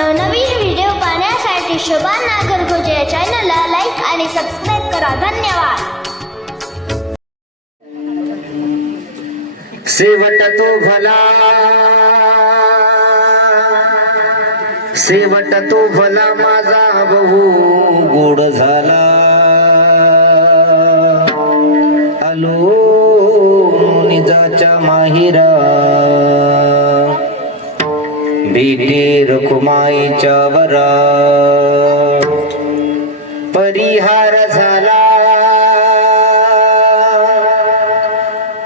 नवनवीन व्हिडिओ पाहण्यासाठी शोभा नागरगोजे या चॅनलला लाईक आणि सबस्क्राईब करा. धन्यवाद. शेवट तो भला, शेवट तो भला माझा बहु गोड झाला. आलो निजाच्या माहिरा, भेटे रखुमाईच्या वरा. परिहार झाला,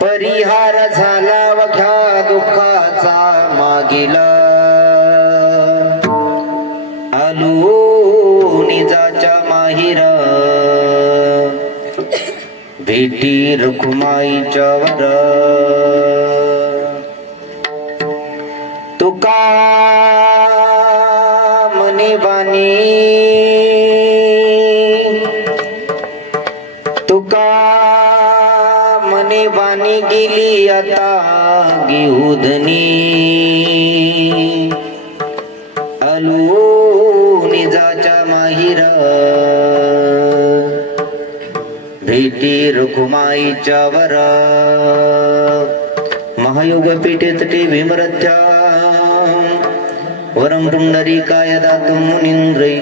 परिहार झाला वखा दुःखाचा मागिला. आलो निजाच्या माहिरा, भेटी रखुमाईच्या वरा. तुका मनी बानी, तुका मनी बानी गेली आता गिहुधनी. आलो निजाच्या माहिरा, भेटी रखुमाईच्या वरा. महायोग पीठे तटे भीमरथ्या, वरं पुंडरीकाय दातुं मुनीन्द्रै.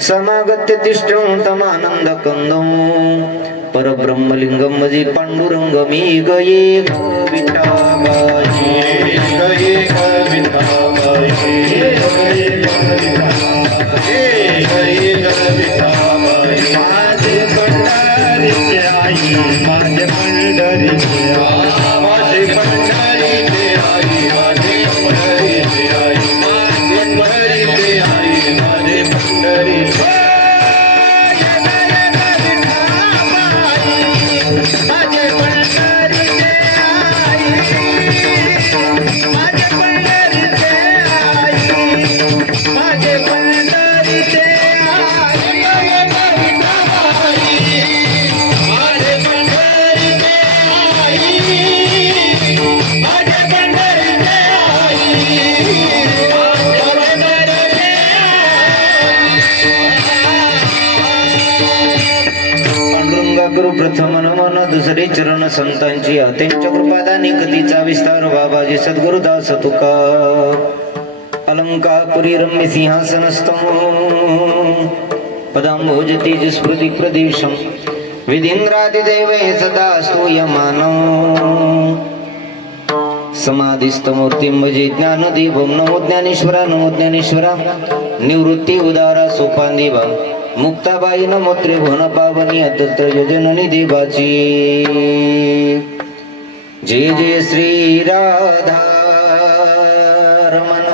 समागत्य तिष्ठं तमानंद कंदं, परब्रह्मलिंगं मजी पांडुरंगमी. गये विठाबाई, गये विठाबाई, गये विठाबाई. माझे पंढरीचे आई, माझे पंढरीचे आई, माझे पंढरीचे आई, माझे पंढरीचे आई, माझे पंढरीचे आई, माझे पंढरीचे. गुरु प्रथम नमन, दुसरे चरण संतांची. त्यांच्या कृपादानी कधीचा विस्तार बाबाजी सद्गुरुदास तुका. अलंकापुरी रम्य सिंहासनस्थं, पदांभोज तेज स्फुरति प्रदेशं. विधींद्रादिदेवे सदा स्तूयमानं, समाधिस्थमूर्तिं भजे ज्ञानदेवं. नमो ज्ञानेश्वरा, नमो ज्ञानेश्वरा. निवृत्ती उदारा सोपानदेवा, मुक्ताबाई नमो त्रिभुवन पावनी. अद्भुत योजननी देवाची. जय जय श्री राधा रमण,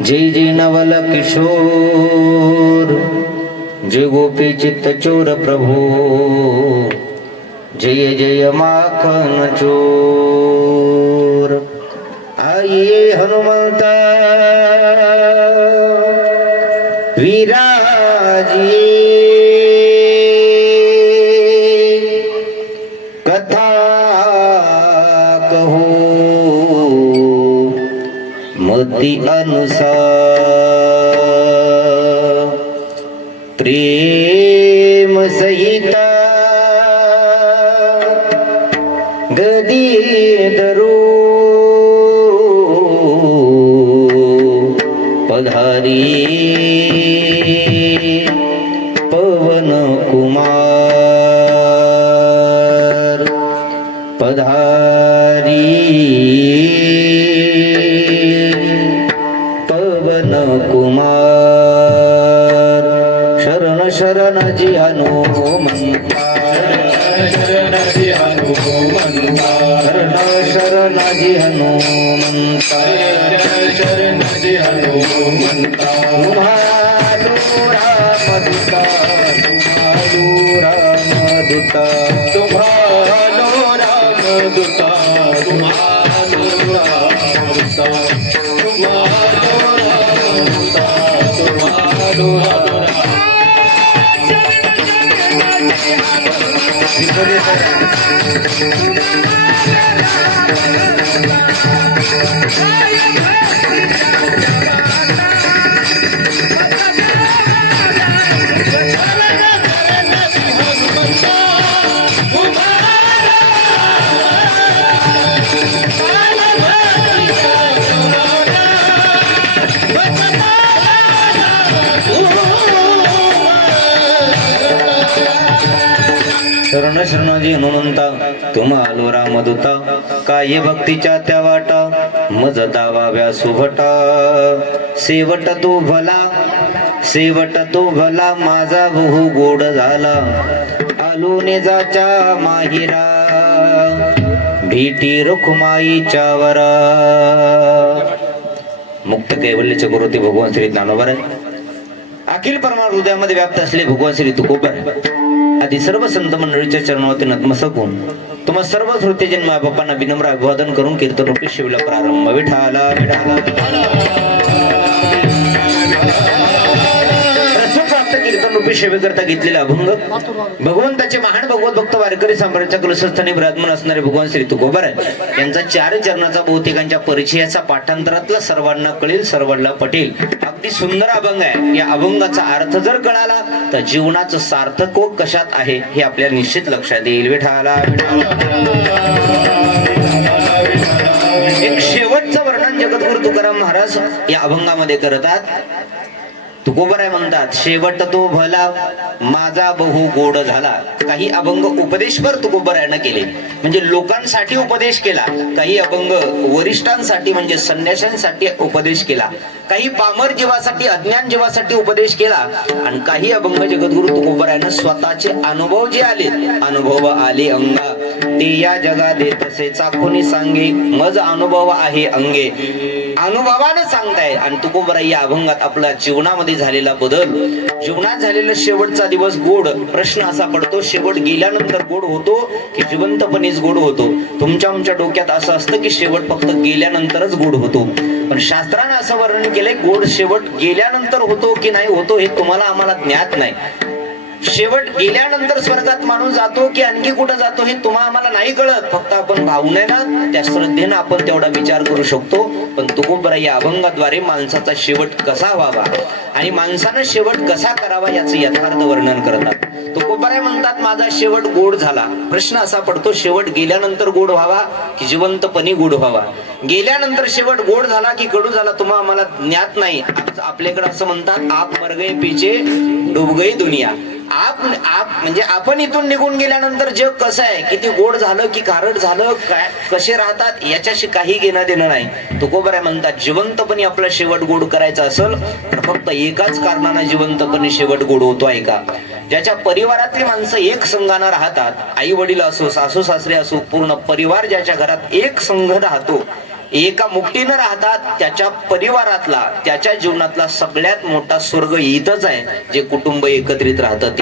जय जय नवल किशोर. जय गोपी चित्त चोर प्रभु, जय जय माखन चोर. आइए हनुमंता विराजिए, कथा कहो मति अनुसार. प्रेम सहित गदी धरू, पधारी पवन कुमार. पधारी पवन कुमार. शरण शरण जी हनुमंता, शरण जी हनुमंता, शरण शरण जी हनुमंता, शरण जी हनुमंता. रामदूता, तुम्हारो रामदूता, तुम्हारो रामदूता, तुम्हारो रामदूता, तुम्हारो रामदूता, तुम्हारो रामदूता. शरण शरणाजी हनुमंता तुम्हा आलो रामदूता काय भक्तीच्या त्या वाटा मज दावाव्या सुभटा शेवट तो भला शेवट तो भला माझा बहु गोड झाला आलो नेजाच्या माहिरा भीटी रुखमाईच्या वरा. मुक्त कैवल्यचे गुरु ते भगवान श्री ज्ञानोबा आहे. अखिल परमार हृदयामध्ये व्याप्त असले भगवान श्री तुकोबा आहे. आधी सर्व संत मंडळीच्या चरणावरती नतमस्तक होऊन तुम्हा सर्व श्रोतेजन माय बापांना विनम्र अभिवादन करून कीर्तन रूपी शिवला प्रारंभ. विठाला विठाला कीर्तन रूपी सेवेकरता घेतलेला अभंग भगवंताचे महान भगवत भक्त वारकरी साम्राज्याच्या कुलस्थानी विराजमान असणारे भगवान श्री तुकोबा आहे यांचा 4 चरणाचा बहुतेकांच्या परिचयाचा पाठांतरातला सर्वांना कळेल, सर्वांना पटेल अगदी सुंदर अभंग आहे. या अभंगाचा अर्थ जर कळाला तर जीवनाचं सार्थक कशात आहे हे आपल्याला निश्चित लक्षात येईल. विठाला एक शेवटचं वर्णन जगद्गुरु तुकाराम महाराज या अभंगामध्ये करतात. तुकोबराय म्हणतात शेवट तो भला माझा बहु गोड झाला. काही अभंग उपदेशपर तुकोबरायनं केले म्हणजे लोकांसाठी उपदेश केला. काही अभंग वरिष्ठांसाठी म्हणजे संन्याशांसाठी उपदेश केला. काही पामर जीवासाठी अज्ञान जीवासाठी उपदेश केला. आणि काही अभंग जगद्गुरु तुकोबरायनं स्वतःचे अनुभव जे आले अनुभव आले अंगा ते या जगा देत तसे चाखोनी सांगे मज अनुभव आहे अंगे. अनुभवानं सांगताय आणि तुकोबराय या अभंगात आपल्या जीवनामध्ये झालेला बदल, जीवनात झालेला शेवटचा दिवस गोड. प्रश्न असा पडतो शेवट गेल्यानंतर गोड होतो की जिवंतपणेच गोड होतो. तुमच्या आमच्या डोक्यात असं असतं की शेवट फक्त गेल्यानंतरच गोड होतो. पण शास्त्रानं असं वर्णन केलंय गोड शेवट गेल्यानंतर होतो की नाही होतो हे तुम्हाला आम्हाला ज्ञात नाही. शेवट गेल्यानंतर स्वर्गात माणूस जातो की आणखी कुठं जातो हे तुम्हाला आम्हाला नाही कळत. फक्त आपण भावनेनं त्या श्रद्धेनं आपण तेवढा विचार करू शकतो. पण तुकोबराय या अभंगाद्वारे माणसाचा शेवट कसा व्हावा आणि माणसानं शेवट कसा करावा याचं यथार्थ वर्णन करतात. तुकोबराय म्हणतात माझा शेवट गोड झाला. प्रश्न असा पडतो शेवट गेल्यानंतर गोड व्हावा की जिवंतपणी गोड व्हावा. गेल्यानंतर शेवट गोड झाला की कडू झाला तुम्हाला आम्हाला ज्ञात नाही. आपल्याकडे असं म्हणतात आप मर गए पीछे डूब गई दुनिया. आप म्हणजे आपण इथून निघून गेल्यानंतर जग कसं आहे किती गोड झालं की खारट झालं काय कसे राहतात याच्याशी काही घेणं देणं नाही. तुकोबराय म्हणतात जिवंतपणे आपला शेवट गोड करायचा असेल तर फक्त एकाच कारणाने जिवंतपणे शेवट गोड होतो आहे का ज्याच्या परिवारातली माणसं एक संघानं राहतात. आई वडील असो सासू सासरे असो पूर्ण परिवार ज्याच्या घरात एक संघ राहतो एका मुक्तीनं राहतात त्याच्या परिवारातला त्याच्या जीवनातला सगळ्यात मोठा स्वर्ग इथंच आहे जे कुटुंब एकत्रित राहतं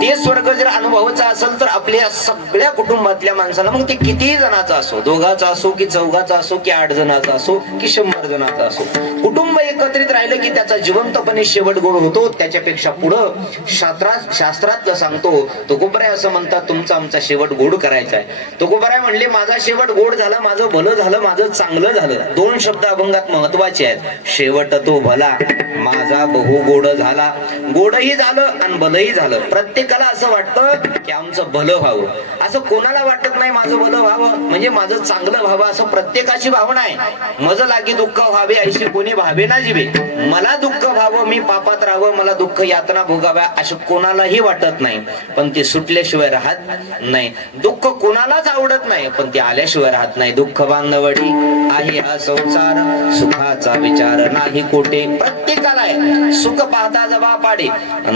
ते स्वर्ग जर अनुभवायचा असेल तर आपल्या सगळ्या कुटुंबातल्या माणसाला मग ते कितीही जणाचा असो दोघाचा असो की चौघाचा असो की 8 जणाचा असो की 100 जणाचा असो कुटुंब एकत्रित राहिलं की त्याचा जिवंतपणे शेवट गोड होतो. त्याच्यापेक्षा पुढं शास्त्रातलं सांगतो तुकोबराय असं म्हणतात तुमचा आमचा शेवट गोड करायचा आहे. तुकोबराय म्हणले माझा शेवट गोड झाला माझं भलं झालं माझं चांगलं झालं. 2 शब्द अभंगात महत्वाचे आहेत. शेवट तो भला माझा बहु गोड झाला. गोडही झालं आणि भलंही झालं. प्रत्येकाला असं वाटतं की आमचं भलं व्हावं. असं कोणाला वाटत नाही माझं भलं व्हावं म्हणजे माझं चांगलं व्हावं असं प्रत्येकाची भावना आहे. मज लागी दुःख व्हावे ऐशी कोणी भावे ना जीवे. मला दुःख व्हावं मी पापात राहावं मला दुःख यातना भोगाव्या असं कोणालाही वाटत नाही. पण ते सुटल्याशिवाय राहत नाही. दुःख कोणालाच आवडत नाही पण ते आल्याशिवाय राहत नाही. दुःख बांधवडी आहे हा संसार सुखाचा विचार नाही कोठे. प्रत्येकाला आहे सुख पाहता जबा पाडे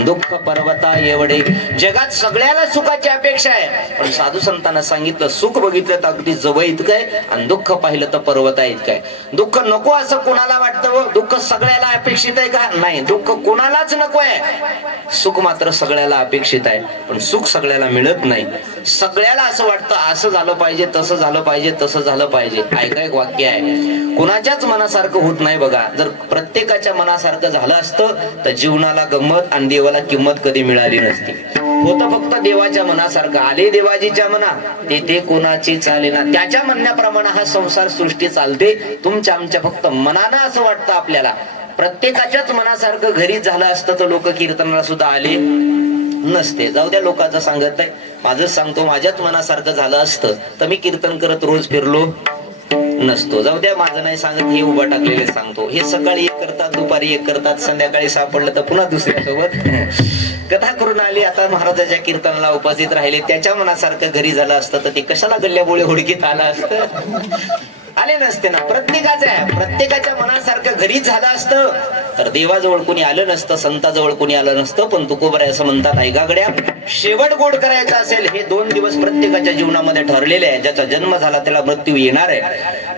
दुःख पर्वता एवढे. जगात सगळ्याला सुखाची अपेक्षा आहे पण साधू संतांना सांगितलं सुख बघितलं तर अगदी जवळ इतकं आहे आणि दुःख पाहिलं तर पर्वता इतकं आहे. दुःख नको असं कोणाला वाटतं. दुःख सगळ्याला अपेक्षित आहे का नाही. दुःख कोणालाच नको आहे. सुख मात्र सगळ्याला अपेक्षित आहे पण सुख सगळ्याला मिळत नाही. सगळ्याला असं वाटतं असं झालं पाहिजे तसं झालं पाहिजे तसं झालं पाहिजे. ऐका एक वाक्य आहे कोणाच्याच मनासारखं होत नाही बघा. जर प्रत्येकाच्या मनासारखं झालं असतं तर जीवनाला गंमत आणि देवाला किंमत कधी मिळाली नसती. होतं फक्त देवाच्या मनासारखं. आले देवाजीच्या मना ते कोणाची चालेना. त्याच्या म्हणण्याप्रमाणे हा संसार सृष्टी चालते. तुमच्या आमच्या फक्त मनानं असं वाटतं आपल्याला. प्रत्येकाच्याच मनासारखं घरी झालं असतं तर लोक कीर्तनाला सुद्धा आले नसते. जाऊ द्या लोकांचं सांगत नाही माझं सांगतो माझ्याच मनासारखं झालं असतं तर मी कीर्तन करत रोज फिरलो नसतो. जाऊ द्या, माझं नाही सांगत, हे उभा टाकलेले सांगतो. हे सकाळी एक करतात, दुपारी एक करतात, संध्याकाळी सापडलं तर पुन्हा दुसऱ्या सोबत कथा करून आली. आता महाराजाच्या कीर्तनाला उपस्थित राहिले, त्याच्या मनासारखं घरी झालं असतं तर ते कशाला गल्ल्याबोळे हुडकीत आलं असतं? आले नसते ना. प्रत्येकाच्या मनासारखं घरीच झालं असतं तर देवाजवळ कोणी आलं नसतं, संताजवळ कोणी आलं नसतं. पण तुकोबराय असं म्हणतात, ऐकागड्या, शेवट गोड करायचा असेल, हे 2 दिवस प्रत्येकाच्या जीवनामध्ये ठरलेले आहे. ज्याचा जन्म झाला त्याला मृत्यू येणार आहे.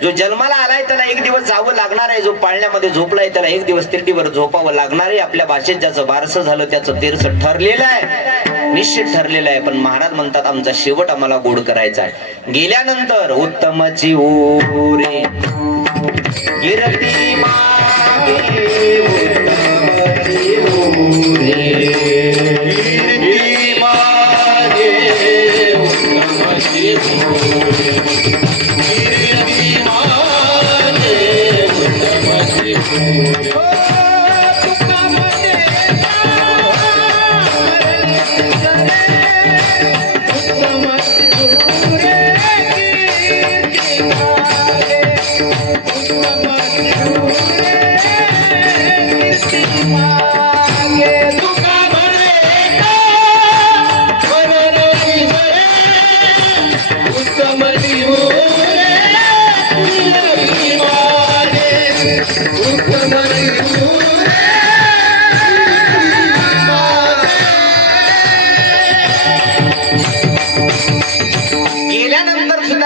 जो जन्माला आलाय त्याला एक दिवस जावं लागणार आहे. जो पाळण्यामध्ये झोपलाय त्याला एक दिवस तिरडीवर झोपावं लागणार आहे. आपल्या भाषेत ज्याचं बारसं झालं त्याचं तेरस ठरलेलं आहे, निश्चित ठरलेलं आहे. पण महाराज म्हणतात, आमचा शेवट आम्हाला गोड करायचा आहे. गेल्यानंतर उत्तमाची रे कीर्ती मागे, उत्तमाची रे कीर्ती मागे, उत्तमाची कीर्ती मागे, उत्तमाची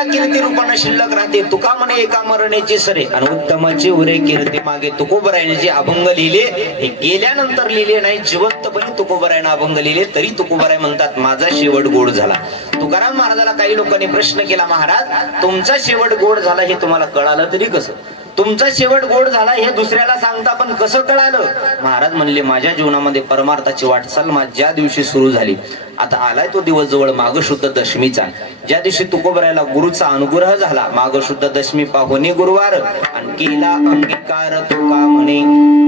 कीर्ती रूपाने शिल्लक राहते. तुका म्हणे एका मरणेची सरे आणि उत्तमाची उरे कीर्ती मागे. तुकोबरायाने जे अभंग लिहिले हे गेल्यानंतर लिहिले नाही, जिवंतपणे तुकोबरायाने अभंग लिहिले. तरी तुकोबराय म्हणतात, माझा शेवट गोड झाला. तुकाराम महाराजाला काही लोकांनी प्रश्न केला, महाराज तुमचा शेवट गोड झाला हे तुम्हाला कळालं तरी कसं? तुमचा शेवट गोड झाला हे दुसऱ्याला सांगता पण कसं कळालं? महाराज म्हणले, माझ्या जीवनामध्ये परमार्थाची वाटचाल ज्या दिवशी सुरू झाली, आता आलाय तो दिवस जवळ माघ शुद्ध दशमीचा, ज्या दिवशी तुकोबरायाला गुरुचा अनुग्रह झाला, माघ शुद्ध दशमी पाहुणी गुरुवार आणि केला अंगीकार तुका म्हणे.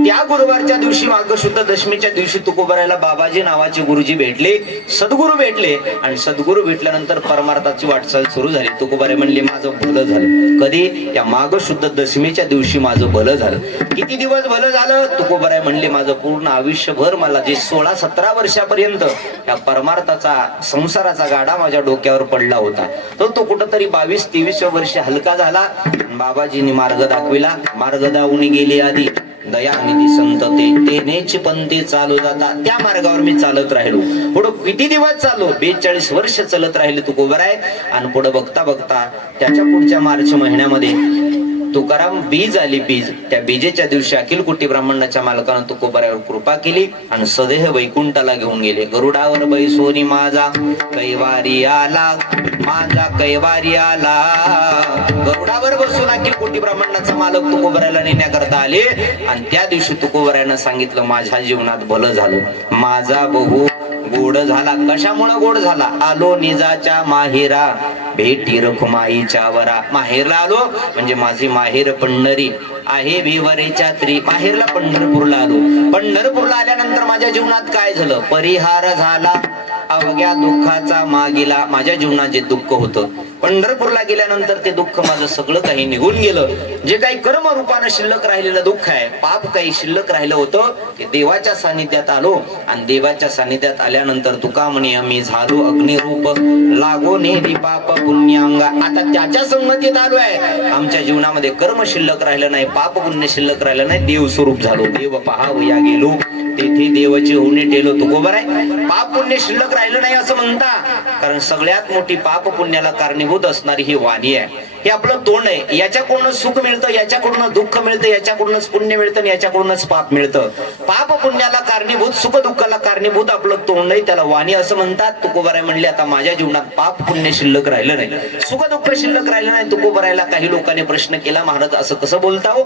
त्या गुरुवारच्या दिवशी, माघ शुद्ध दशमीच्या दिवशी तुकोबरायाला बाबाजी नावाचे गुरुजी भेटले, सद्गुरु भेटले. आणि सद्गुरु भेटल्यानंतर परमार्थाची वाटचाल सुरू झाली. तुकोबराय म्हणले, माझं भलं झालं. कधी? त्या माघ शुद्ध दशमीच्या दिवशी माझं भलं झालं. किती दिवस भलं झालं? तुकोबराय म्हणले, माझं पूर्ण आयुष्यभर मला जे 16-17 वर्षापर्यंत त्या परमार्थाचा संसाराचा गाडा माझ्या डोक्यावर पडला होता, तो कुठंतरी 22-23 वर्ष हलका झाला. बाबाजींनी मार्ग दाखविला. मार्ग दावून गेले आधी दयानिधी संत ते नेच पंथी चालू जाता. त्या मार्गावर मी चालत राहिलो. पुढं किती दिवस चाललो? 42 वर्ष चालत राहिले तुकोबराय. आणि पुढे बघता बघता त्याच्या पुढच्या मार्च महिन्यामध्ये तुकाराम बीज आली. बीज, त्या बीजेच्या दिवशी अखिल कोटी ब्राह्मणाच्या मालकानं तुकोबरायावर कृपा केली आणि सदेह वैकुंठाला घेऊन गेले. गरुडावर बैसोनी माझा कैवारी आला, माझा कैवारी आला. गरुडावर बसून अखिल कोटी ब्राह्मणाचा मालक तुकोबरायाला नेण्याकरता आले. आणि त्या दिवशी तुकोबरायानं सांगितलं, माझ्या जीवनात भलं झालं, माझा बहु गोड झाला. कशामुळे गोड झाला? आलो निजाच्या माहेरा, भेटी रखुमाईच्या वरा. माहेरला आलो म्हणजे माझी माहेर पंढरी आहे भिवरेच्या त्री. माहेरला पंढरपूरला आलो. पंढरपूरला आल्यानंतर माझ्या जीवनात काय झालं? परिहार झाला अवघ्या दुःखाचा मागिला. माझ्या जीवनात जे दुःख होतं, पंढरपूरला गेल्यानंतर ते दुःख माझं सगळं काही निघून गेलं. जे काही कर्म रूपानं शिल्लक राहिलेलं दुःख आहे, पाप काही शिल्लक राहिलं होतं, ते देवाच्या सानिध्यात आलो. आणि देवाच्या सानिध्यात आल्यानंतर तुका म्हणे, मी झालो अग्निरूप लागो नेली पाप पुण्यांगा. आता त्याच्या संगतीत आलो आहे. आमच्या जीवनामध्ये कर्म शिल्लक राहिलं नाही, पाप पुण्य शिल्लक राहिलं नाही, देव स्वरूप झालो. देव पहावया गेलो, तेथे देवाची होणे टेलो. तुकोबराय, पाप पुण्य शिल्लक राहिलं नाही असं म्हणता, कारण सगळ्यात मोठी पाप पुण्याला कारणीभूत असणारी ही वाणी आहे. हे आपलं तोंड आहे. याच्याकडूनच सुख मिळतं, याच्याकडूनच दुःख मिळतं, याच्याकडूनच पुण्य मिळतं, याच्याकडूनच पाप मिळतं. पाप पुण्याला कारणीभूत, सुख दुःखाला कारणीभूत आपलं तोंड आहे, त्याला वाणी असं म्हणतात. तुकोबराय म्हणले, आता माझ्या जीवनात पाप पुण्य शिल्लक राहिलं नाही, सुख दुःख शिल्लक राहिलं नाही. तुकोबरायला काही लोकांनी प्रश्न केला, महाराज असं कसं बोलता हो?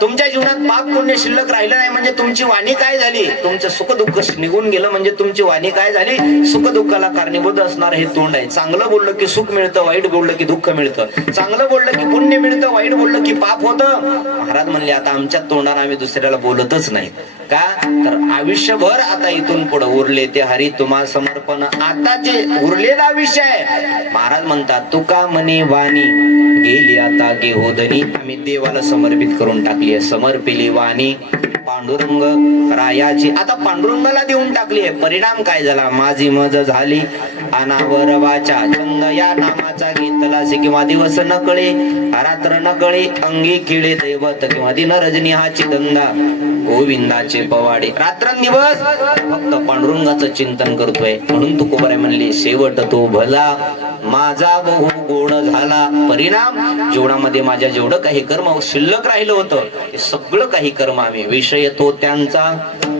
तुमच्या जीवनात पाप पुण्य शिल्लक राहिलं नाही म्हणजे तुमची वाणी काय झाली? तुमचं सुख दुःख निघून गेलं म्हणजे तुमची वाणी काय झाली? सुख दुःखाला कारणीभूत असणार हे तोंड आहे. चांगलं बोललं की सुख मिळतं, वाईट बोललं की दुःख मिळतं. चांगलं चांगलं बोललं की पुण्य मिळतं, वाईट बोललं की पाप होतं. महाराज म्हणले आता आमच्या तोंडाने आम्ही दुसऱ्याला बोलतच नाही. का तर आयुष्यभर आता इथून पुढे उरले ते हरी तुम्हा समर्पण. आता जे उरलेलं आयुष्य आहे, महाराज म्हणतात तुका म्हणे वाणी गेली आता गेहोदनी. आम्ही देवाला समर्पित करून टाकली आहे. समर्पिली वाणी पांडुरंग रायाची, आता पांडुरंगाला देऊन टाकली आहे. परिणाम काय झाला, माझी मज झाली अनावर वाचा. छंद या नामाचा घेतला किंवा दिवस न कळे रात्र न कळे, अंगी खेळे दैवत किंवा दिन रजनी हाची धंदा. गोविंदाचे पवाडे रात्रंदिवस फक्त पांडुरंगाचं चिंतन करतोय. म्हणून तुकोबाराय म्हणले शेवट तो भला माझा बहु गोड झाला. परिणाम जीवनामध्ये माझ्या जेवढं काही कर्म शिल्लक राहिलं होतं ते सगळं काही कर्म आम्ही विषय तो त्यांचा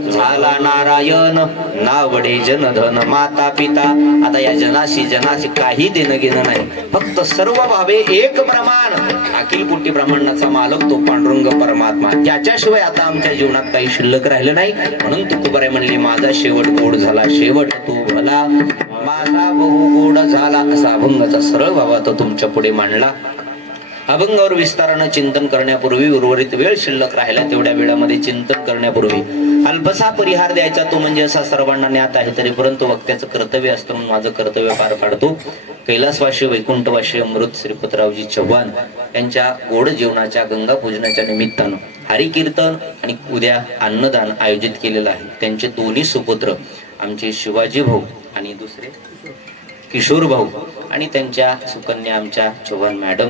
झाला नारायण. नावडे जनधन माता पिता. आता या जनाशी काही देणं घेणं नाही. फक्त सर्व भावे एक प्रमाण. अखिल कोटी ब्रह्मांडाचा मालक तो पांडुरंग परमात्मा. त्याच्याशिवाय आता आमच्या जीवनात काही शिल्लक राहिलं नाही. म्हणून तुकोबाराय म्हणले माझा शेवट गोड झाला. शेवट तो भला माझा बहु गोड झाला. असा अभंगाचा सरळ भावा तो तुमच्या पुढे मांडला. अभंगावर विस्तारानं चिंतन करण्यापूर्वी उर्वरित वेळ शिल्लक राहिला तेवढ्या वेळामध्ये चिंतन करण्यापूर्वी अल्पसा परिहार द्यायचा. तो म्हणजे असा सर्वांना ज्ञात आहे तरी परंतु वक्त्याचं कर्तव्य असतं म्हणून माझं कर्तव्य पार पाडतो. कैलासवासी वैकुंठवासी अमृत श्रीपतरावजी चव्हाण यांच्या गोड जीवनाच्या गंगा पूजनाच्या निमित्तानं हरिकीर्तन आणि उद्या अन्नदान आयोजित केलेलं आहे. त्यांचे दोन्ही सुपुत्र आमचे शिवाजी भाऊ आणि दुसरे किशोर भाऊ आणि त्यांच्या सुकन्या आमच्या चव्हाण मॅडम,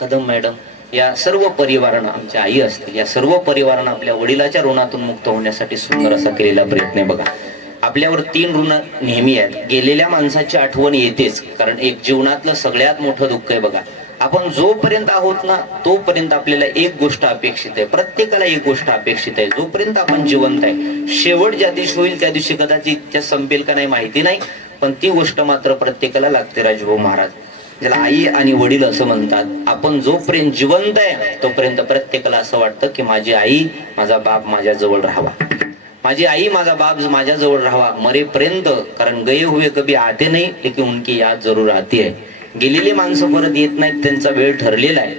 कदम मॅडम, या सर्व परिवारानं, आमच्या आई असतील, या सर्व परिवारानं आपल्या वडिलाच्या ऋणातून मुक्त होण्यासाठी सुंदर असा केलेला प्रयत्न आहे. बघा आपल्यावर 3 ऋण नेहमी आहेत. गेलेल्या माणसाची आठवण येतेच, कारण एक जीवनातलं सगळ्यात मोठं दुःख आहे. बघा आपण जोपर्यंत आहोत ना तोपर्यंत आपल्याला एक गोष्ट अपेक्षित आहे. प्रत्येकाला एक गोष्ट अपेक्षित आहे. जोपर्यंत आपण जिवंत आहे, शेवट ज्या दिवशी होईल त्या दिवशी कदाचित त्या संपेल का नाही माहिती नाही, पण ती गोष्ट मात्र प्रत्येकाला लागते. राजभाऊ महाराज ज्याला आई आणि वडील असं म्हणतात. आपण जोपर्यंत जिवंत आहे तोपर्यंत प्रत्येकाला असं वाटतं की माझी आई माझा बाप माझ्या जवळ राहावा, माझी आई माझा बाप माझ्या जवळ राहावा मरेपर्यंत. कारण गए हुए कभी आते नाही लेकिन उनकी याद जरूर आती है. गेलेली माणसं परत येत नाहीत, त्यांचा वेळ ठरलेला आहे.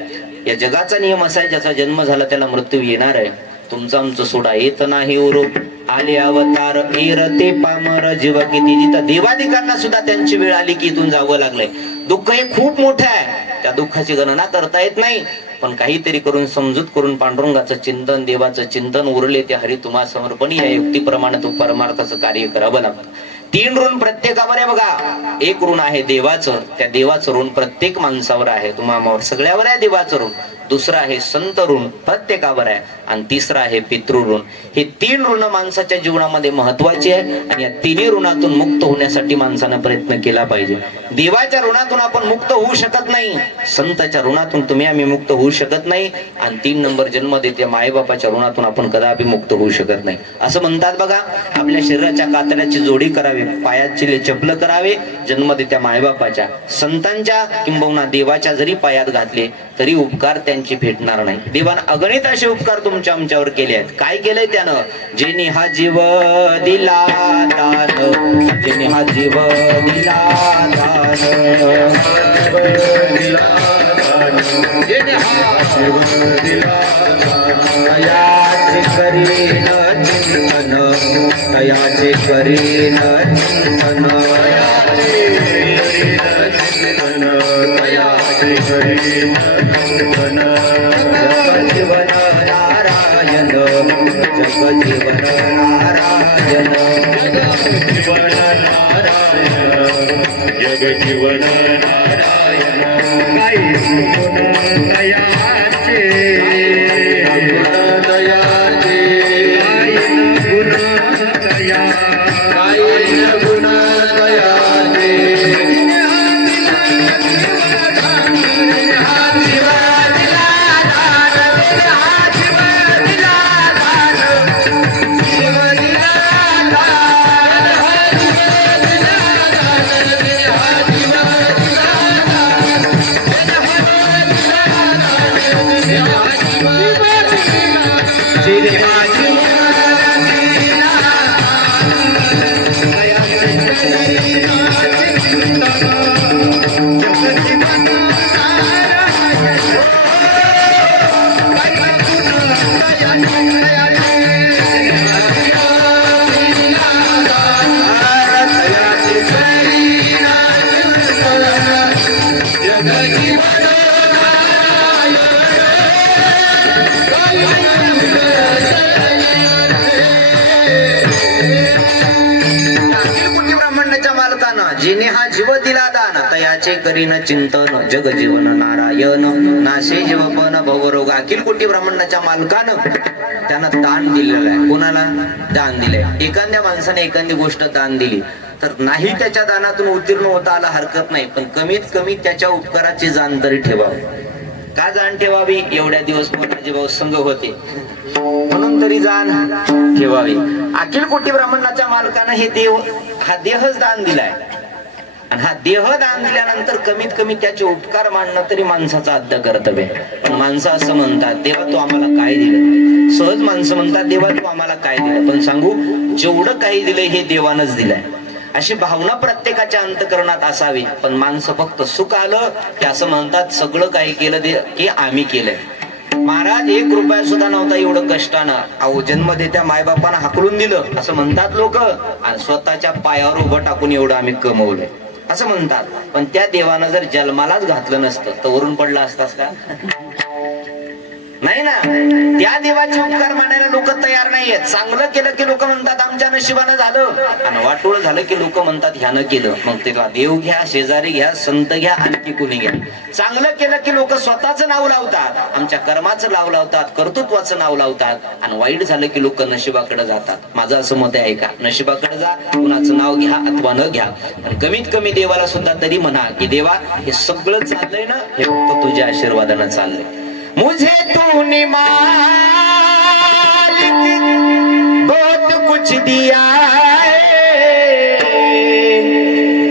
या जगाचा नियम असा आहे, ज्याचा जन्म झाला त्याला मृत्यू येणार आहे. तुमचं आमचं सोडा येत नाही ओरो. आले अवतार एरते पामर जीव किती. जिथं देवाधिकांना सुद्धा त्यांची वेळ आली की इथून जावं लागलंय. दुःख हे खूप मोठं आहे, त्या दुःखाची गणना करता येत नाही. पण काहीतरी करून समजूत करून पांडुरंगाचं चिंतन, देवाचं चिंतन, उरले ते हरी तुम्हा समर्पणी या युक्तीप्रमाणे तो परमार्थाचं कार्य करावं लागतं. 3 ऋण प्रत्येकावर आहे. बघा एक ऋण आहे देवाचं, त्या देवाचं ऋण प्रत्येक माणसावर आहे. तुम्हा सगळ्यावर आहे देवाचं ऋण. दुसरं आहे संत ऋण, प्रत्येकावर आहे. आणि तिसरं आहे पितृ ऋण. हे 3 ऋण माणसाच्या जीवनामध्ये महत्वाचे आहे आणि या 3 ऋणातून मुक्त होण्यासाठी माणसानं प्रयत्न केला पाहिजे. देवाच्या ऋणातून आपण मुक्त होऊ शकत नाही, संताच्या ऋणातून तुम्ही आम्ही मुक्त होऊ शकत नाही, आणि 3 नंबर जन्म देते मायबापाच्या ऋणातून आपण कदापि मुक्त होऊ शकत नाही. असं म्हणतात बघा, आपल्या शरीराच्या कातड्याची जोडी करावी, पायाची चपल करावे, जन्म देत्या मायबापाच्या. संतांच्या किंबहुना देवाच्या जरी पायात घातले तरी उपकार त्यांची भेटणार नाही. देवानं अगणित असे उपकार तुमच्या आमच्यावर केले आहेत. काय केलंय त्यानं? जेने हा जीव दिला दान, जेने हा जीव दिला दान, जेने हा जीव दिला तयाचे करीन चिंतन, तयाचे करीन चिंतन, तयाचे करीन चिंतन. जगजीवन नारायण, जगजीवन नारायण, जगजीवन नारायण, जगजीवन नारायण. काही गुण दयाचे, दयाचे, गुण दया, गुण दयाचे. त्याचे करीन चिंतन जग जीवन नारायण नाशे जीवपन भवरोग. अखिल कोटी ब्रह्मांडाच्या मालकानं त्यानं दान दिलेलं आहे. कोणाला दान दिलंय? एखाद्या माणसाने एखादी गोष्ट दान दिली तर नाही त्याच्या दानातून उत्तीर्ण होता आला हरकत नाही, पण कमीत कमी त्याच्या उपकाराची जाण तरी ठेवावी. का जाण ठेवावी? एवढ्या दिवस मोरारजी भाऊ संघ होते म्हणून तरी जाण ठेवावी. अखिल कोटी ब्रह्मांडाच्या मालकानं हे देव हा देहच दान दिलाय आणि हा देह दान दिल्यानंतर कमीत कमी त्याचे उपकार मानणं तरी माणसाचं आद्य कर्तव्य आहे. पण माणसं असं म्हणतात, देवा तू आम्हाला काय दिलं? सहज माणसं म्हणतात, देवा तू आम्हाला काय दिलं? पण सांगू, जेवढं काही दिलंय हे देवानच दिलंय अशी भावना प्रत्येकाच्या अंतःकरणात असावी. पण माणसं फक्त सुख आलं की असं म्हणतात सगळं काही केलं की आम्ही केलंय. महाराज 1 रुपया सुद्धा नव्हता एवढं कष्टानं, अहो जन्म देत्या मायबापानं हाकलून दिलं असं म्हणतात लोक, आणि स्वतःच्या पायावर उभं टाकून एवढं आम्ही कमवलंय असं म्हणतात. पण त्या देवानं जर जन्मालाच घातलं नसतं तर वरून पडलं असतास का? नाही ना. त्या देवाचे उपकार मानायला लोक तयार नाहीयेत. चांगलं केलं की लोक म्हणतात आमच्या नशिबानं झालं, आणि वाटोळ झालं की लोक म्हणतात ह्यानं केलं. मग तेव्हा देव घ्या, शेजारी घ्या, संत घ्या, आणखी कुणी घ्या. चांगलं केलं की लोक स्वतःच नाव लावतात, आमच्या कर्माचं नाव लावतात, कर्तृत्वाचं नाव लावतात, आणि वाईट झालं की लोक नशिबाकडे जातात. माझं असं मत आहे का, नशिबाकडे जा, कुणाचं नाव घ्या अथवा न घ्या, आणि कमीत कमी देवाला सुद्धा तरी म्हणा की देवा हे सगळं चाललंय ना, हे फक्त तुझ्या आशीर्वादानं चाललंय. मुझे तूने मालिक बहुत कुछ दिया है,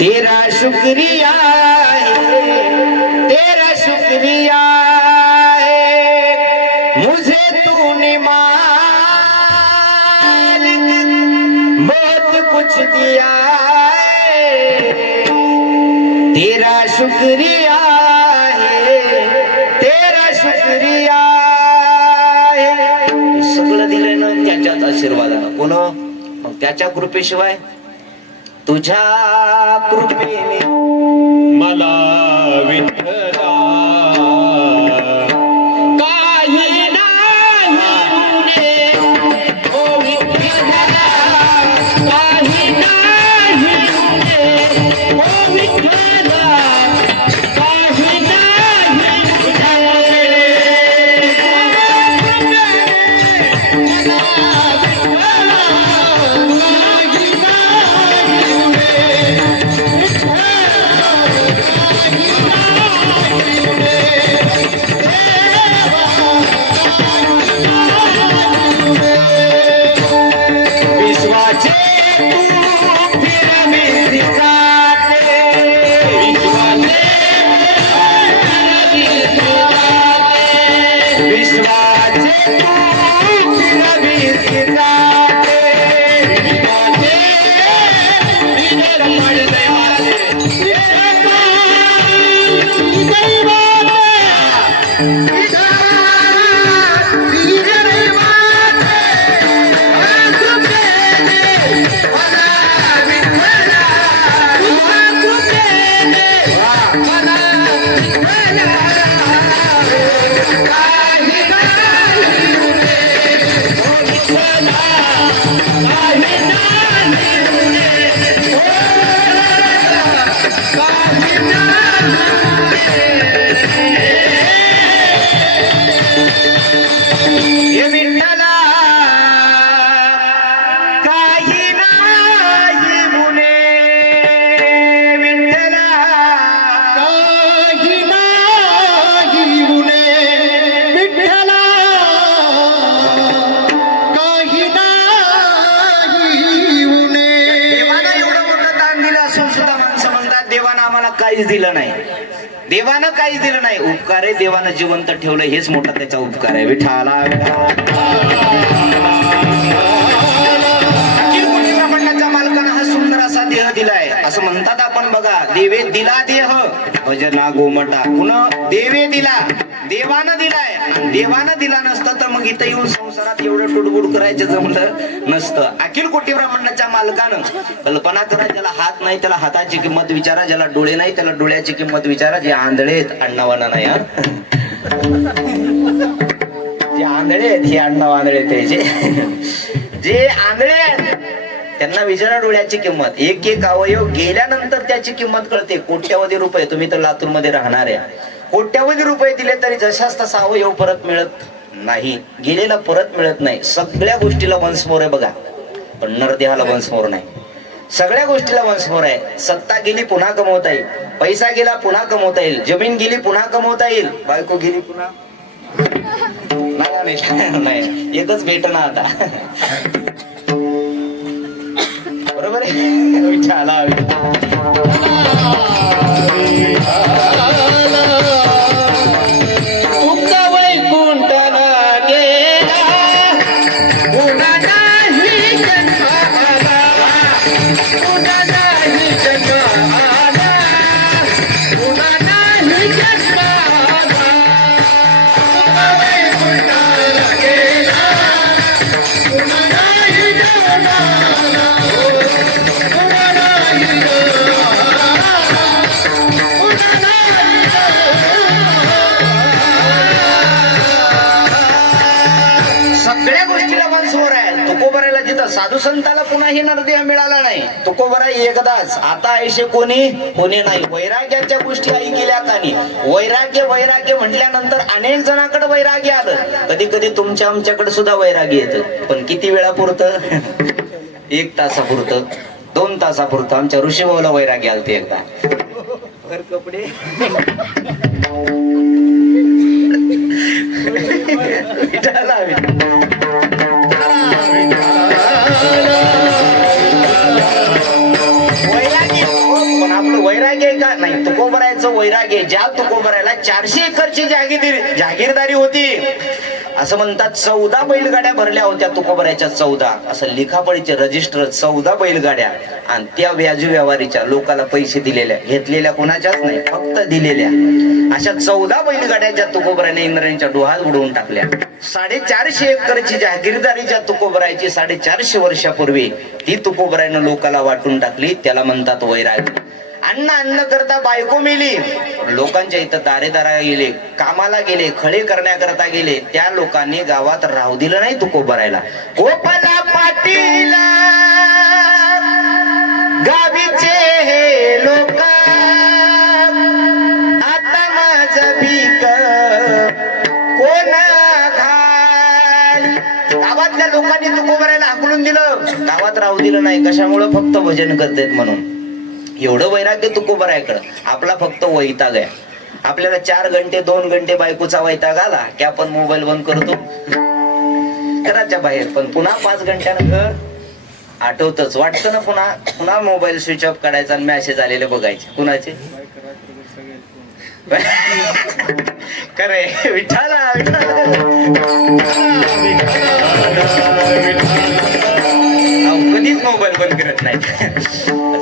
तेरा शुक्रिया है, तेरा शुक्रिया है. मुझे तूने मालिक बहुत कुछ दिया है, तेरा शुक्रिया सगळं दिलंय ना त्याच्याच आशीर्वादानं. कोण? मग त्याच्या कृपेशिवाय, तुझ्या कृपेने मला विठ्ठला काही नाही ओ विठ्ठला, काही नाही ओ विठ्ठला, काही काहीच दिलं नाही. देवानं काहीच दिलं नाही. उपकार आहे, देवानं जिवंत ठेवलं, हेच मोठा त्याचा उपकार आहे. विठाला ब्रह्मांडाच्या मालकानं हा सुंदर असा देह दिलाय. असं म्हणतात आपण बघा, देवे दिला देह भजना गोमटा. पुन्हा देवे दिला, देवानं दिलाय. देवानं दिला नसतं तर मग इथं येऊन संसारात एवढं टुडबुड करायचं जमलं नसतं. अखिल कोटी ब्रह्मांडाच्या मालकानं कल्पना करा, ज्याला हात नाही त्याला हाताची किंमत विचारा, ज्याला डोळे नाही त्याला डोळ्याची किंमत विचारा. जे आंधळे आहेत अण्णावाना नाही, जे आंधळे आहेत हे अण्णा आंधळे, ते जे आंधळे आहेत त्यांना विजरा डोळ्याची किंमत, एक एक अवयव गेल्यानंतर त्याची किंमत कळते. कोट्यावधी रुपये, तुम्ही तर लातूर मध्ये राहणार आहे, कोट्यावधी रुपये दिले तरी जशाच तसा अवयव परत मिळत नाही, गेलेला परत मिळत नाही. सगळ्या गोष्टीला वन्स मोर आहे बघा, पण नरदेहाला वन्स मोर नाही. सगळ्या गोष्टीला वन्स मोर आहे. सत्ता गेली पुन्हा कमवता येईल, पैसा गेला पुन्हा कमवता येईल, जमीन गेली पुन्हा कमवता येईल, बायको गेली पुन्हा नाही, एकच भेटना आता. बरोबर आहे. विठ्ठला तुमचा वैकुंठाला गेला पुन्हा नाही जन्म आला, पुन्हा नाही जन्म आला, पुन्हा नाही जन्म आला. तुमचा वैकुंठाला गेला पुन्हा नाही जन्म आला, पुन्हा नाही जन्म सगळ्या गोष्टीला वंशवर आहे. तुकोबरायला जिथं साधू संताला पुन्हा ही नरदेह मिळाला नाही. तुकोबराय एकदाच, आता ऐशे कोणी कोणी नाही. वैराग्याच्या गोष्टी आई केल्या कानी. वैराग्य वैराग्य म्हटल्यानंतर अनेक जणांकडे वैराग्य आलं. कधी कधी तुमच्या आमच्याकडे सुद्धा वैराग्य येतं, पण किती वेळापुरतं? 1 तासापुरतं, 2 तासापुरतं. आमच्या ऋषीभाऊला वैराग्य आलते एकदा. भर कपडे पण आपलं वैराग्य आहे का? नाही. तुकोबरायचं वैराग्य, ज्या तुकोबरायला 400 एकरची जागीरदारी होती. असं म्हणतात 14 बैलगाड्या भरल्या होत्या तुकोबरायच्या. 14 असं लिखापळीचे रजिस्टर, 14 बैलगाड्या. आणि त्या व्याजू व्यवहारीच्या लोकाला पैसे दिलेल्या, घेतलेल्या कोणाच्याच नाही, फक्त दिलेल्या. अशा 14 बैलगाड्याच्या तुकोबरायने इंद्रायणीच्या डोहात उडवून टाकल्या. 450 एकरची जागीरदारीच्या तुकोबरायची 450 वर्षापूर्वी ती तुकोबरायनं लोकाला वाटून टाकली. त्याला म्हणतात वैराग्य. अन्न करता बायको मेली, लोकांच्या इथं दारेदारा गेले, कामाला गेले, खळे करण्याकरता गेले. त्या लोकांनी गावात राहू दिलं नाही तुकोबरायला. गोपाला पाटील गावीचे हे लोक, आता माझं भीक कोण घाल. गावातल्या लोकांनी तुकोबरायला हाकलून दिलं, गावात राहू दिलं नाही. कशामुळं? फक्त भजन करतायत म्हणून. एवढं वैराग्य तुकोबरायकडं. आपला फक्त वैताग आहे. आपल्याला 4 घंटे 2 घंटे बायकोचा वैताग आला की आपण मोबाईल बंद करतो घराच्या बाहेर, पण पुन्हा 5 घंट्यानं घर आठवतच. वाटतं ना पुन्हा पुन्हा मोबाईल स्विच ऑफ काढायचा आणि मेसेज आलेले बघायचे. कुणाचे? खरे विठाला कधीच मोबाईल बंद करत नाही.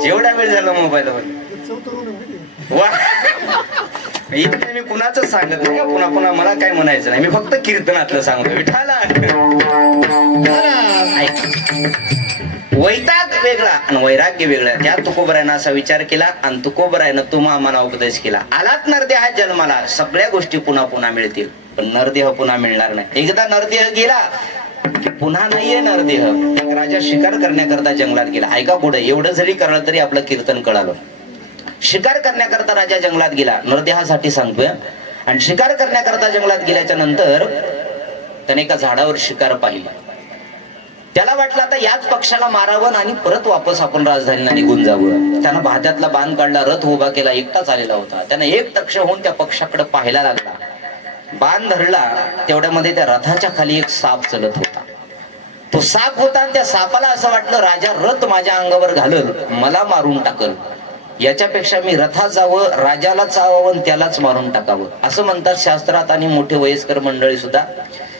जेवढा वेळ झाला मोबाईल बंद. वा, इथे मी कुणाच सांगत नाही, पुन्हा पुन्हा मला काय म्हणायचं नाही. मी फक्त कीर्तनातलं सांगतो. विठाला वैताग वेगळा आणि वैराग्य वेगळा. त्या तुकोबरायनं असा विचार केला आणि तुकोबरायनं तुम्हा आम्हाला उपदेश केला. आलात नरदेहा जन्माला, सगळ्या गोष्टी पुन्हा पुन्हा मिळतील, पण नरदेह पुन्हा मिळणार नाही. एकदा नरदेह गेला की पुन्हा नाहीये नरदेह. एक राजा शिकार करण्याकरता जंगलात गेला. ऐका पुढे, एवढं जरी कळलं तरी आपलं कीर्तन कळालं. शिकार करण्याकरता राजा जंगलात गेला, नरदेहासाठी सांगतोय. आणि शिकार करण्याकरता जंगलात गेल्याच्या नंतर त्याने एका झाडावर शिकार पाहिली. त्याला वाटलं आता याच पक्षाला मारावं आणि परत वापस आपण राजधानीला निघून जावं. त्यानं भात्यातला बाण काढला, रथ उभा केला, एकटाच आलेला होता. त्यानं एकटक्ष होऊन त्या पक्षाकडे पाहायला लागला. बाण धरला, तेवढ्यामध्ये त्या रथाच्या खाली एक साप चलत होता. तो साप होता आणि त्या सापाला असं वाटलं राजा रथ माझ्या अंगावर घालल, मला मारून टाकल, याच्यापेक्षा मी रथात जावं, राजाला चावावं आणि त्यालाच मारून टाकावं. असं म्हणतात शास्त्रात आणि मोठे वयस्कर मंडळी सुद्धा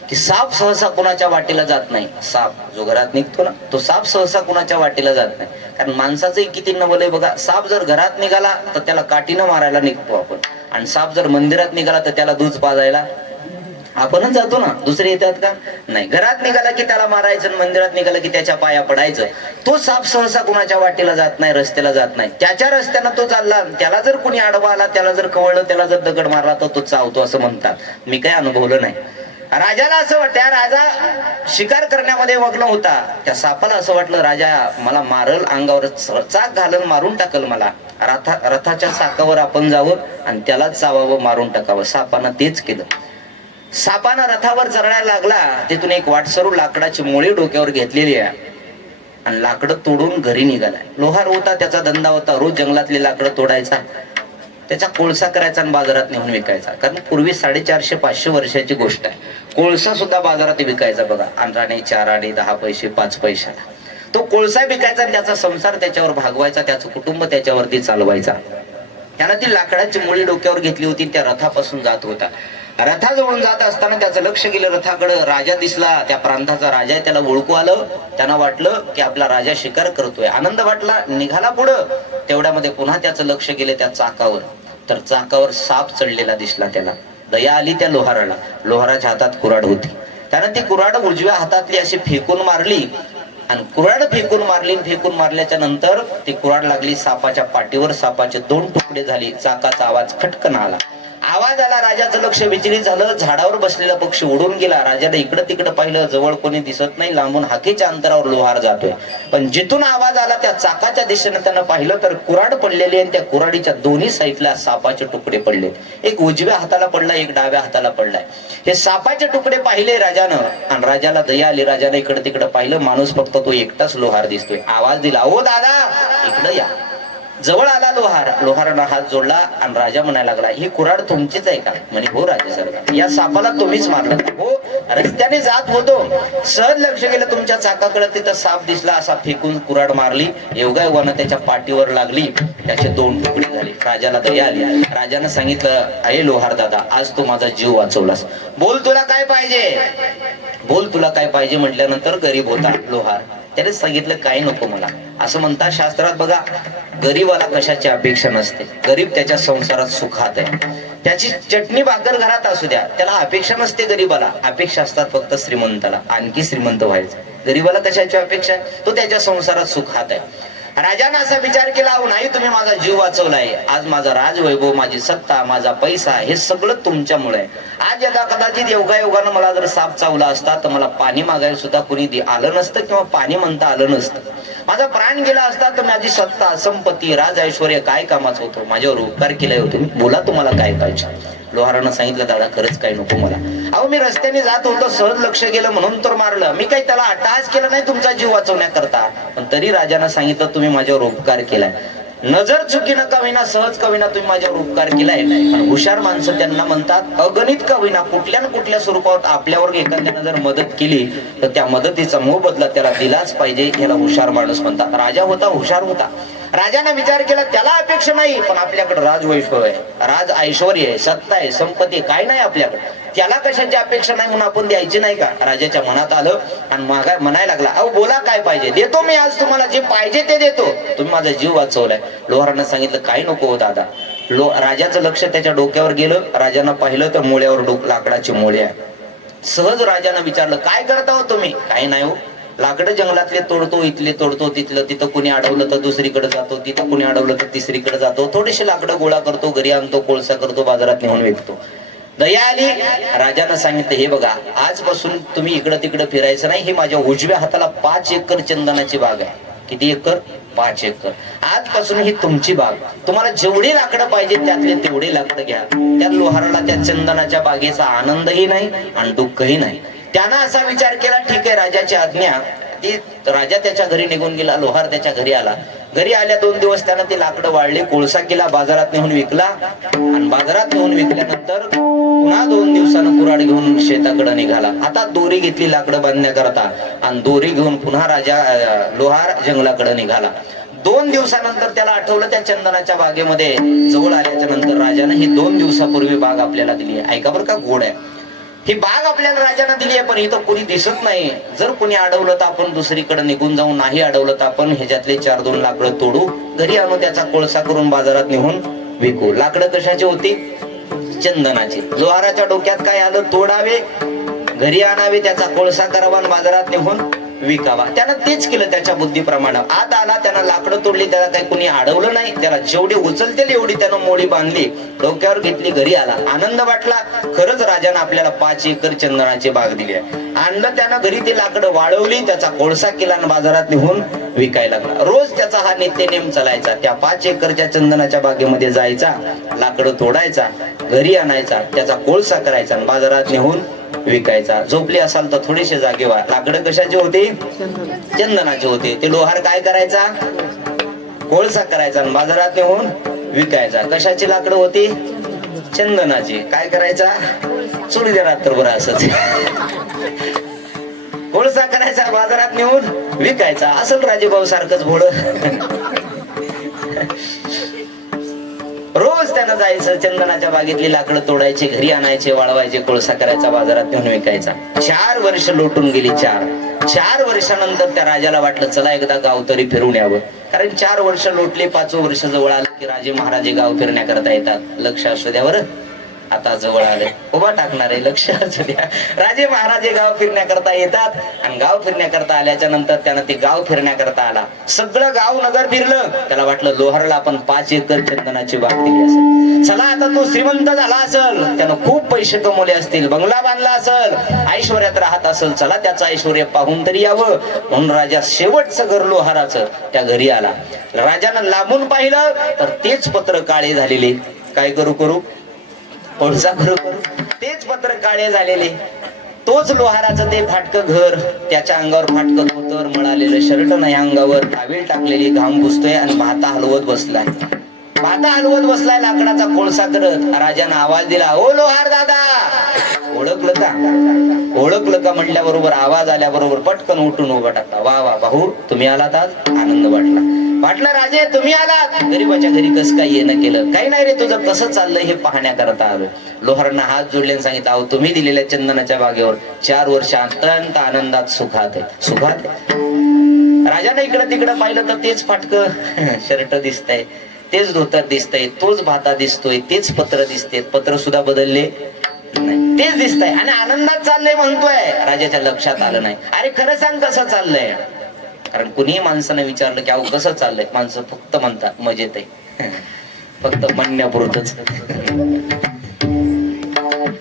की साप सहसा कुणाच्या वाटेला जात नाही. साप जो घरात निघतो ना, तो साप सहसा कुणाच्या वाटेला जात नाही. कारण माणसाचंही किती नवल आहे बघा. साप जर घरात निघाला तर त्याला काठीनं मारायला निघतो आपण, आणि साप जर मंदिरात निघाला तर त्याला दूध पाजायला आपणच जातो ना. दुसरे येतात का? नाही. घरात निघाला की त्याला मारायचं, मंदिरात निघाला की त्याच्या पाया पडायचं. तो साप सहसा कुणाच्या वाटेला जात नाही, रस्त्याला जात नाही. त्याच्या रस्त्यानं तो चालला, त्याला जर कुणी आडवा आला, त्याला जर कवळलं, त्याला जर दगड मारला तर तो चावतो असं म्हणतात. मी काय अनुभवलं नाही. राजाला असं वाटतं, राजा शिकार करण्यामध्ये मग्न होता. त्या सापाला असं वाटलं राजा मला मारल, अंगावर चाक घालून मारून टाकल मला. रथाच्या चाकावर आपण जावं आणि त्यालाच चावावं, मारून टाकावं. सापानं तेच केलं. सापानं रथावर चढायला लागला. तिथून एक वाटसरू लाकडाची मुळी डोक्यावर घेतलेली आहे आणि लाकडं तोडून घरी निघालाय. लोहार होता, त्याचा धंदा होता. रोज जंगलातली लाकडं तोडायचा, त्याचा कोळसा करायचा आणि बाजारात नेऊन विकायचा. कारण पूर्वी 450-500 वर्षाची गोष्ट आहे. कोळसा सुद्धा बाजारात विकायचा बघा. आंध्राने 4 आणे 10 पैसे 5 पैशाला तो कोळसा विकायचा आणि त्याचा संसार त्याच्यावर भागवायचा, त्याचं कुटुंब त्याच्यावरती चालवायचा. त्यानं ती लाकडाची मुळी डोक्यावर घेतली होती. त्या रथापासून जात होता. रथाजवळून जात असताना त्याचं लक्ष गेलं रथाकडे. राजा दिसला, त्या प्रांताचा राजा आहे. त्याला ओळखू आलं. त्यांना वाटलं की आपला राजा शिकार करतोय. आनंद वाटला, निघाला पुढं. तेवढ्यामध्ये पुन्हा त्याचं लक्ष गेलं त्या चाकावर. तर चाकावर साप चढलेला दिसला. त्याला दया आली त्या लोहाराला. लोहाराच्या हातात कुऱ्हाड होती. त्यानं ती कुऱ्हाड उजव्या हातातली अशी फेकून मारली आणि कुऱ्हाड फेकून मारल्याच्या नंतर ती कुऱ्हाड लागली सापाच्या पाठीवर. सापाचे 2 तुकडे झाले. चाकाचा आवाज खटकन आला. आवाज आला, राजाचं लक्ष विचलित झालं. झाडावर बसलेला पक्षी उडून गेला. राजाने इकडं तिकडं पाहिलं, जवळ कोणी दिसत नाही. लांबून हाकेच्या अंतरावर लोहार जातोय. पण जिथून आवाज आला त्या चाकाच्या दिशेने त्यानं पाहिलं तर कुऱ्हाड पडलेली आणि त्या कुऱ्हाडीच्या दोन्ही साईडला सापाचे तुकडे पडले. एक उजव्या हाताला पडलाय, एक डाव्या हाताला पडलाय. हे सापाचे तुकडे पाहिले राजानं आणि राजाला दया आली. राजाने इकडं तिकडं पाहिलं, माणूस फक्त तो एकटाच लोहार दिसतोय. आवाज दिला, ओ दादा इकडं या. जवळ आला लोहार. लोहारानं हात जोडला आणि राजा म्हणायला लागला, ही कुऱ्हाड तुमचीच आहे का? म्हणे हो राजा सरकार. या सापाला तुम्हीच मारलं का? हो, रस्त्याने जात होतो, सहज लक्ष गेलं तुमच्या चाकाकडे, तिथं साप दिसला, असा फेकून कुऱ्हाड मारली. योगायोगानं त्याच्या पाठीवर लागली. त्याचे 2 तुकडे झाले. राजाला दया आली. राजानं सांगितलं, अरे लोहार दादा, आज तू माझा जीव वाचवलास. बोल तुला काय पाहिजे, बोल तुला काय पाहिजे. म्हटल्यानंतर गरीब होता लोहार. त्याने सांगितलं काही नको मला. असं म्हणतात शास्त्रात बघा, गरीबाला कशाची अपेक्षा नसते. गरीब त्याच्या संसारात सुखात आहे. त्याची चटणी भाकर घरात असू द्या, त्याला अपेक्षा नसते. गरीबाला अपेक्षा असतात फक्त श्रीमंताला आणखी श्रीमंत व्हायचं. गरीबाला कशाची अपेक्षा? तो त्याच्या संसारात सुखात आहे. राजाने असा विचार केला, अहो नाही, तुम्ही माझा जीव वाचवलाय. आज माझा राजवैभव, माझी सत्ता, माझा पैसा हे सगळं तुमच्यामुळे आहे. आज यदा कदाचित योगायोगानं मला जर साप चावला असता तर मला पाणी मागायला सुद्धा कुणी आलं नसतं किंवा पाणी म्हणता आलं नसतं. माझा प्राण गेला असता तर माझी सत्ता, संपत्ती, राज ऐश्वर्य काय कामाचं होतं? माझ्यावर उपकार केलाय होतो. बोला तुम्हाला काय पाहिजे. लोहारानं सांगितलं, दादा खरंच काय नको मला. अहो मी रस्त्याने जात होतो, सहज लक्ष गेलं म्हणून तर मारलं. मी काही त्याला अट्टहास केला नाही तुमचा जीव वाचवण्याकरता. पण तरी राजानं सांगितलं, तुम्ही माझ्यावर उपकार केलाय. नजर चुकीनं का होईना, सहज का होईना तुम्ही माझ्यावर उपकार केलाय. पण हुशार माणसं त्यांना म्हणतात, अगणित का होईना कुठल्या ना कुठल्या स्वरूपात आपल्यावर एखाद्यानं जर मदत केली तर त्या मदतीचा मोबदला त्याला दिलाच पाहिजे. याला हुशार माणूस म्हणतात. राजा होता, हुशार होता. राजाने विचार केला, त्याला अपेक्षा नाही, पण आपल्याकडे राजवैभव आहे, राज ऐश्वर्य आहे, सत्ता आहे, संपत्ती काय नाही आपल्याकडे. त्याला कशाची अपेक्षा नाही म्हणून आपण द्यायची नाही का? राजाच्या मनात आलं आणि म्हणायला लागला, अहो बोला काय पाहिजे, देतो मी आज तुम्हाला जे पाहिजे ते देतो. तुम्ही माझा जीव वाचवलाय. लोहारानं सांगितलं, काही नको हो दादा. राजाचं लक्ष त्याच्या डोक्यावर गेलं. राजानं पाहिलं तर मुळ्यावर लाकडाची मुळे आहे. सहज राजानं विचारलं, काय करता हो तुम्ही? काही नाही हो, लाकडं जंगलातले तोडतो, इथले तोडतो, तिथं कुणी अडवलं तर दुसरीकडे जातो, तिथं कुणी अडवलं तर तिसरीकडे जातो, थोडेसे लाकडं गोळा करतो, घरी आणतो, कोळसा करतो, बाजारात नेऊन विकतो. दया आली. राजानं सांगितलं, हे बघा आजपासून तुम्ही इकडं तिकडं फिरायचं नाही. हे माझ्या उजव्या हाताला 5 एकर चंदनाची बाग आहे. किती एकर? 5 एकर. आजपासून ही तुमची बाग. तुम्हाला जेवढी लाकडं पाहिजे त्यातले तेवढे लाकडं घ्या. त्या लोहाराला त्या चंदनाच्या बागेचा आनंदही नाही आणि दुःखही नाही. त्यानं असा विचार केला, ठीक आहे राजाची आज्ञा. ती राजा त्याच्या घरी निघून गेला. लोहार त्याच्या घरी आला. घरी आल्या 2 दिवस त्यानं ते लाकडं वाळले, कोळसा केला, बाजारात नेऊन विकला. आणि बाजारात नेऊन विकल्यानंतर पुन्हा 2 दिवसानं कुऱ्हाड घेऊन शेताकडे निघाला. आता दोरी घेतली लाकडं बांधण्याकरता आणि दोरी घेऊन पुन्हा लोहार जंगलाकडे निघाला. 2 दिवसानंतर त्याला आठवलं, त्या चंदनाच्या बागेमध्ये जवळ आल्याच्या नंतर राजाने ही 2 दिवसापूर्वी बाग आपल्याला दिली आहे. ऐका बरं का, गोड आहे ही बाग आपल्याला राजाने दिली आहे. पण इथं कुणी दिसत नाही. जर कुणी अडवलं तर आपण दुसरीकडे निघून जाऊ, नाही अडवलं तर आपण ह्याच्यातले 4-2 लाकडं तोडू, घरी आणू, त्याचा कोळसा करून बाजारात नेऊन विकू. लाकडं कशाची होती? चंदनाची. लोहाराच्या डोक्यात काय आलं? तोडावे, घरी आणावे, त्याचा कोळसा करावा आणि बाजारात नेऊन विकावा. त्यानं तेच केलं त्याच्या बुद्धीप्रमाणे. आत आला, त्यानं लाकडं तोडली, त्याला काही कुणी अडवलं नाही. त्याला जेवढे उचलतील एवढी त्यानं मोडी बांधली, डोक्यावर घेतली, घरी आला. आनंद वाटला. खरंच राजानं आपल्याला 5 एकर चंदनाची बाग दिली आहे. आणलं त्यानं घरी, ते लाकडं वाळवली, त्याचा कोळसा केला आणि बाजारात नेऊन विकायला लागला. रोज त्याचा हा नित्यनेम चालायचा. त्या 5 एकरच्या चंदनाच्या बागेमध्ये जायचा, लाकडं तोडायचा, घरी आणायचा, त्याचा कोळसा करायचा आणि बाजारात नेऊन विकायचा. झोपली असाल तर थोडेसे जागे व्हा. लाकडं कशाचे होते? चंदनाचे होते. ते लोहार काय करायचा? कोळसा करायचा आणि बाजारात नेऊन विकायचा. कशाची लाकडं होती? चंदनाची. काय करायचा? चुली द्या रात्रभर असच. कोळसा करायचा, बाजारात नेऊन विकायचा. असं राजेभाऊ सारखंच भोळ. रोज त्यानं जायचं, चंदनाच्या बागेतली लाकडं तोडायचे, घरी आणायचे, वाळवायचे, कोळसा करायचा, बाजारात नेऊन विकायचा. 4 वर्ष लोटून गेली. 4 वर्षानंतर त्या राजाला वाटलं चला एकदा गाव तरी फिरून यावं. कारण 4 वर्ष लोटले, 5वं वर्ष जवळ आलं की राजे महाराजे गाव फिरण्याकरता येतात. लक्ष असू द्या बरं, आता जवळ आले, उभा टाकणार आहे, लक्ष असू द्या. राजे महाराजे गाव फिरण्याकरता येतात आणि गाव फिरण्याकरता आल्याच्या नंतर त्यानं ते गाव फिरण्याकरता आला. सगळं गाव नगर फिरलं. त्याला वाटलं लोहारला आपण 5 एकर चंदनाची बाग दिली असेल, चला आता तो श्रीमंत झाला असेल, त्यानं खूप पैसे कमवले असतील, बंगला बांधला असेल, ऐश्वर्यात राहत असेल, चला त्याचं ऐश्वर्य पाहून तरी यावं. म्हणून राजा शेवटचं घर लोहाराचं त्या घरी आला. राजानं लांबून पाहिलं तर तेच पत्र काळे झालेले. काय करू करू कोळसा करू करू तेच पत्र काळे झालेले. तोच लोहाराचं ते फाटकं घर, त्याच्या अंगावर फाटकं धोतर, मळालेलं शर्ट नाही अंगावर, टावेल टाकलेली, घाम पुसतोय आणि भाता हलवत बसलाय. भाता हलवत बसलाय लाकडाचा कोळसा करत. राजानं आवाज दिला, ओ लोहार दादा. ओळखलं का? ओळखलं का म्हटल्याबरोबर, आवाज आल्याबरोबर पटकन उठून उभा टाकला. वा वा भाऊ, तुम्ही आलात आज? आनंद वाटला. वाटलं राजे तुम्ही आलात, गरीबाच्या घरी कसं काय येणं केलं? काही नाही रे, तुझं कसं चाललंय हे पाहण्याकरता आलो. लोहारांना हात जोडले आणि सांगितलं, अहो तुम्ही दिलेल्या चंदनाच्या बागेवर 4 वर्ष अत्यंत आनंदात सुखात आहे, सुखात आहे. राजाने इकडं तिकडं पाहिलं तर तेच फाटकं शर्ट दिसतंय, तेच धोतर दिसतंय, तोच भाता दिसतोय, तेच पत्र दिसते, पत्र सुद्धा बदलले नाही, तेच दिसतंय आणि आनंदात चाललंय म्हणतोय. राजाच्या लक्षात आलं नाही. अरे खरं सांग कसं चाललंय? कारण कुणीही माणसानं विचारलं की अहो कसं चाललंय, माणसं फक्त म्हणतात मजेत आहे. फक्त म्हणण्यापुरतच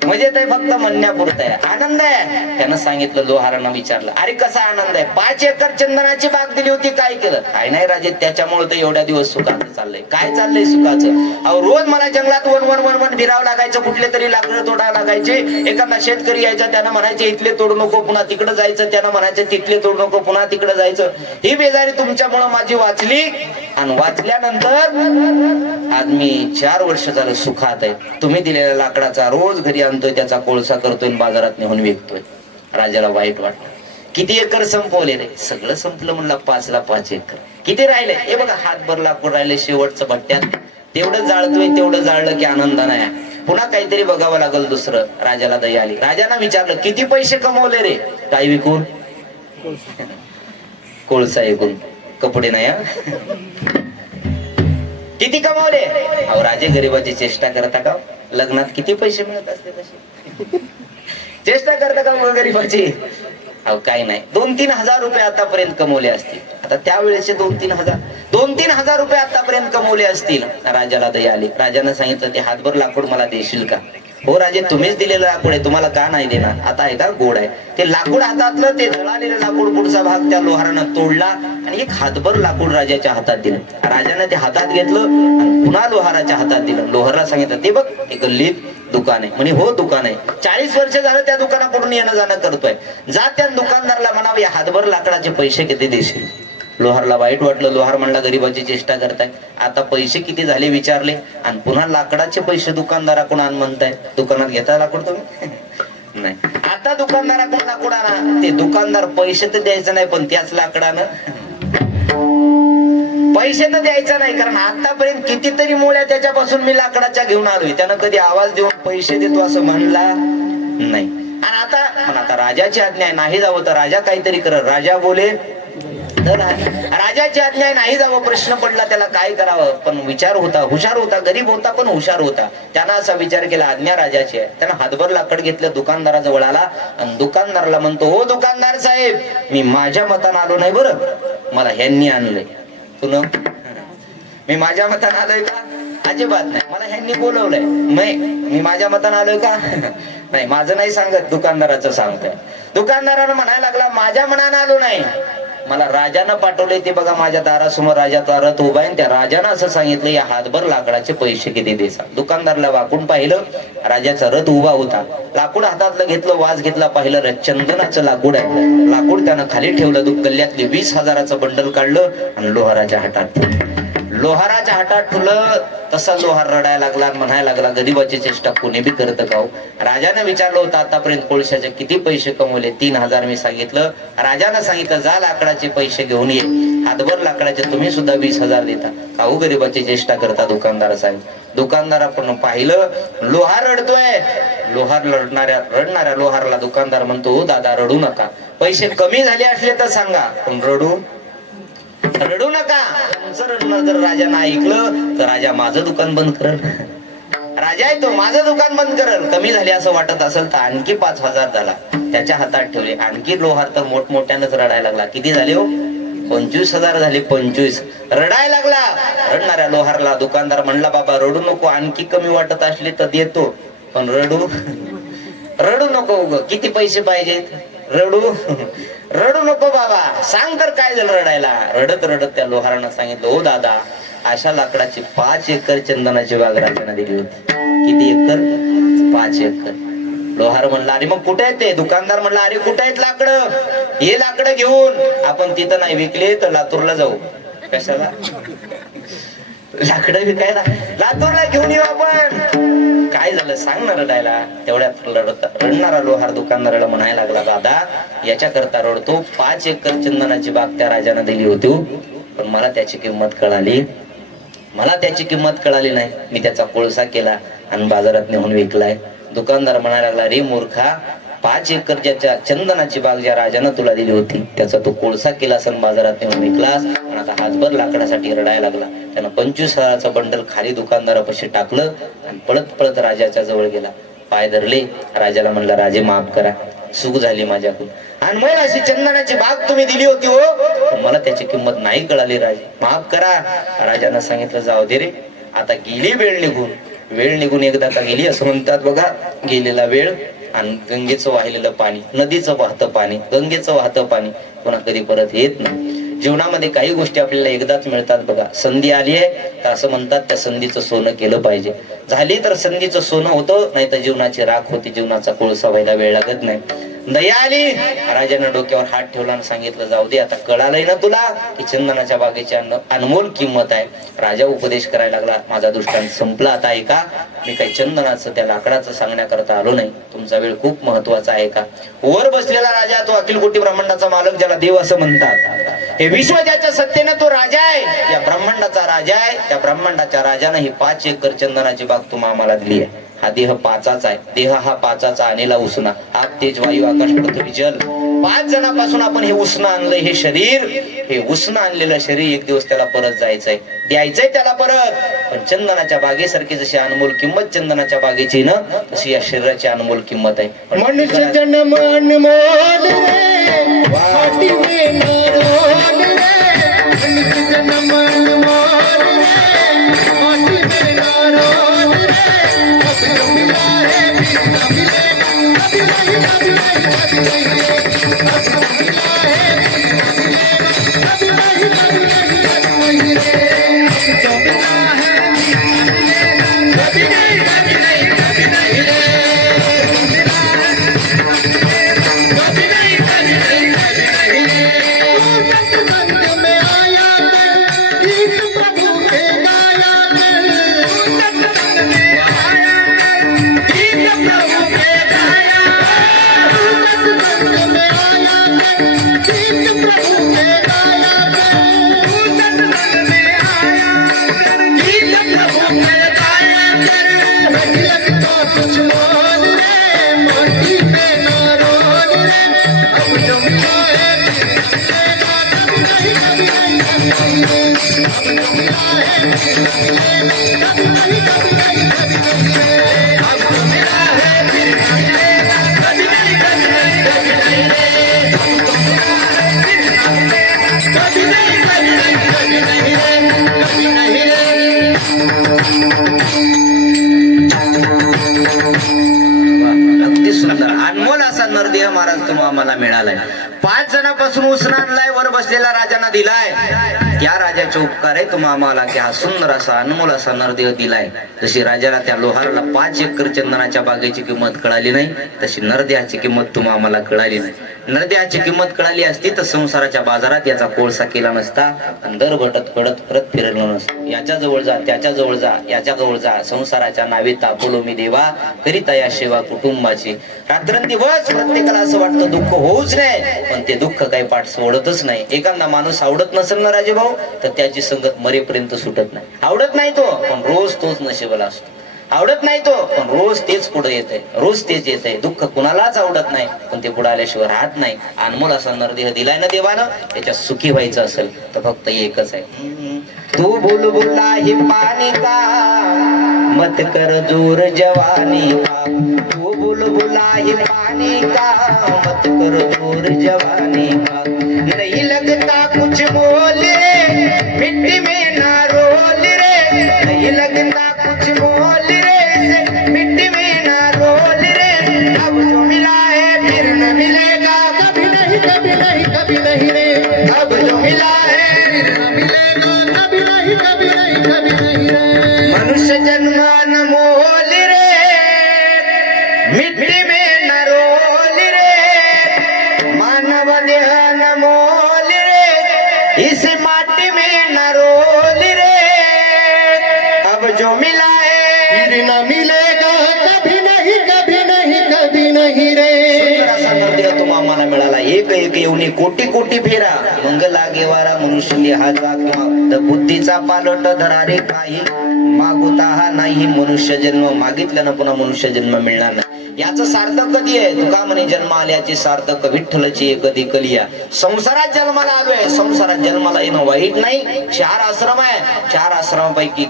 मजेत आहे, फक्त म्हणण्यापुरत आहे, आनंद आहे. त्यानं सांगितलं, लोहारानं विचारलं, अरे कसा आनंद आहे? 5 एकर चंदनाची बाग दिली होती, काय केलं? काय नाही राजे, त्याच्यामुळे तर एवढ्या दिवस सुखाचं चाललंय. काय चाललंय सुखाचं? अहो रोज मला जंगलात वन फिरावं लागायचं, कुठले तरी लाकडं तोडावं लागायचे. एखादा शेतकरी यायचा, त्यानं म्हणायचे इथले तोडू नको, पुन्हा तिकडे जायचं, त्यानं म्हणायचं तिथले तोडू नको, पुन्हा तिकडे जायचं. ही बेजारी तुमच्यामुळे माझी वाचली आणि वाचल्यानंतर आज मी 4 वर्ष झालं सुखात आहे. तुम्ही दिलेल्या लाकडाचा रोज घरी आणतोय, त्याचा कोळसा करतोय, बाजारात नेऊन विकतोय. राजाला वाईट वाटलं. किती एकर संपवले रे? सगळं संपलं म्हणला. 5ला 5 एकर. किती राहिले? हे बघा, हातभर लाकूड राहिले शेवटचं भट्ट्यात. तेवढं जाळतोय, तेवढं जाळलं की आनंद नाही. पुन्हा काहीतरी बघावं लागल दुसरं. राजाला दया आली. राजानं विचारलं, किती पैसे कमवले रे? काय विकून? कोळसा विकून. कपडे नाही. किती कमावले? अहो राजे गरिबाची चेष्टा करता का? लग्नात किती पैसे मिळत असते तसे चेष्टा करता का मग गरिबाची? अहो काही नाही, 2-3 हजार रुपये आतापर्यंत कमवले असतील. आता त्यावेळेचे 2-3 हजार रुपये आतापर्यंत कमवले असतील. राजाला दया आली. राजाने सांगितलं, ते हातभर लाकूड मला देशील का? हो राजे, तुम्हीच दिलेलं लाकूड आहे, तुम्हाला का नाही देणार? आता आहे का? गोड आहे. ते लाकूड हातातलं, ते जळालेलं लाकूड, पुढचा भाग त्या लोहारानं तोडला आणि एक हातभर लाकूड राजाच्या हातात दिलं. राजाने ते हातात घेतलं आणि पुन्हा लोहाराच्या हातात दिलं. लोहाराला सांगितलं, ते बघ एक गल्लीत दुकान आहे. म्हणे हो दुकान आहे. 40 वर्ष झालं त्या दुकानाकडून येणं जाणं करतोय. जा त्या दुकानदाराला म्हणावं, या हातभर लाकडाचे पैसे किती देशील? लोहारला वाईट वाटलं. लोहार म्हणला, गरीबाची चेष्टा करताय. आता पैसे किती झाले विचारले आणि पुन्हा लाकडाचे पैसे दुकानदाराकडून आण म्हणताय. दुकानात घेता लाकूड तुम्ही? नाही. आता दुकानदाराकडून लाकूड आणा. ते दुकानदार पैसे तर द्यायचं नाही, पण त्याच लाकडानं पैसे तर द्यायचा नाही. कारण आतापर्यंत कितीतरी मुळ्या त्याच्यापासून मी लाकडाच्या घेऊन आलोय. त्यानं कधी आवाज देऊन पैसे देतो असं म्हणला नाही. आणि आता राजाची आज्ञा आहे, नाही जावं तर राजा काहीतरी कर. राजा बोले बांधल आहे. राजाची आज्ञा नाही जावं, प्रश्न पडला त्याला काय करावं, पण विचार होता, हुशार होता, गरीब होता पण हुशार होता. त्यानं असा विचार केला आज्ञा राजाची आहे. त्यानं हातभर लाकड घेतलं, दुकानदाराजवळ आला आणि दुकानदाराला म्हणतो, हो दुकानदार साहेब, मी माझ्या मतानं आलो नाही बरं, मला ह्यांनी आणलंय. तुन मी माझ्या मतानं आलोय का? अजिबात नाही. मला ह्यांनी बोलवलंय, मी माझ्या मतानं आलोय का? नाही, माझं नाही सांगत, दुकानदाराचं सांगतोय. दुकानदारानं म्हणायला लागला, माझ्या मनानं आलो नाही, मला राजानं पाठवलंय. ते बघा माझ्या दारासमोर राजाचा रथ उभा आहे, त्या राजानं असं सांगितलं, या हातभर लाकडाचे पैसे किती देसा. दुकानदारला वाकून पाहिलं, राजाचा रथ उभा होता. लाकूड हातातलं घेतलं, वाज घेतला, पाहिलं चंदनाचं लाकूड आहे. लाकूड त्यानं खाली ठेवलं, गल्ल्यातले 20,000चं बंडल काढलं आणि लोहाराच्या हातात ठेवलं. लोहाराच्या हातात ठेवलं, तसा लोहार रडायला लागला, म्हणायला लागला, गरीबाची चेष्टा कोणी बी करत का हो? राजाने विचारलं होतं, आतापर्यंत कोळशाचे किती पैसे कमवले? 3,000 मी सांगितलं. राजानं सांगितलं, जा लाकडाचे पैसे घेऊन ये. हातभर लाकडाचे तुम्ही सुद्धा 20,000 देता, काहू गरीबाची चेष्टा करता दुकानदार साहेब? दुकानदाराकडून पाहिलं, लोहार रडतोय. लोहार रडणाऱ्या लोहारला दुकानदार म्हणतो, दादा रडू नका, पैसे कमी झाले असले तर सांगा, पण रडू नका. रडणं जर राजानं ऐकलं तर राजा माझं दुकान बंद करल. राजा आहे तो, माझं दुकान बंद करल. कमी झाले असं वाटत असेल तर आणखी 5,000 झाला, त्याच्या हातात ठेवले. आणखी लोहार तर मोठमोठ्यानंच रडायला लागला. किती झाले हो? 25,000 झाले. 25 रडायला लागला. रडणाऱ्या लोहारला दुकानदार म्हणला, बाबा रडू नको, आणखी कमी वाटत असले तर देतो, पण रडू नको. किती पैसे पाहिजेत? रडू नको बाबा, सांग तर काय झालं रडायला? रडत त्या लोहारानं सांगितलं, हो दादा, अशा लाकडाची 5 एकर चंदनाची बाग राजाने दिली होती. किती एकर? 5 एकर. लोहार म्हणला, अरे मग कुठे आहेत ते? दुकानदार म्हणला, अरे कुठे आहेत लाकडं? हे लाकडं घेऊन आपण तिथं नाही विकले तर लातूरला जाऊ. कशाला? लाकडं विकायला लातूरला घेऊन येऊ आपण. काय झालं सांग ना रडायला? तेवढ्यात रडणारा लोहार दुकानदाराला म्हणायला लागला, दादा याच्या करता रडतो, 5 एकर चंदनाची बाग त्या राजाने दिली होती, पण मला त्याची किंमत कळाली नाही. मी त्याचा कोळसा केला आणि बाजारात नेऊन विकलाय. दुकानदार म्हणायला लागला, रे मूर्खा, 5 एकर ज्याच्या चंदनाची बाग ज्या राजानं तुला दिली होती त्याचा तो कोळसा केलास आणि बाजारात नेऊन विकलास, आणि आता हातभर लाकडासाठी रडायला लागला. त्यानं 25,000चं बंडल खाली दुकानदारापाशी टाकलं आणि पळत राजाच्या जवळ गेला. पाय धरले. राजाला म्हणला, राजे माफ करा, चूक झाली माझ्याकडून, आणि मग अशी चंदनाची बाग तुम्ही दिली होती हो, मला त्याची किंमत नाही कळाली, राजे माफ करा. राजानं सांगितलं, जाऊ दे रे, आता गेली वेळ निघून एकदा का गेली असं म्हणतात बघा. गेलेला वेळ आणि गंगेचं वाहिलेलं पाणी, नदीचं वाहतं पाणी, गंगेचं वाहतं पाणी पुन्हा कधी परत येत नाही. जीवनामध्ये काही गोष्टी आपल्याला एकदाच मिळतात बघा. संधी आली आहे तर असं म्हणतात, त्या संधीचं सोनं केलं पाहिजे. झाली तर संधीचं सोनं होतं, नाही तर जीवनाची राख होती, जीवनाचा कोळसा व्हायला वेळ लागत नाही. दया आली. राजानं डोक्यावर हात ठेवला आणि सांगितलं, जाऊ दे, आता कळालंय ना तुला की चंदनाच्या बागेची अनमोल किंमत आहे. राजा उपदेश करायला लागला, माझा दृष्टांत संपला, आता ऐका, मी काही चंदनाचं त्या लाकडाचं सांगण्याकरता आलो नाही, तुमचा वेळ खूप महत्वाचा आहे का? वर बसलेला राजा, तो अखिल कोटी ब्रह्मांडाचा मालक, ज्याला देव असं म्हणतात, हे विश्व ज्याच्या सत्तेने तो राजा आहे, या ब्रह्मांडाचा राजा आहे. त्या ब्रह्मांडाच्या राजाने ही 5 एकर चंदनाची बाग तुम्हा आम्हाला दिली आहे. हा देह 5चा आहे. देह हा 5चा, आणेला उसना, आग तेज वायू आकाश पृथ्वी जल. 5 जणांपासून आपण हे उसना आणलंय. हे शरीर, हे उसना आणलेलं शरीर एक दिवस त्याला परत जायचंय, द्यायचंय त्याला परत. पण चंदनाच्या बागेसारखी जशी अनमोल किंमत चंदनाच्या बागेची ना, तशी या शरीराची अनमोल किंमत आहे. मनुष्य जन्म अनमोल रे, वाटी रे नरोल रे, मनुष्य जन्म अनमोल रे, वाटी रे नरोल रे. Thank you. अगदी सुंदर अनमोल असा नरदेह महाराज तुम्हा आम्हाला मिळालाय. 5 जणांपासून उसना आणलाय, वर बसलेला राजांना दिलाय. त्या राजाचे उपकार आहे तुम्हा आम्हाला की हा सुंदर असा अनमोल असा नरदेह दिलाय. जशी राजाला त्या लोहाराला 5 एकर चंदनाच्या बागेची किंमत कळाली नाही, तशी नरदेहाची किंमत तुम्हा आम्हाला कळाली नाही. नरदेहाची किंमत कळाली असती तर संसाराच्या बाजारात याचा कोळसा केला नसता आणि दर भटत पडत परत फिरलो नसतं. याच्या जवळ जा, त्याच्या जवळ जा, याच्या जवळ जा, संसाराच्या नावे तापलो मी देवा, करीता या सेवा कुटुंबाची. रात्रंदिवस प्रत्येकाला असं वाटतं दुःख होऊच नाही, पण ते दुःख काही पाठ सोडतच नाही. एखादा माणूस आवडत नसेल ना राजे भाऊ, तर त्याची संगत मरेपर्यंत सुटत नाही. आवडत नाही तो, पण रोज तोच नशिबाला असतो. आवडत नाही तो, पण रोज तेच पुढे येतंय, रोज तेच येतंय. दुःख कुणालाच आवडत नाही, पण ते पुढे आल्याशिवाय राहत नाही. अनमोल असा नरदेह दिलाय ना देवानं, त्याच्या सुखी व्हायचं असेल तर फक्त एकच आहे. तू बुलबुला ही पाणी का मत कर जोर जवानी का, तू बुलबुला ही पानी का मत कर जोर जवानी का. नहीं लगता कुछ मोल रे मिट्टी में ना रोल रे, नहीं लगता कुछ मोल रे मिट्टी में ना रोल रे. अब जो मिला है फिर न मिलेगा कभी नहीं, कभी नहीं, कभी नहीं रे. अब जो मिला है फिर न मिलेगा कभी नहीं, कभी नहीं, कभी नहीं रे. मनुष्य जन्म न मोल रे मिट्टी में न रोल रे, मानव देह न मोल रे इस माटी में न रोल रे. अब जो मिला है फिर न मिलेगा कभी नहीं, कभी नहीं, कभी नहीं रे. सुंदर असा नरदेह तुम्हा आम्हाला मिळाला. एक एक येऊनी कोटी कोटी फेरा, मंग लागे वारा मनुष्य लिहाजा किंवा बुद्धीचा पालट धरारे काही मागुता हा नाही मनुष्य जन्म. मागितल्यानं पुन्हा मनुष्य जन्म मिळणार नाही. याचं सार्थक कधी आहे? तुका म्हणे जन्म आल्याची सार्थक विठ्ठलची कधी कलिया. संसारात जन्माला आलोय, संसारात जन्माला येणं वाईट नाही. 4 आश्रम आहे, 4 आश्रमापैकी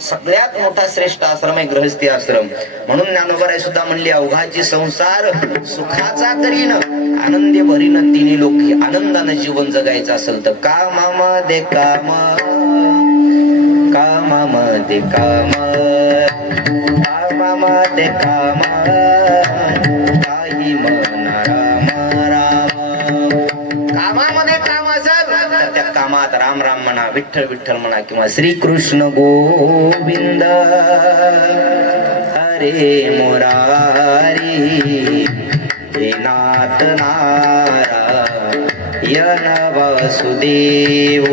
सगळ्यात मोठा श्रेष्ठ आश्रम आहे गृहस्थी आश्रम. म्हणून ज्ञानोबाराय सुद्धा म्हणले अवघाची संसार सुखाचा करीन आनंदे भरीन तिन्ही लोक. आनंदानं जीवन जगायचं असेल तर कामामध्ये काम, कामामध्ये काम, कामामध्ये काम, काही म्हणा राम राम. कामामध्ये काम असेल तर त्या कामात राम राम म्हणा, विठ्ठल विठ्ठल म्हणा किंवा श्रीकृष्ण गोविंद हरे मुरारी हे नाथ नारायण वासुदेव,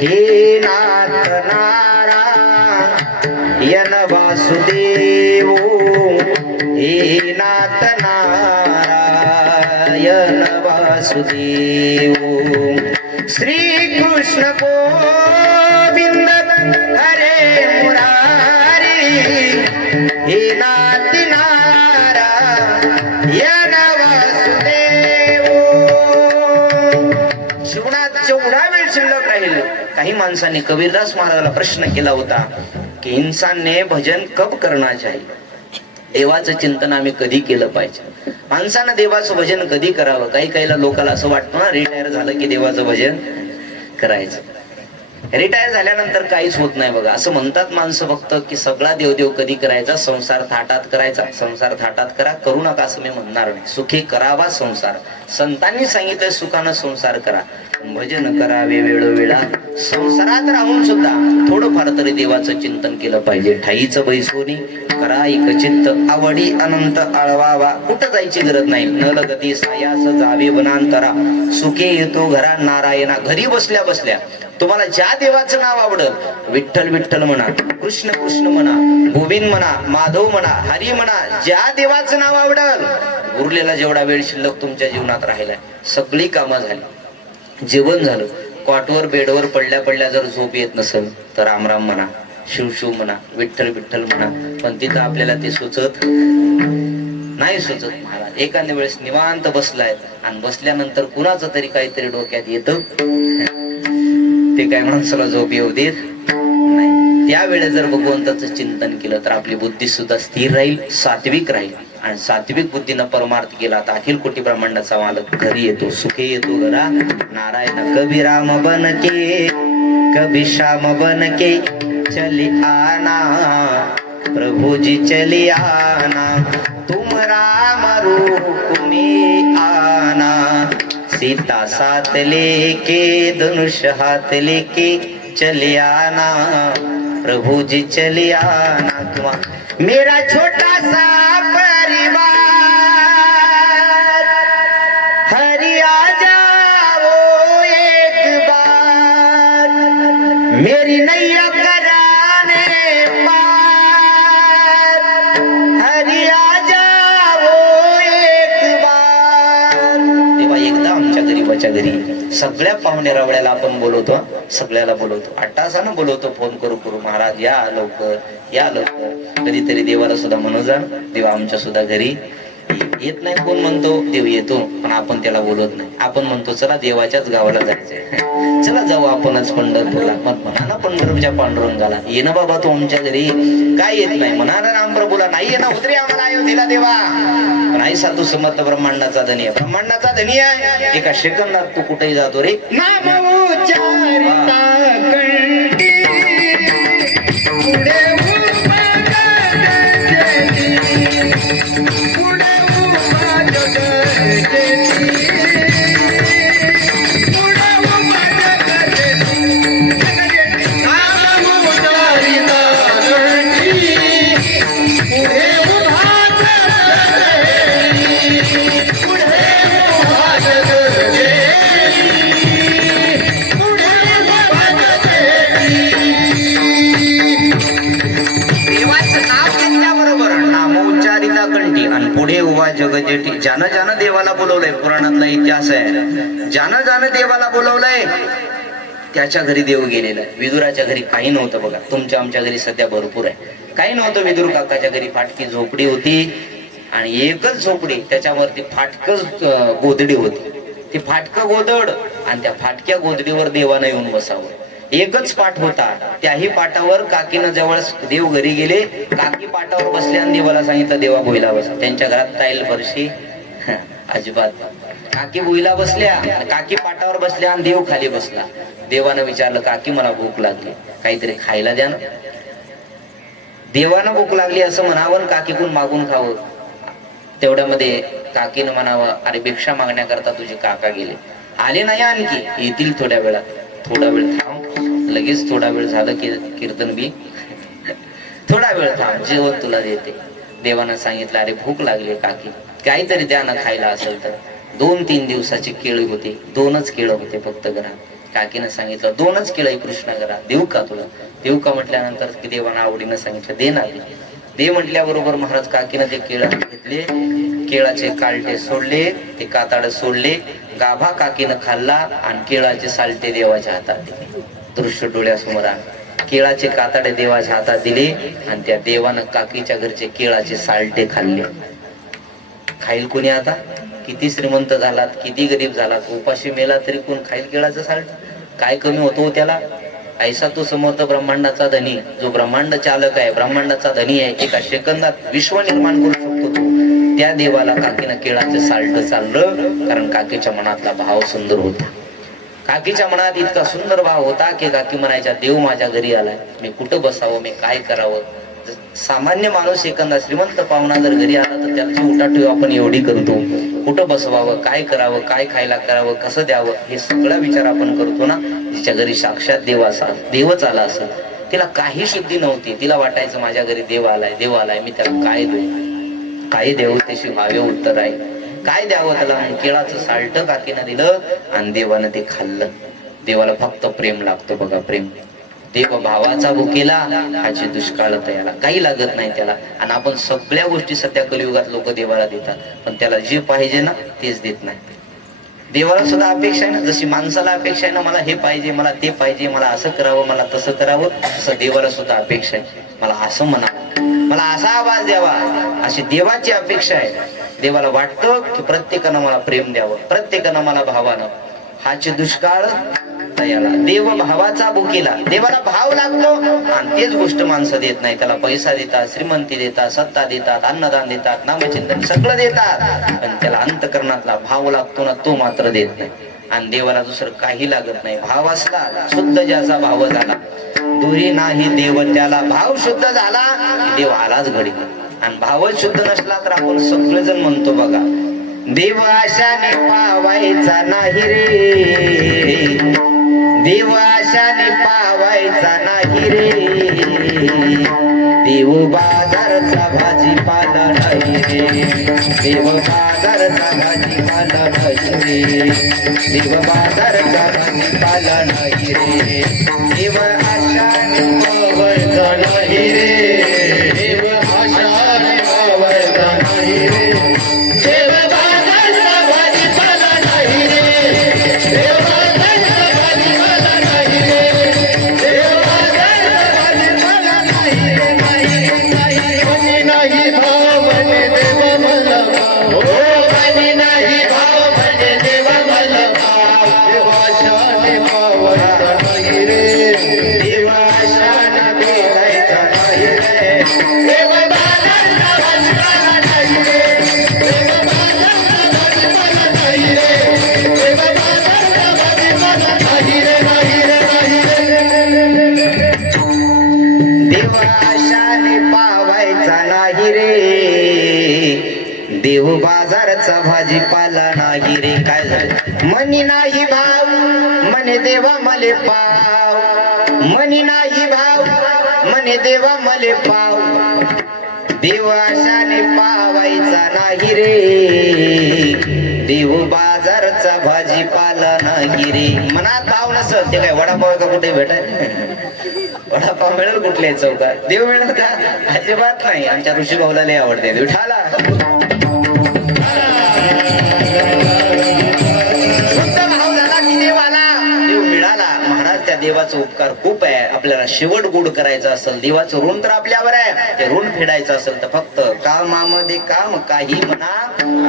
हे नाथ नारायण वासुदेव, हे नाथ नारायण वासुदेव. श्री कृष्ण गोविंद हरे मुरारी हे नाथ नारायण वासुदेव. जीवनात जेवढा वेळ शिल्लक राहील, काही माणसांनी कबीरदास महाराजाला प्रश्न केला होता की इंसान ने भजन कब करना चाहिए, देवाचं चिंतन आम्ही कधी केलं पाहिजे, माणसानं देवाचं भजन कधी करावं. काही काहीला लोकांना असं वाटतं ना रिटायर झालं की देवाचं भजन करायचं. रिटायर झाल्यानंतर काहीच होत नाही बघा. असं म्हणतात माणसं फक्त की सगळा देवदेव कधी करायचा, संसार थाटात करायचा. संसार थाटात करा, करू नका असं मी म्हणणार नाही. सुखी करावा संसार. संतांनी सांगितलं सुखानं संसार करा, भजन करावे वेळोवेळा. संसारात राहून सुद्धा थोडंफार तरी देवाचं चिंतन केलं पाहिजे. ठाईचं बैसोनी करा एक चित्त, आवडी अनंत आळवावा. कुठं जायची गरज नाही. न लगती सायास जावे वनांतरा, सुखे येतो घरा नारायणा. घरी बसल्या बसल्या तुम्हाला ज्या देवाचं नाव आवडलं, विठ्ठल विठ्ठल म्हणा, कृष्ण कृष्ण म्हणा, गोविंद म्हणा, माधव म्हणा, हरी म्हणा, ज्या देवाचं नाव आवडलं. उरलेला जेवढा वेळ शिल्लक तुमच्या जीवनात राहिलाय, सगळी कामं झाली, जेवण झालं, कॉटवर बेडवर पडल्या पडल्या जर झोप येत नसेल तर राम राम म्हणा, शिव शिव म्हणा, विठ्ठल विठ्ठल म्हणा. पण तिथं आपल्याला ते सुचत नाही सुचत महाराज. एखाद्या वेळेस निवांत बसलाय आणि बसल्यानंतर कुणाचं तरी काहीतरी डोक्यात येतं, ते काय माणसाला झोप येऊ देत नाही. त्यावेळेस जर भगवंताचं चिंतन केलं तर आपली बुद्धी सुद्धा स्थिर राहील, सात्विक राहील. आणि सात्विक बुद्धीनं परमार्थ केला तर अखिल कोटी ब्रह्मांडाचा मालक घरी येतो, सुखे येतो घरा. नारायण कभी राम बन के कभी श्याम बन के चली आना, प्रभु जी चली आना, तुम राम रूप में आना, सीता साथ लेके धनुष हाथ लेके चले आना, प्रभु जी चले आना. किंवा मेरा छोटा सा परिवार हरि आ जाओ एक बार, मेरी नैया कराने पार, हरि आ जाओ एक बार. तेव्हा एकदा आमच्या गरीबाच्या घरी सगळ्या पाहुणे रावळ्याला आपण बोलवतो, सगळ्याला बोलवतो, 8 तासानं बोलवतो, फोन करू करू, महाराज या लवकर या लवकर. कधीतरी देवाला सुद्धा म्हणू जा, देवा आमच्या सुद्धा घरी येत नाही. कोण म्हणतो देव येतो पण आपण त्याला बोलवत नाही. आपण म्हणतो चला देवाच्याच गावाला जायचंय, चला जाऊ आपणच पंढरपूरला. मग म्हणा ना पंढरपूरच्या पांडुरंगाला, ये ना बाबा तू आमच्या घरी, काय येत नाही म्हणा ना राम प्रभूला, नाही ये ना उतरे आम्हाला अयोध्येला देवा. नाही साधू समर्थ ब्रह्मांडाचा धनी आहे, ब्रह्मांडाचा धनी आहे. एका सेकंदात तू कुठेही जातो रे. नाम उच्चारिता कंठी पुढे उभा जगजनी, पुढे उभा जगजनी, पुढे उभा जगजनी. नाम उच्चारिता कंठी पुढे उभा जगजनी, पुढे उभा जगजनी, पुढे उभा जगजनी. देवाचं नाव घेतल्याबरोबर नामोच्चारिता कंठी आणि पुढे उभा जगजेठी. ज्यानं ज्यानं देवाला बोलवलंय, पुराणातला इतिहास आहे, ज्यानं ज्यानं देवाला बोलवलंय त्याच्या घरी देव गेलेला आहे. विदुराच्या घरी काही नव्हतं बघा, तुमच्या आमच्या घरी सध्या भरपूर आहे. काही नव्हतं. विदुर काकाच्या घरी फाटकी झोपडी होती आणि एकच झोपडी, त्याच्यावरती फाटकच गोदडी होती. ती फाटकं गोदड आणि त्या फाटक्या गोदडीवर देवानं येऊन बसावं. एकच पाठ होता, त्याही पाठावर काकीनं जवळ देव घरी गेले, काकी पाठावर बसल्या आणि देवाला सांगितलं देवा भुईला बस. त्यांच्या घरात टाईल फरशी अजिबात. काकी भुईला बसल्या, काकी पाठावर बसल्या आणि देव खाली बसला. देवानं विचारलं काकी मला भूक लागली, काहीतरी खायला द्या ना. देवानं भूक लागली असं म्हणावं, काकीकडून मागून खावं. तेवढ्यामध्ये काकीनं म्हणावं अरे भिक्षा मागण्याकरता तुझे काका गेले, आले नाही आणखी, येतील थोड्या वेळात. थोडा वेळ थांब. लगेच थोडा वेळ झालं की कीर्तन बी, थोडा वेळ थांब, जेवण तुला देते. देवानं सांगितलं अरे भूक लागली काकी, काहीतरी द्या ना खायला असेल तर. 2-3 दिवसाची केळी होती, 2च केळं होते फक्त घरात. काकीनं सांगितलं 2च केळं कृष्णा घरात, देऊ का तुला? देऊ का म्हटल्यानंतर देवानं आवडीनं सांगितलं दे ना दे म्हटल्याबरोबर महाराज काकीनं ते केळं घेतले, केळाचे कालटे सोडले, ते काताड सोडले, गाभा काकीनं खाल्ला आणि केळाचे सालटे देवाच्या हातात दिले. दृश्य डोळ्यासमोर आलं. केळाचे काताडे देवाच्या हातात दिले आणि त्या देवानं काकीच्या घरचे केळाचे सालटे खाल्ले. खाईल कोणी आता? किती श्रीमंत झालात, किती गरीब झालात, उपाशी मेला तरी कोण खाईल केळाचं साल्ट? काय कमी होतो त्याला? ऐसा तो समर्थ ब्रह्मांडाचा धनी, जो ब्रह्मांड चालक आहे, ब्रह्मांडाचा धनी आहे, एका सेकंदात विश्व निर्माण करू शकतो तो. त्या देवाला काकीनं केळाचं साल्ट चाललं, कारण काकीच्या मनातला भाव सुंदर होता. काकीच्या मनात इतका सुंदर भाव होता की काकी म्हणायच्या देव माझ्या घरी आलाय, मी कुठं बसावं, मी काय करावं. सामान्य माणूस एखादा श्रीमंत पाहुणा जर घरी आला तर त्याची उठाठेव आपण एवढी करतो, कुठं बसवावं, काय करावं, काय खायला करावं, कसं द्यावं, हे सगळा विचार आपण करतो ना. तिच्या घरी साक्षात देवच आला असं, तिला काही शुद्धी नव्हती. तिला वाटायचं माझ्या घरी देव आलाय, मी त्याला काय देऊ, काय देऊ, त्याशी भावे उत्तर आहे, काय द्यावं त्याला. केळाचं साल्ट काकीनं दिलं आणि देवानं ते खाल्लं. देवाला फक्त प्रेम लागतं बघा, प्रेम. देव भावाचा भुकेला ह्याची दुष्काळ तयाला, काही लागत नाही त्याला. आणि आपण सगळ्या गोष्टी सध्या कलियुगात लोक देवाला देतात, पण त्याला जे पाहिजे ना तेच देत नाही. देवाला सुद्धा अपेक्षा आहे ना, जशी माणसाला अपेक्षा आहे ना, मला हे पाहिजे, मला ते पाहिजे, मला असं करावं, मला तसं करावं, असं देवाला सुद्धा अपेक्षा आहे. मला असं म्हणा, मला असा आवाज द्यावा, अशी देवाची अपेक्षा आहे. देवाला वाटतं की प्रत्येकानं मला प्रेम द्यावं, प्रत्येकानं मला भावानं. हाचे दुष्काळ दयाला, देव भावाचा भुकेला. देवाला भाव लागतो आणि तेच गोष्ट माणसं देत नाही. त्याला पैसा देतात, श्रीमंती देतात, सत्ता देतात, अन्नदान देतात, नामचिंतन सगळं देतात, पण त्याला अंतकरणातला भाव लागतो ना, तो मात्र देत नाही. आणि देवाला दुसरं काही लागत नाही. भाव असला, शुद्ध ज्याचा भाव झाला, दुरी नाही देव त्याला. भाव शुद्ध झाला की देव आलाच घडी. आणि भावच शुद्ध नसला तर आपण सगळेजण म्हणतो बघा, देव आशाने पावायचा नाही रे, देव आशाने पावायचा नाही रे, देव बाजारचा भाजीपाला नाही रे, देव बाजारचा भाजीपाला नाही रे, देव बाजारचा भाजीपाला नाही रे, देव आशाने पावायचा नाही रे, देव आशाने पावायचा नाही रे, देव बाजारचा भाजीपाला नाही रे, देव बाजारचा भाजीपाला नाही रे, देव बाजारचा भाजीपाला नाही रे, नाही नाही भाव म्हणे देव मला भाव, हो म्हणे नाही भाव म्हणे देव मला भाव, देव आशाने पावायचा नाही रे, देव आशाने भेटायचा नाही रे, देव बाजारचा भाजीपाला नाही रे, देव बाजारचा भाजीपाला नाही रे, देव बाजारचा भाजीपाला नाही रे, नाही रे, नाही रे. देव आशाने पावायचा नाही रे, देव बाजारचा भाजीपाला नाही रे. काय झालं? मनी नाही भाव म्हणे देवा मले पाव, मनी नाही भाव म्हणे देवा मले पाव, देव आशाने पावायचा नाही रे, देव बाजारचा भाजीपाला नाही रे. मनात भाव नसल ते काय वडापाव का कुठे भेटाय? वडापाव मिळेल कुठल्या चौकात? देव मिळेल का? अजिबात नाही. आमच्या ऋषी भाऊला लय आवडते विठाला. शुद्ध भाव झाला की देव आला, देव मिळाला. महाराज त्या देवाचा उपकार खूप आहे. आपल्याला शेवट गोड करायचं असेल, देवाचं ऋण तर आपल्यावर आहे, ते ऋण फेडायचं असेल तर फक्त कामामध्ये काम, काही म्हणा,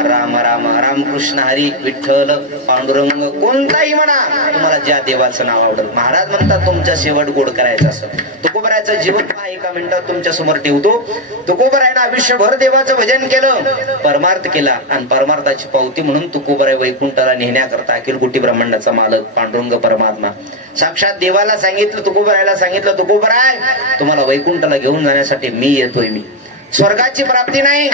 राम राम, रामकृष्ण हरी, विठ्ठल, पांडुरंग, कोणताही म्हणा, तुम्हाला ज्या देवाचं नाव आवडेल. महाराज म्हणतात तुमच्या शेवट गोड करायचं असेल, तुकोबरायचं जीवन पहा, एका मिनिटात तुमच्या समोर ठेवतो. तुकोबरायनं आयुष्यभर देवाचं भजन केलं, परमार्थ केला, आणि परमार्थाची पावती म्हणून तुकोबराय वैकुंठाला नेण्याकरता अखिल कोटी ब्रह्मांडाचा मालक पांडुरंग परमात्मा साक्षात देवाला सांगितलं, तुकोबरायला सांगितलं, तुकोबराय तुम्हाला वैकुंठाला घेऊन जाण्यासाठी मी येतोय. मी स्वर्गाची प्राप्ती नाही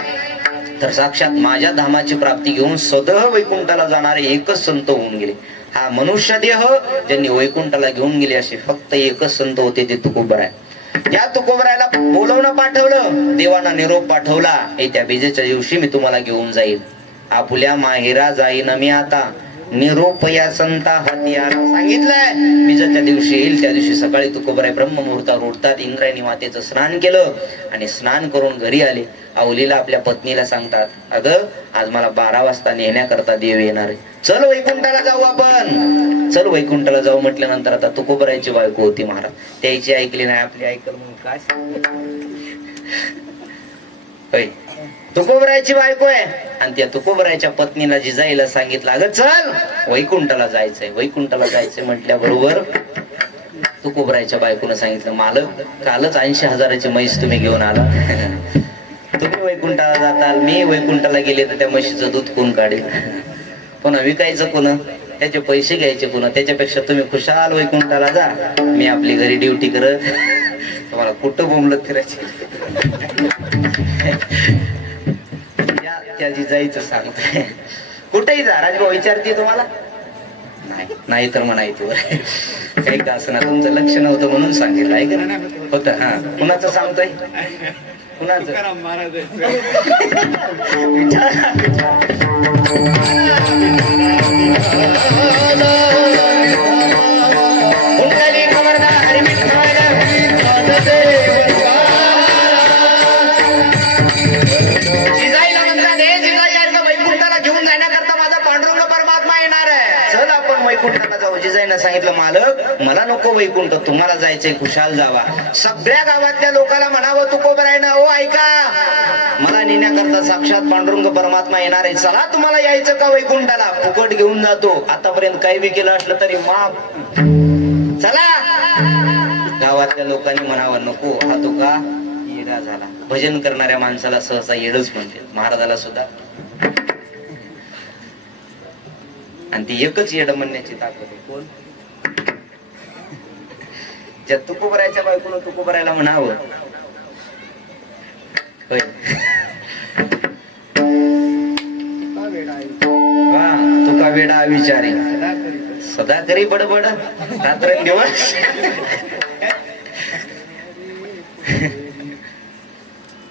तर साक्षात माझ्या धामाची प्राप्ती घेऊन सदैव वैकुंठाला जाणारे एकच संत होऊन गेले. हा मनुष्य देह ज्यांनी वैकुंठाला घेऊन गेले असे फक्त एकच संत होते, ते तुकोबराय. त्या तुकोबरायला बोलवणं पाठवलं, देवाना निरोप पाठवला, येत्या बीजेच्या दिवशी मी तुम्हाला घेऊन जाईल. आपुल्या माहेरा जाईन मी आता, निरोप या संता हाती आला. सांगितलंय बीजाच्या दिवशी येईल. त्या दिवशी सकाळी तुकोबराय ब्रह्ममुहूर्तावर उठतात, इंद्रायणी मातेचं स्नान केलं आणि स्नान करून घरी आले. आवलीला आपल्या पत्नीला सांगतात, अगं आज मला 12 वाजता नेण्याकरता देव येणार आहे, चल वैकुंठाला जाऊ आपण. चल वैकुंठाला जाऊ म्हटल्यानंतर आता तुकोबरायची बायको होती महाराज, त्याची ऐकली नाही, आपली ऐकल म्हणून काय तुकोबरायची बायको आहे. आणि त्या तुकोबरायच्या पत्नीला जिजाईला सांगितलं, अगं चल वैकुंठाला जायचंय, वैकुंठाला जायचंय म्हटल्याबरोबर तुकोबरायच्या बायकोनं सांगितलं, मालक कालच 80,000ची म्हैस तुम्ही घेऊन आला, तुम्ही वैकुंठाला जाताल, मी वैकुंठाला गेले तर त्या म्हशीचं दूध कोण काढेल, पुन्हा विकायचं कोण, त्याचे पैसे घ्यायचे कोण, त्याच्यापेक्षा तुम्ही खुशाल वैकुंठाला जा, मी आपली घरी ड्युटी करत तुम्हाला कुठं बोंबलत फिरायचे. त्या जिजाईचं सांगतोय, कुठेही जा. राजभाऊ विचारते तुम्हाला, नाही तर म्हणायचं एकदा असं ना, तुमचं लक्ष नव्हतं म्हणून सांगितलं आहे का होत. हा कुणाचं सांगतोय, कुणाचं? वैकुंठाला महाराजा वजीजाईनं सांगितलं, मालक मला नको वैकुंठ, तुम्हाला जायचंय खुशाल जावा. सगळ्या गावातल्या लोकांना म्हणावं तुकोबरायनं, हो ऐका, मला नेण्याकरता साक्षात पांडुरंग परमात्मा येणार आहे, चला तुम्हाला यायचं का वैकुंठाला, फुकट घेऊन जातो. आतापर्यंत काही बी केलं असलं तरी माफ, चला. गावातल्या लोकांनी म्हणावं नको, हा तो का येडा झाला. भजन करणाऱ्या माणसाला सहसा येडच म्हणते, महाराजाला सुद्धा. आणि ती एकच येड म्हणण्याची ताकद आहे. कोण? ज्या तुकोबरायच्या बायकोनं तुकोबरायला म्हणावं, होय तुका वेडा विचारे सदा करी बडबड रात्रंदिवस.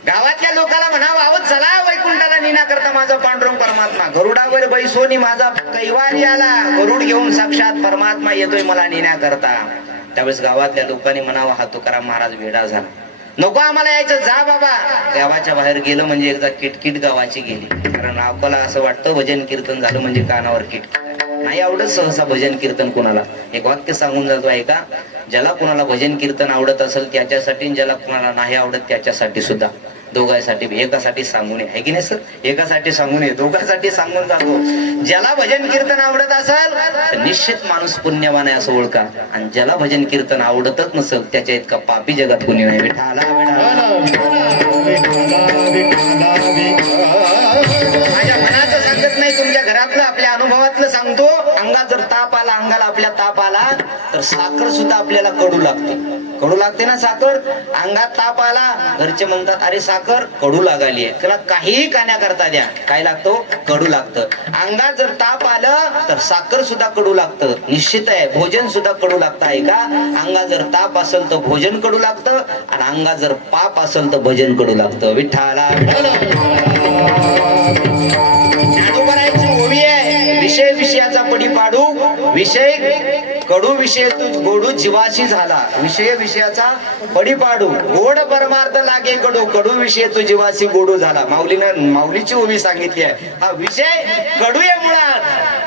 गावातल्या लोकांना म्हणावं, आहो चला वैकुंठाला नेण्या करता माझा पांडुरंग परमात्मा गरुडावर बैसोनी माझा कैवारी आला, गरुड घेऊन साक्षात परमात्मा येतोय मला नेण्या करता. त्यावेळेस गावातल्या लोकांनी म्हणावं, हा तुकाराम महाराज वेडा झाला, नको आम्हाला यायचं, जा बाबा. गावाच्या बाहेर गेलं म्हणजे एकदा किटकिट गावाची गेली. कारण आपल्याला असं वाटतं भजन कीर्तन झालं म्हणजे कानावर किटकिट. नाही आवडत सहसा भजन कीर्तन कोणाला. एक वाक्य सांगून जातो ऐका, ज्याला कोणाला भजन कीर्तन आवडत असेल त्याच्यासाठी, ज्याला कोणाला नाही आवडत त्याच्यासाठी सुद्धा, दोघांसाठी, एकासाठी सांगून आहे की नाही सर, एकासाठी सांगून आहे, दोघांसाठी सांगून जातो. ज्याला भजन कीर्तन आवडत असेल तर निश्चित माणूस पुण्यवान आहे असं ओळखा, आणि ज्याला भजन कीर्तन आवडतच नसेल त्याच्या इतका पापी जगात कोणी नाही. माझ्या मनाचं सांगत नाही, तुमच्या घरातलं आपल्या अनुभवातलं सांगतो. अंगात जर ताप आला, अंगाला आपल्या ताप आला तर साखर सुद्धा आपल्याला कडू लागते. कडू लागते ना साखर. अंगात ताप आला, घरचे म्हणतात अरे साखर कडू लागाली आहे, त्याला काहीही कान्या करता द्या, काय लागतो? कडू लागतं. अंगात जर ताप आलं तर साखर सुद्धा कडू लागतं. निश्चित आहे भोजन सुद्धा कडू लागतं आहे का. अंगात जर ताप असेल तर भोजन कडू लागतं, आणि अंगात जर पाप असेल तर भजन कडू लागतं. विठ्ठला ज्ञानोबरायची ओवी आहे, विषय विषयाचा पडी पाडू, विषय कडू विषय तू गोडू जीवाशी झाला, विषय विषयाचा पडी पाडू, गोड परमार्थ लागे कडू, कडू विषय तू जीवाशी गोडू झाला. माऊलीची ओवी सांगितली आहे. हा विषय कडू आहे मुळात,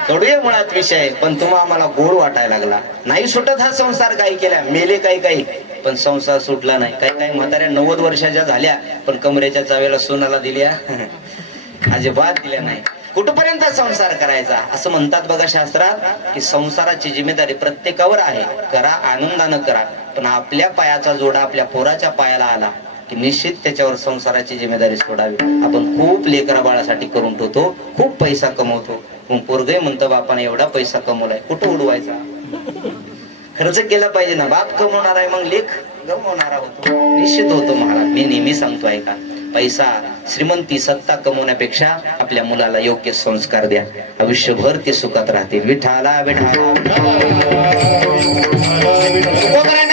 कडू आहे मुळात विषय, पण तुम्हा आम्हाला गोड वाटायला लागला. नाही सुटत हा संसार. काही केल्या मेले काही पण संसार सुटला नाही. काही म्हाताऱ्या 90 वर्षाच्या झाल्या पण कमरेच्या चावेला सोनाला दिल्या अजिबात दिल्या नाही. कुठपर्यंत संसार करायचा असं म्हणतात बघा शास्त्रात, की संसाराची जिम्मेदारी प्रत्येकावर आहे. करा, आनंदानं करा, पण आपल्या पायाचा जोडा आपल्या पोराच्या पायाला आला की निश्चित त्याच्यावर संसाराची जिम्मेदारी सोडावी. आपण खूप लेकरा बाळासाठी करून ठेवतो, खूप पैसा कमवतो, मग पोरगही म्हणतं बापाने एवढा पैसा कमवलाय, कुठं उडवायचा? खर्च केला पाहिजे ना. बाप कमवणार आहे मग लेख गमवणारा होतो, निश्चित होतो. महाराज मी नेहमी सांगतो ऐका, पैसा, श्रीमंती, सत्ता कमवण्यापेक्षा आपल्या मुलाला योग्य संस्कार द्या, आयुष्यभर ते सुखात राहतील. विठाला विठाला.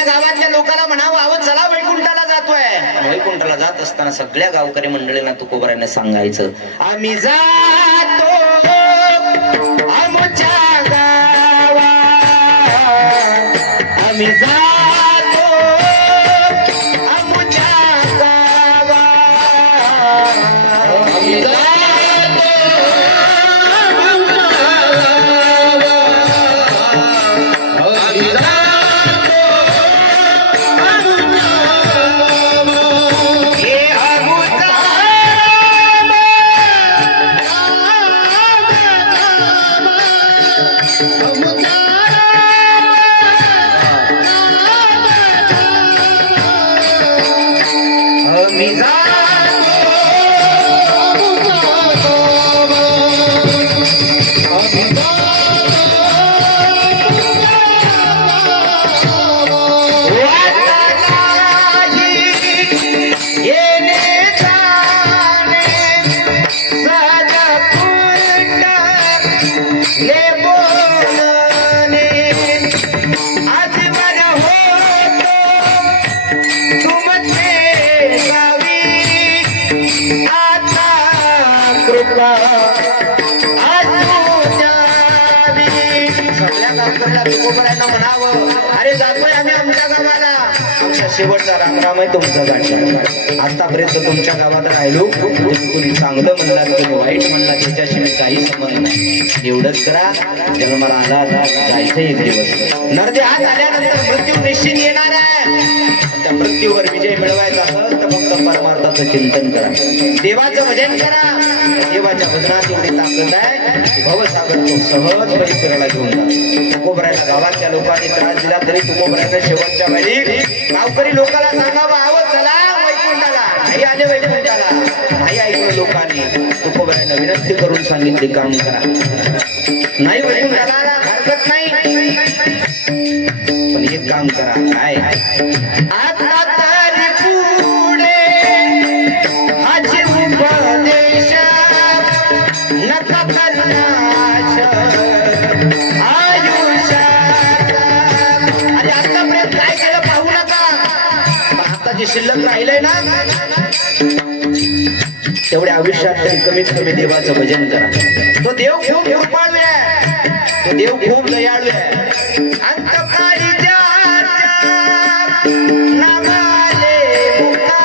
गावातल्या लोकांना म्हणावं, आहो चला वैकुंठाला जातोय. वैकुंठाला जात असताना सगळ्या गावकरी मंडळींना तुकोबराने सांगायचं, आम्ही जातो आमच्या गावा, आम्ही जातो आमच्या गावा, आम्ही जातो आम्ही जातो. सगळ्या गावकऱ्याला तुकोबरायांना म्हणावं, अरे जातोय आम्ही आमच्या गावाला, आमचा शेवटचा रामराम आहे तुमच्यासाठी. आतापर्यंत तुमच्या गावात राहिलो, तुम्ही चांगलं म्हणलात तुम्ही वाईट म्हणलात त्याच्याशी मी काही संबंध नाही. एवढंच करा, जन्माला आला जायचं एक दिवस. नरदेहात आल्यानंतर मृत्यू निश्चित येणार आहे. त्या मृत्यूवर विजय मिळवायचा असेल तर फक्त परमार्थाचं चिंतन करा, देवाचं भजन करा. देवाच्या भजनात एवढी ताकद आहे, भवसागर तो सहज परिसराला घेऊन जा. तुकोबरायला गावाच्या लोकांनी त्रास दिला तरी तुकोबरायला शेवटच्या वेळी गावकरी लोकांना सांगावं, आवं चला वैकुंठाला. नाही आले वैकुंठाला, नाही ऐकलं लोकांनी. तुकोबरायला विनंती करून सांगितले काम करा. नाही वैकुंठाला हरकत नाही, पण एक काम करा. काय आता तरी पुढे हाची उपदेश नका करण्याश आयुष्यात. अरे आतापर्यंत काय केलं पाहू नका, पण आता जे शिल्लक राहिलंय ना तेवढ्या आयुष्यात तरी कमीत कमी देवाचं भजन करा. तो देव खूप कृपाळू आहे, तो देव खूप दयाळू आहे. अंतकाळी नामाले मुका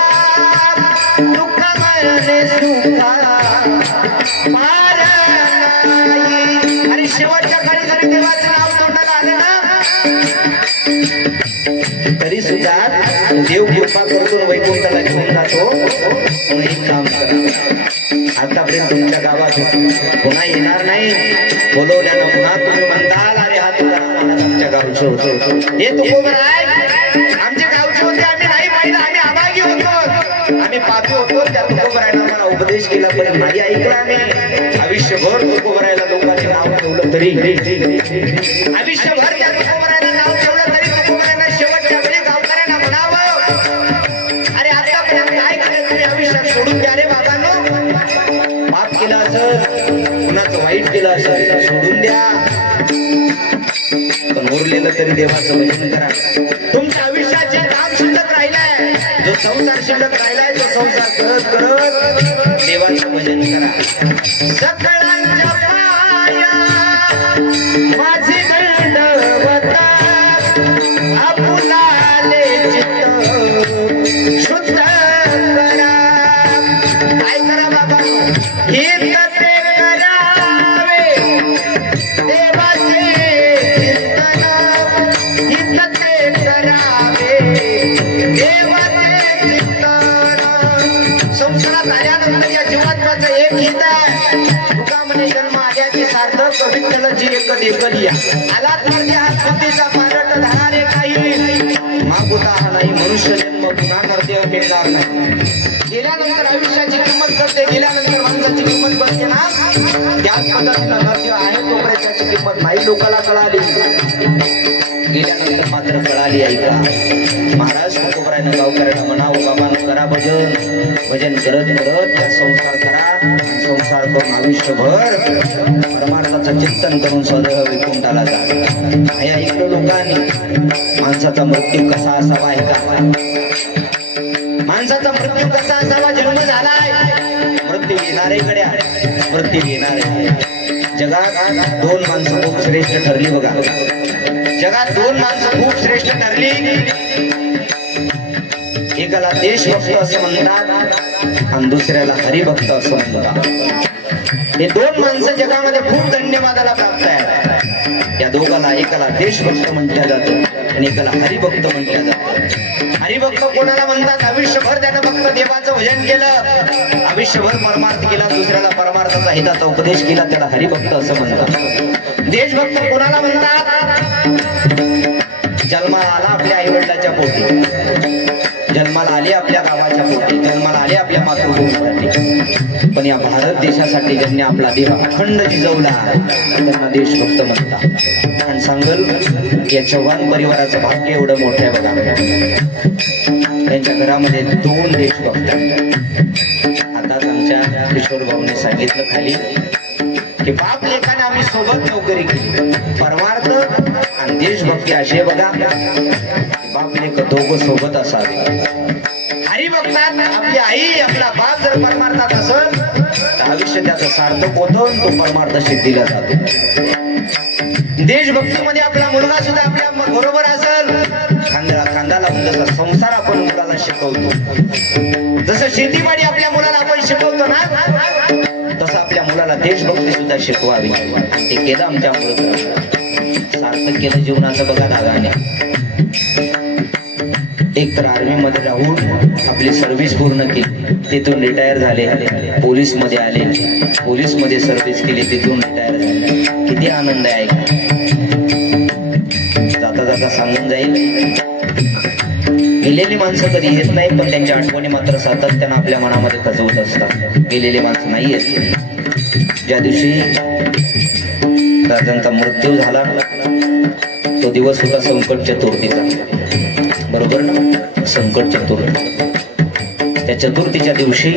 दुःख मरणे सुखा मार नाही. आणि शेवटच्या काळी जरी देवाचं नाव तोंडाला आलं ना तरी सुद्धा देव कृपा करतो, वैकुंठाला घेऊन जातो. एक काम करा, आतापर्यंत तुमच्या गावात पुन्हा येणार नाही. बोलवल्यानं पुन्हा तुम्ही म्हणताल अरे हा तुकाराम महाराज आमच्या गावचे होते. हे तुकोबराय आमचे गावचे होते, आम्ही नाही पाहिलं, आम्ही अभागी होतो, आम्ही पापी होतो. त्या तुकोबरायनं आम्हाला उपदेश केला पण नाही ऐकला. आम्ही आयुष्यभर तुकोबरायला लोकांचे नाव ठेवलं तरी, आयुष्यभर त्या तुकोबरायला नाव ठेवलं तरी तुकोबरायनं शेवटच्या वेळी गावकऱ्यांना म्हणावं अरे आतापर्यंत काय केलं तुम्ही आयुष्यात सोडून द्या रे बाबांनो. पाप केलं असं, कुणाचं वाईट केलं असं सोडून द्या, पण उरलेलं तरी देवाचं भजन करा. तुमच्या आयुष्यात जे काम शिल्लक राहिलाय, जो संसार शिल्लक राहिलाय, तो संसार करत करत देवाचं भजन करा. सगळ्यांच्या पाया माझी दंडवता आपुलाले चित्त शुद्ध करा. काय करा बाबा, हित ते करावे देवाचे चिंतन, हित ते करावे देवाचे चिंतन. संसारात आल्यानंतर या जीवात्म्याचं एक हित आहे. तुका म्हणे जन्म आल्याची सार्थक विठ्ठलची एक देखलिया. आलात म्हणजे हा बुद्धीचा पारट धरणारे काही मागुता हा नाही. मनुष्य जन्म पुन्हा नरदेव मिळणार नाही. गेल्यानंतर आयुष्याची किंमत करते, गेल्यानंतर माणसाची किंमत करते ना, त्याच पद्धतीनं नरदेव आहे तोपर्यंत त्याची किंमत नाही लोकांना कळाली, गेल्यानंतर मात्र कळाली. ऐका महाराज तुकोबरायनं गावकऱ्यांना म्हणावं बाबांनो करा भजन, भजन करत करत त्या संसार करा. संसार करून आयुष्यभर परमार्थाचं चिंतन करून सदैव वैकुंठाला जा. हे ऐकलं लोकांनी. माणसाचा मृत्यू कसा असावा ऐका, माणसाचा मृत्यू कसा असावा. जन्म झालाय, मृत्यू येणारेकडे आहे, मृत्यू येणारे. जगात दोन माणसं खूप श्रेष्ठ ठरली बघा, जगात दोन माणसं खूप श्रेष्ठ ठरली. एकाला देशभक्त असं म्हणतात आणि दुसऱ्याला हरिभक्त असं म्हणतात. हे दोन माणसं जगामध्ये खूप धन्यवादाला प्राप्त आहेत. या दोघाला, एकाला देशभक्त म्हटलं जातं आणि एकाला हरिभक्त म्हटलं जातं. हरिभक्त कोणाला म्हणतात, आयुष्यभर त्यानं फक्त देवाचं भजन केलं, आयुष्यभर परमार्थ केला, दुसऱ्याला परमार्थाचा हिताचा उपदेश केला, त्याला हरिभक्त असं म्हणतात. देशभक्त कोणाला म्हणतात, जन्माला आला आपल्या आई वडिलाच्या पोटी, जन्माला आले आपल्या गावाच्या पोटी, जन्माला आले आपल्या मातृभूमीसाठी, पण या भारत देशासाठी ज्यांनी आपला देह अखंड जिजवला त्यांना देशभक्त म्हणतात. आणि सांगल या चव्हाण परिवाराचं भाग्य एवढं मोठं आहे बघा. त्यांच्या घरामध्ये दोन देशभक्त. आताच आमच्या किशोर भाऊने सांगितलं खाली की बाप लेखाने आम्ही सोबत नोकरी केली, परमार्थ आणि देशभक्ती असे बघा. बाप लेख दोघं सोबत असावे. हरिभक्तात आपली आई आपला बाप जर परमार्थात असेल तर आयुष्य त्याचं सार्थक होतं, तो परमार्थ सिद्धीला जातो. देशभक्तीमध्ये आपला मुलगा सुद्धा आपल्या बरोबर असेल, खांदा लावून जसा संसार आपण मुलाला शिकवतो, जसं शेतीवाडी आपल्या मुलाला आपण शिकवतो ना, तसं आपल्या मुलाला देशभक्ती सुद्धा शिकवावी. ते केलं आमच्या मुलाला, सार्थक केलं जीवनाचं बघा दादाने. एक तर आर्मी मध्ये राहून आपली सर्व्हिस पूर्ण केली, तिथून रिटायर झाले, पोलीस मध्ये आले, पोलीस मध्ये सर्व्हिस केली, तिथून रिटायर झाले. किती आनंद आहे. जाता जाता सांगून जाईल, गेलेली माणसं कधी येत नाही, पण त्यांच्या आठवणी मात्र सातत्यानं आपल्या मनामध्ये खचवत असतात. गेलेली माणसं नाही येत. ज्या दिवशी राजांचा मृत्यू झाला तो दिवस होता संकट चतुर्थीचा, बरोबर ना? संकट चतुर्थी. त्या चतुर्थीच्या दिवशी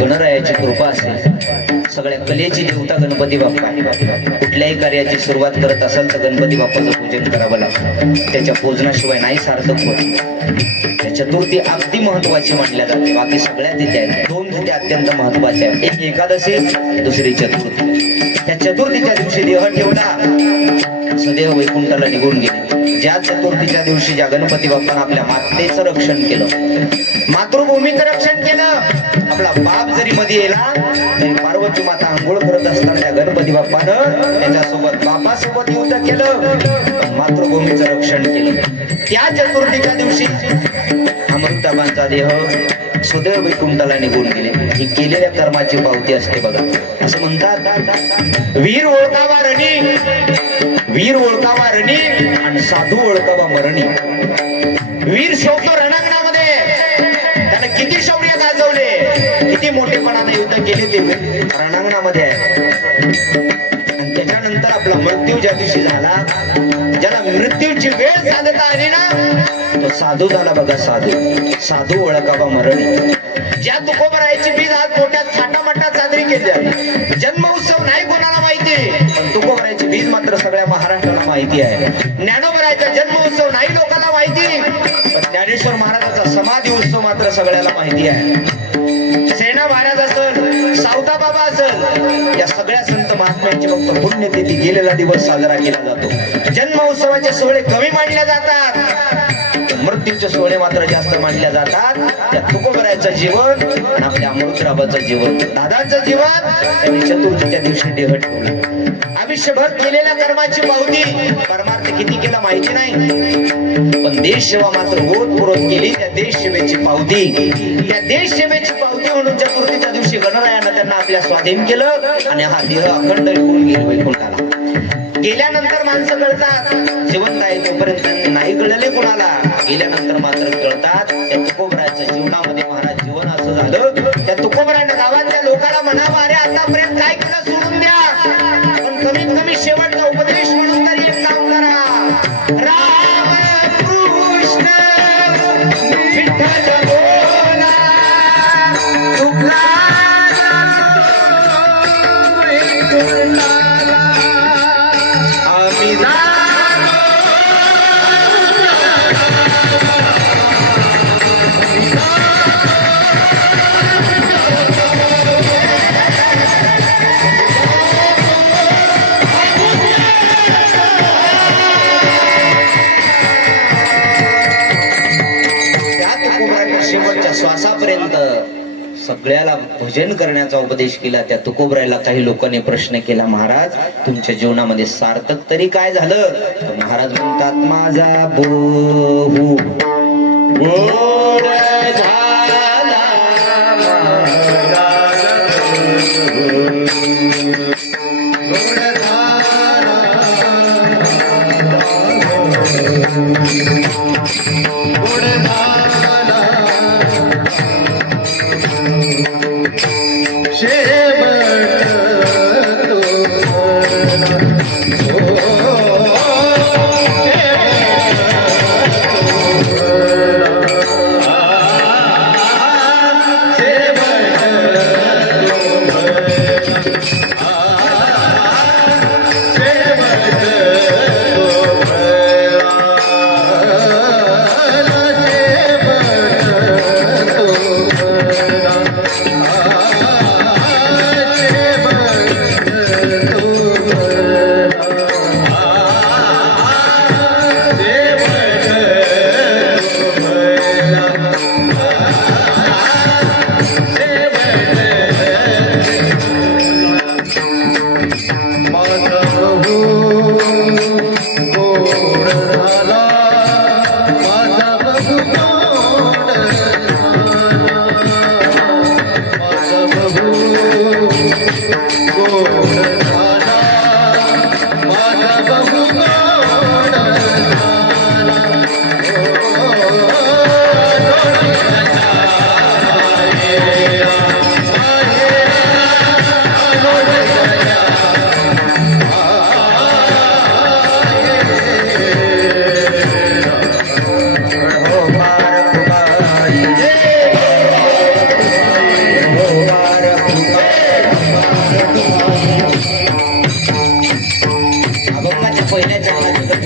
गणरायाची कृपा असेल, सगळ्या कलेची देवता गणपती बाप्पा. कुठल्याही कार्याची सुरुवात करत असेल तर गणपती बाप्पाचं पूजन करावं लागतं. त्याच्या पूजनाशिवाय नाही सार्थक होत. त्या चतुर्थी अगदी महत्वाची मानल्या जाते. बाकी सगळ्या तिथे आहेत, दोन तिथे अत्यंत महत्वाच्या आहेत, एक एकादशी, दुसरी चतुर्थी. त्या चतुर्थीच्या दिवशी देह ठेवला, सदैव वैकुंठाला निघून गेले. ज्या चतुर्थीच्या दिवशी ज्या गणपती बाप्पानं आपल्या मातेचं रक्षण केलं, मातृभूमीचं रक्षण केलं, आपला बाप जरी मध्ये येला तरी पार्वती माता आंघोळ करत असताना त्या गणपती बाप्पानं त्याच्यासोबत बापासोबत युद्ध केलं, मातृभूमीचं रक्षण केलं. त्या चतुर्थीच्या दिवशी अमृताबांचा देह सुदैव वैकुंठाला निघून गेले. ही केलेल्या कर्माची पावती असते बघा. असं म्हणतात, वीर ओळखावा रणी, वीर ओळखावा रणी आणि साधू ओळखावा मरणी. वीर शोभतो रणांगणामध्ये, त्यानं किती शौर्य गाजवले, किती मोठेपणाने युद्ध केले ते रणांगणामध्ये आहे. आणि त्याच्यानंतर आपला मृत्यू ज्या दिवशी झाला, ज्याला मृत्यूची वेळ साधता आली ना, तो साधू झाला बघा. साधू, साधू ओळखावा मरणी. ज्या तुकोबरायची बीज आज मोठ्या थाटामाटात साजरी केली. जन्म उत्सव नाही कोणाला माहिती, पण तुकोबरायची बीज मात्र सगळ्या महाराष्ट्राला माहिती आहे. ज्ञानोबरायचा जन्म उत्सव नाही लोकांना माहिती, पण ज्ञानेश्वर महाराजाचा समाधी उत्सव मात्र सगळ्याला माहिती आहे. सेना महाराज असेल, सावता बाबा असेल, या सगळ्या संत महात्म्यांची फक्त पुण्यतिथी गेलेला दिवस साजरा केला जातो. जन्म उत्सवाचे सोहळे कमी मानले जातात, मृत्यूचे सोहळे मात्र जास्त मानल्या जातात. त्या तुकोबरायचं जीवन आणि आपल्या अमृतराबाचं जीवन, दादांचं जीवन त्यांनी चतुर्थीच्या दिवशी देह ठेवलं. आयुष्यभर केलेल्या कर्माची पावती, परमार्थ किती केला माहिती नाही, पण देश सेवा मात्र ओतप्रोत केली. त्या देश सेवेची पावती, त्या देश सेवेची पावती म्हणून चतुर्थीच्या दिवशी गणरायानं त्यांना आपल्या स्वाधीन केलं आणि हा देह अखंड निघून गेला वैकुंठाला. गेल्यानंतर माणसं कळतात, जिवंत आहे तोपर्यंत नाही कळले कोणाला, गेल्यानंतर मात्र कळतात. त्या तुकोबरायच्या जीवनामध्ये महाराज जीवन असं झालं, त्या तुकोबरायनं गावातल्या लोकांना म्हणावं, अरे आतापर्यंत काय केलं सोडून द्या, पण कमीत कमी शेवटचा उपदेश म्हणून तरी एक काम करा. राम कृष्ण विठ्ठल बोला, आम्ही शेवटच्या श्वासापर्यंत सगळ्याला भजन करण्याचा उपदेश केला. त्या तुकोबरायला काही लोकांनी प्रश्न केला, महाराज तुमच्या जीवनामध्ये सार्थक तरी काय झालं? तर महाराज म्हणतात, माझा बोहू गोड झाला,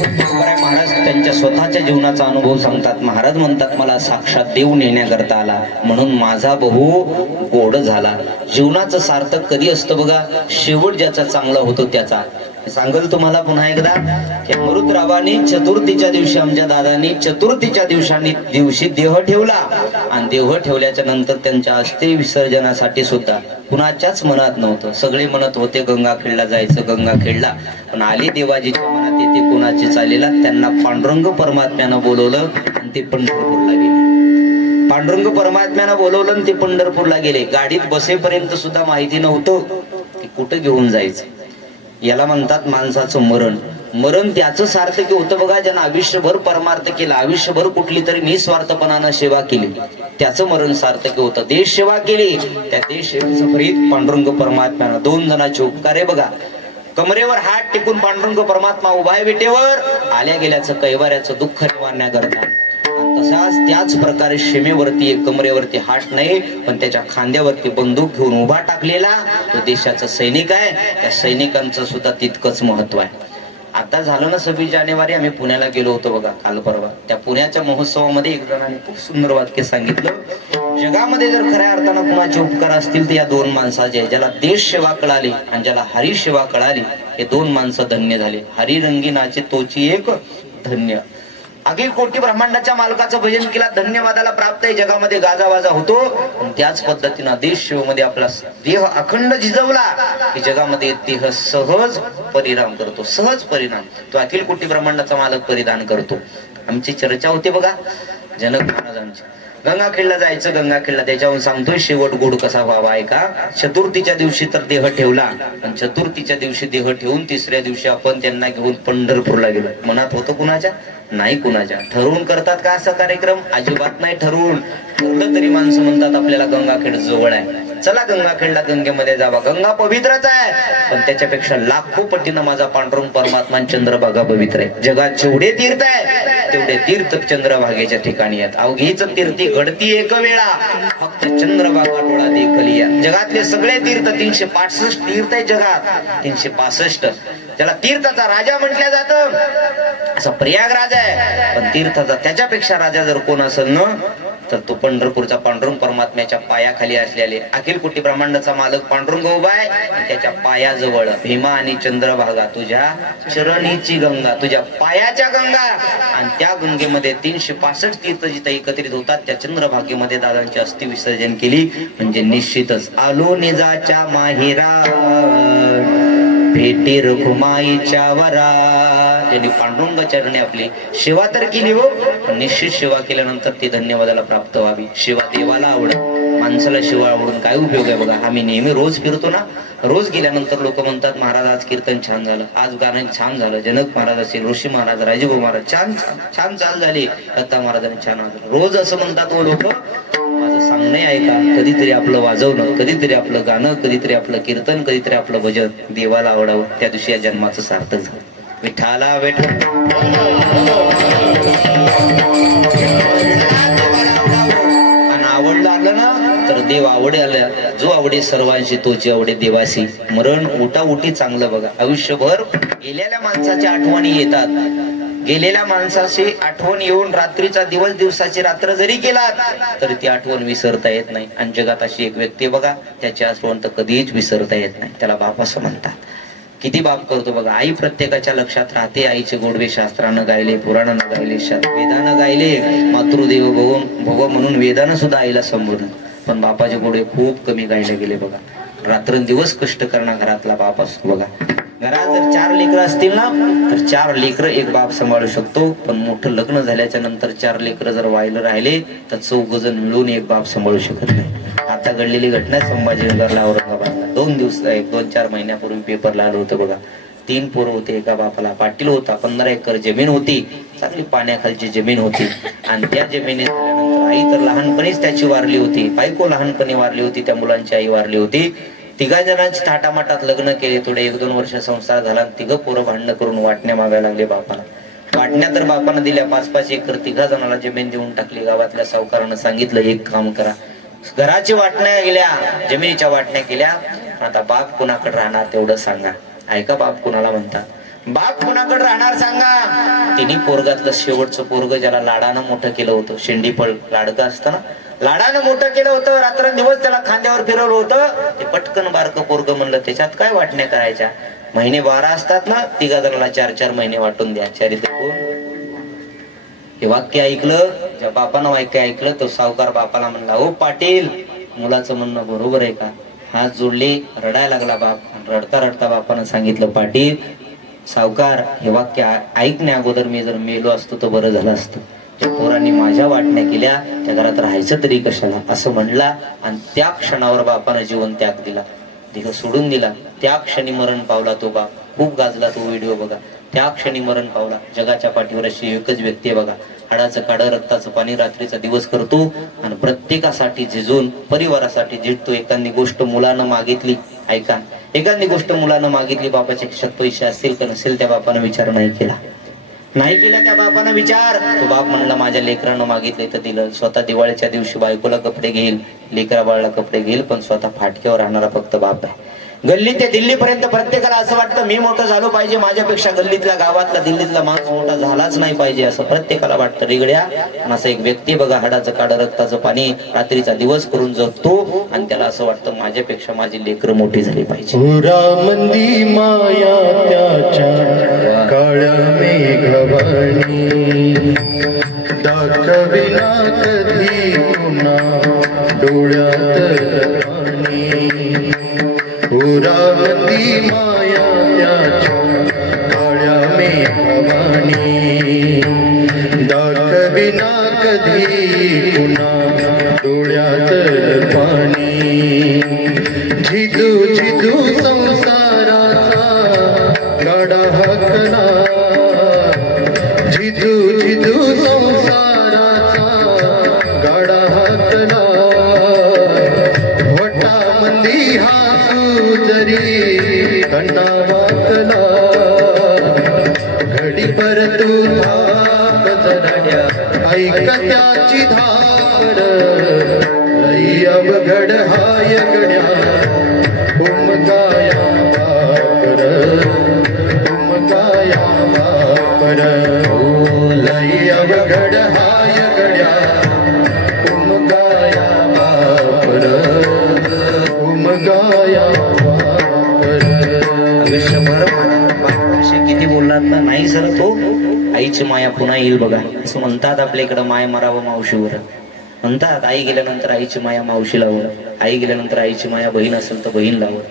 तुकाराम महाराज त्यांच्या स्वतःच्या जीवनाचा अनुभव सांगतात. महाराज म्हणतात, मला साक्षात देव नेण्याकरता आला म्हणून माझा बहु गोड झाला. जीवनाचं सार्थक कधी असतं बघा, शेवट ज्याचा चांगला होतो त्याचा. सांगल तुम्हाला पुन्हा एकदा, मरुद्रावानी चतुर्थीच्या दिवशी आमच्या दादांनी चतुर्थीच्या दिवशी देह ठेवला आणि देह ठेवल्याच्या नंतर त्यांच्या अस्थि विसर्जनासाठी सुद्धा कुणाच्याच मनात नव्हतं. सगळे म्हणत होते गंगाखेडला जायचं, गंगाखेडला, पण आली देवाजीच्या मनात येते कुणाची चालेला. त्यांना पांडुरंग परमात्म्यानं बोलवलं आणि ते पंढरपूरला गेले. पांडुरंग परमात्म्यानं बोलवलं आणि ते पंढरपूरला गेले. गाडीत बसेपर्यंत सुद्धा माहिती नव्हतं की कुठं घेऊन जायचं. याला म्हणतात माणसाचं मरण. मरण त्याचं सार्थक होतं बघा, ज्यानं आयुष्यभर परमार्थ केला, आयुष्यभर कुठली तरी निस्वार्थपणानं सेवा केली, त्याचं मरण सार्थक होतं. देश सेवा केली, त्या देश सेवेचं फलित पांडुरंग परमात्म्यानं 2 जणांचे उपकार आहे बघा. कमरेवर हात टेकून पांडुरंग परमात्मा उभा आहे विटेवर, आल्या गेल्याचं कैवाऱ्याचं दुःख निवारण्याकरता. तसाच त्याच प्रकारे सीमेवरती कमरेवरती हात नाही, पण त्याच्या खांद्यावरती बंदूक घेऊन उभा टाकलेला तो देशाचा सैनिक आहे. त्या सैनिकांचं सुद्धा तितकंच महत्व आहे. आता झालं ना 26 जानेवारी, आम्ही पुण्याला गेलो होतो बघा काल परवा. त्या पुण्याच्या महोत्सवामध्ये एक जणांनी खूप सुंदर वाक्य सांगितलं, जगामध्ये जर खऱ्या अर्थानं कुणाचे उपकार असतील तर या 2 माणसाचे, ज्याला देश सेवा कळाली आणि ज्याला हरी सेवा कळाली, हे 2 माणसं धन्य झाले. हरी रंगीनाचे तोची एक धन्य. अखिल कोटी ब्रह्मांडाच्या मालकाचं भजन केला, धन्यवादाला प्राप्त आहे, जगामध्ये गाजावाजा होतो. त्याच पद्धतीनं देश सेवेमध्ये आपला देह अखंड झिजवला की जगामध्ये देह सहज परिणाम करतो. सहज परिणाम तो अखिल कोटी ब्रह्मांडाचा मालक परिधान करतो. आमची चर्चा होते बघा जनक महाराजांची, गंगाखेडला जायचं, गंगाखेडला त्याच्याहून सांगतोय शेवट गोड कसा व्हावा आहे का. चतुर्थीच्या दिवशी तर देह ठेवला, पण चतुर्थीच्या दिवशी देह ठेवून 3ऱ्या दिवशी आपण त्यांना घेऊन पंढरपूरला गेलो. मनात होतं कुणाच्या नाही, कुणाच्या. ठरवून करतात का असा कार्यक्रम? अजिबात नाही. ठरवून ठरलं तरी माणसं म्हणतात आपल्याला गंगाखेड जवळ आहे, चला गंगाखेडला, गंगेमध्ये जावा. गंगा पवित्रच आहे, पण त्याच्यापेक्षा लाखो पटीनं माझा पांडुरंग परमात्मा चंद्रभागा पवित्र आहे. जगात जेवढे तीर्थ आहे तेवढे तीर्थ चंद्रभागेच्या ठिकाणी आहेत. अवघीच तीर्थी घडती एक वेळा, फक्त चंद्रभागा डोळा देखली. जगातले सगळे तीर्थ 365 तीर्थ आहे जगात, 365. त्याला तीर्थाचा राजा म्हटलं जातं, असा प्रयागराज आहे. पण तीर्थाचा त्याच्यापेक्षा राजा जर कोण असेल ना, तर तो पंढरपूरचा पांडुरंग परमात्म्याच्या पायाखाली असलेले अखिल कोटी ब्रह्मांडाचा मालक पांडुरंग उभा आहे. त्याच्या पायाजवळ भीमा आणि चंद्रभागा, तुझ्या चरणीची गंगा, तुझ्या पायाच्या गंगा. आणि त्या गंगेमध्ये 365 तीर्थ जिथं एकत्रित होतात, त्या चंद्रभागेमध्ये दादांची अस्थि विसर्जन केली. म्हणजे निश्चितच आलो निजाच्या माहेरा, भेटी रघुमाईच्या वरा. ज्यांनी पांडुरंग चरणी आपली सेवा तर केली हो, पण निश्चित सेवा केल्यानंतर ती धन्यवादाला प्राप्त व्हावी. सेवा देवाला आवडत, माणसाला सेवा आवडून काय उपयोग आहे बघा. आम्ही नेहमी रोज फिरतो ना, रोज गेल्यानंतर लोक म्हणतात महाराज आज कीर्तन छान झालं, आज गाणं छान झालं, जनक महाराज असेल, ऋषी महाराज, राजीभाऊ महाराज छान छान चाल झाली, दत्ता महाराजांनी छान वाजवलं. रोज असं म्हणतात हो लोक. माझं सांगणं ऐका, कधीतरी आपलं वाजवणं, कधीतरी आपलं गाणं, कधीतरी आपलं कीर्तन, कधीतरी आपलं भजन देवाला आवडावं. त्या दिवशी या जन्माचं सार्थक झालं. विठाला आणि आवडलं आलं ना तर देव आवडे आल्या. जो आवडे सर्वांशी तोची आवडे देवासी. मरण उठा उठी चांगलं बघा. आयुष्यभर गेलेल्या माणसाच्या आठवणी येतात. गेलेल्या माणसाची आठवण येऊन रात्रीचा दिवस, दिवसाची रात्र जरी केलात तरी ती आठवण विसरता येत नाही. आणि जगात अशी एक व्यक्ती बघा, त्याची आठवण तर कधीच विसरता येत नाही. त्याला बाप असं म्हणतात. किती बाप करतो बघा. आई प्रत्येकाच्या लक्षात राहते. आईचे गोडवे शास्त्रानं गायले, पुराणानं गायले, वेदानं गायले. मातृदेव भव म्हणून वेदानं सुद्धा आईला संबोधलं. पण बापाचे गोडवे खूप कमी गायले गेले बघा. रात्रंदिवस कष्ट करणं घरातला बाप असतो बघा. घरात जर 4 लेकरं असतील ना, तर 4 लेकरं एक बाप सांभाळू शकतो. पण मोठं लग्न झाल्याच्या नंतर 4 लेकरं जर व्हायला राहिले तर 4 जण मिळून एक बाप सांभाळू शकत नाही. आता घडलेली घटना संभाजीनगरला, औरंगाबादला 2-4 महिन्यापूर्वी पेपरला आलं होतं बघा. 3 पोरं होते. एका बापाला पाटील होता, 15 एकर जमीन होती, चांगली पाण्याखालची जमीन होती. आणि त्या जमिनीत झाल्यानंतर आई तर लहानपणीच त्याची वारली होती, बायको लहानपणी वारली होती, त्या मुलांची आई वारली होती. 3 जणांची थाटामाटात लग्न केले. थोडे 1-2 वर्ष संसार झाला. 3 पोरं भांडणं करून वाटण्या मागायला लागले बापाला. वाटण्या तर बापानं दिल्या 5-5 एकर. 3 जणांना जमीन देऊन टाकली. गावातल्या सावकारानं सांगितलं एक काम करा, घराची वाटण्या गेल्या, जमिनीच्या वाटण्या केल्या, आता बाप कुणाकडे राहणार तेवढं सांगा. ऐका बाप कुणाला म्हणतात. बाप कुणाकडे राहणार सांगा. तिने पोरगातलं शेवटचं पोरग ज्याला लाडानं मोठं केलं होतं, शेंडीफळ लाडकं असतं ना, लाडानं मोठं केलं होतं, रात्रंदिवस त्याला खांद्यावर फिरवलं होतं. ते पटकन बारकं पोरग म्हणलं त्याच्यात काय वाटण्या करायच्या, महिने 12 असतात ना, तिघा जणाला 4-4 महिने वाटून द्या. हे वाक्य ऐकलं, ज्या बापानं वाक्य ऐकलं तो सावकार बापाला म्हणला, ओ पाटील, मुलाचं म्हणणं बरोबर आहे का? हात जोडले, रडायला लागला बाप. रडता रडता बापानं सांगितलं, पाटील सावकार, हे वाक्य ऐकण्या अगोदर मी जर मेलो असतो तर बरं झालं असतं. ज्या पोरांनी माझ्या वाटण्या केल्या त्या घरात राहायचं तरी कशाला, असं म्हणला. आणि त्या क्षणावर बापानं जीवन त्याग दिला, देह सोडून दिला. त्या क्षणी मरण पावला तो बाप. खूप गाजला तो व्हिडिओ बघा. त्या क्षणी मरण पावला. जगाच्या पाठीवर अशी एकच व्यक्ती आहे बघा, हाडाचं काढं रक्ताचं पाणी रात्रीचा दिवस करतो आणि प्रत्येकासाठी झिजून परिवारासाठी झिजतो. एखादी गोष्ट मुलानं मागितली, ऐका, एखादी गोष्ट मुलानं मागितली, बापाच्या खिशात पैसे असतील का नसेल, त्या बापानं विचार नाही केला. नाही केला त्या बापानं विचार. तो बाप म्हणला, माझ्या लेकरानं मागितले तर दिलं. स्वतः दिवाळीच्या दिवशी बायकोला कपडे घेईल, लेकरा बाळाला कपडे घेईल, पण स्वतः फाटक्यावर राहणारा फक्त बाप आहे. गल्ली ते दिल्ली पर्यंत प्रत्येकाला असं वाटतं मी मोठं झालो पाहिजे, माझ्यापेक्षा गल्लीतल्या गावातला दिल्लीतला माणूस मोठा झालाच नाही पाहिजे, असं प्रत्येकाला वाटतं. रिगड्या आणि असं एक व्यक्ती बघा, हाडाचं काढं रक्ताचं पाणी रात्रीचा दिवस करून जगतो आणि त्याला असं वाटतं माझ्यापेक्षा माझी लेकरं मोठी झाली पाहिजे. मंदी माया त्याच्या काळ्या मेघवाणी दाखविना कधी पुन्हा डोळ्यात पाणी. मंदी माया त्याच्या काळ्या मेघवाणी दाखविना कधी पुन्हा डोळ्यात पाणी. झिजू झिजू संसाराचा गाडा हाकला, झिजू झिजू संसाराचा गाडा हाकला. वटामंदी हासू जरी कंडा वाकला, घडी परतू धाप जराड्या ऐक त्याची धाड. लई अवघड हाय गड्या उमगाया बापर, उमगाया बापर. लई अवघड हाय गड्या उमगाया बापर, उमगाया बापर. आयुष्यभर बापाविषयी किती बोललात ना, नाही सर तो आईची माया पुन्हा येईल बघा. असं म्हणतात आपल्या इकडं, माय मरावं मावशीवर म्हणतात. आई गेल्यानंतर आईची माया मावशीला वर, आई गेल्यानंतर आईची माया बहीण असेल तर बहीण लावर,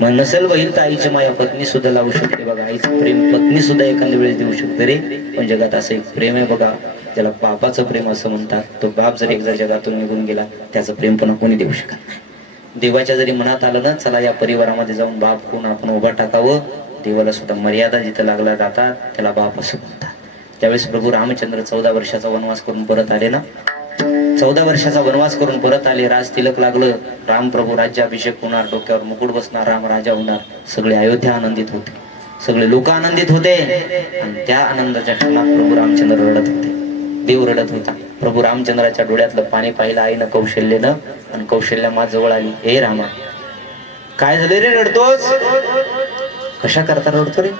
मग नसेल बहीण तर आईची माया पत्नी सुद्धा लावू शकते बघा. आईचं प्रेम पत्नी सुद्धा एखाद्या वेळेस देऊ शकते रे. पण जगात असं एक प्रेम आहे बघा, त्याला बापाचं प्रेम असं म्हणतात. तो बाप जर एकदा जगातून निघून गेला, त्याचं प्रेम पुन्हा कोणी देऊ शकत नाही. देवाच्या जरी मनात आलं ना, चला या परिवारामध्ये जाऊन बाप कोण आपण उभा टाकावं, देवाला सुद्धा मर्यादा जिथं लागला जातात त्याला बाप असं म्हणतात. त्यावेळेस प्रभू रामचंद्र 14 वर्षाचा वनवास करून परत आले ना, 14 वर्षाचा वनवास करून परत आले. राज तिलक लागलं, राम प्रभू राज्याभिषेक होणार, डोक्यावर मुकुट बसणार, राम राजा होणार. सगळे अयोध्या आनंदित होते, सगळे लोक आनंदित होते. आणि त्या आनंदाच्या क्षणात प्रभू रामचंद्र रडत होते, देव रडत होता. प्रभू रामचंद्राच्या डोळ्यातलं पाणी पाहिलं आईनं कौशल्यनं, आणि कौशल्य मा जवळ आली. हे रामा, काय झाले रे, रडतोस कशा करता रडतो रे?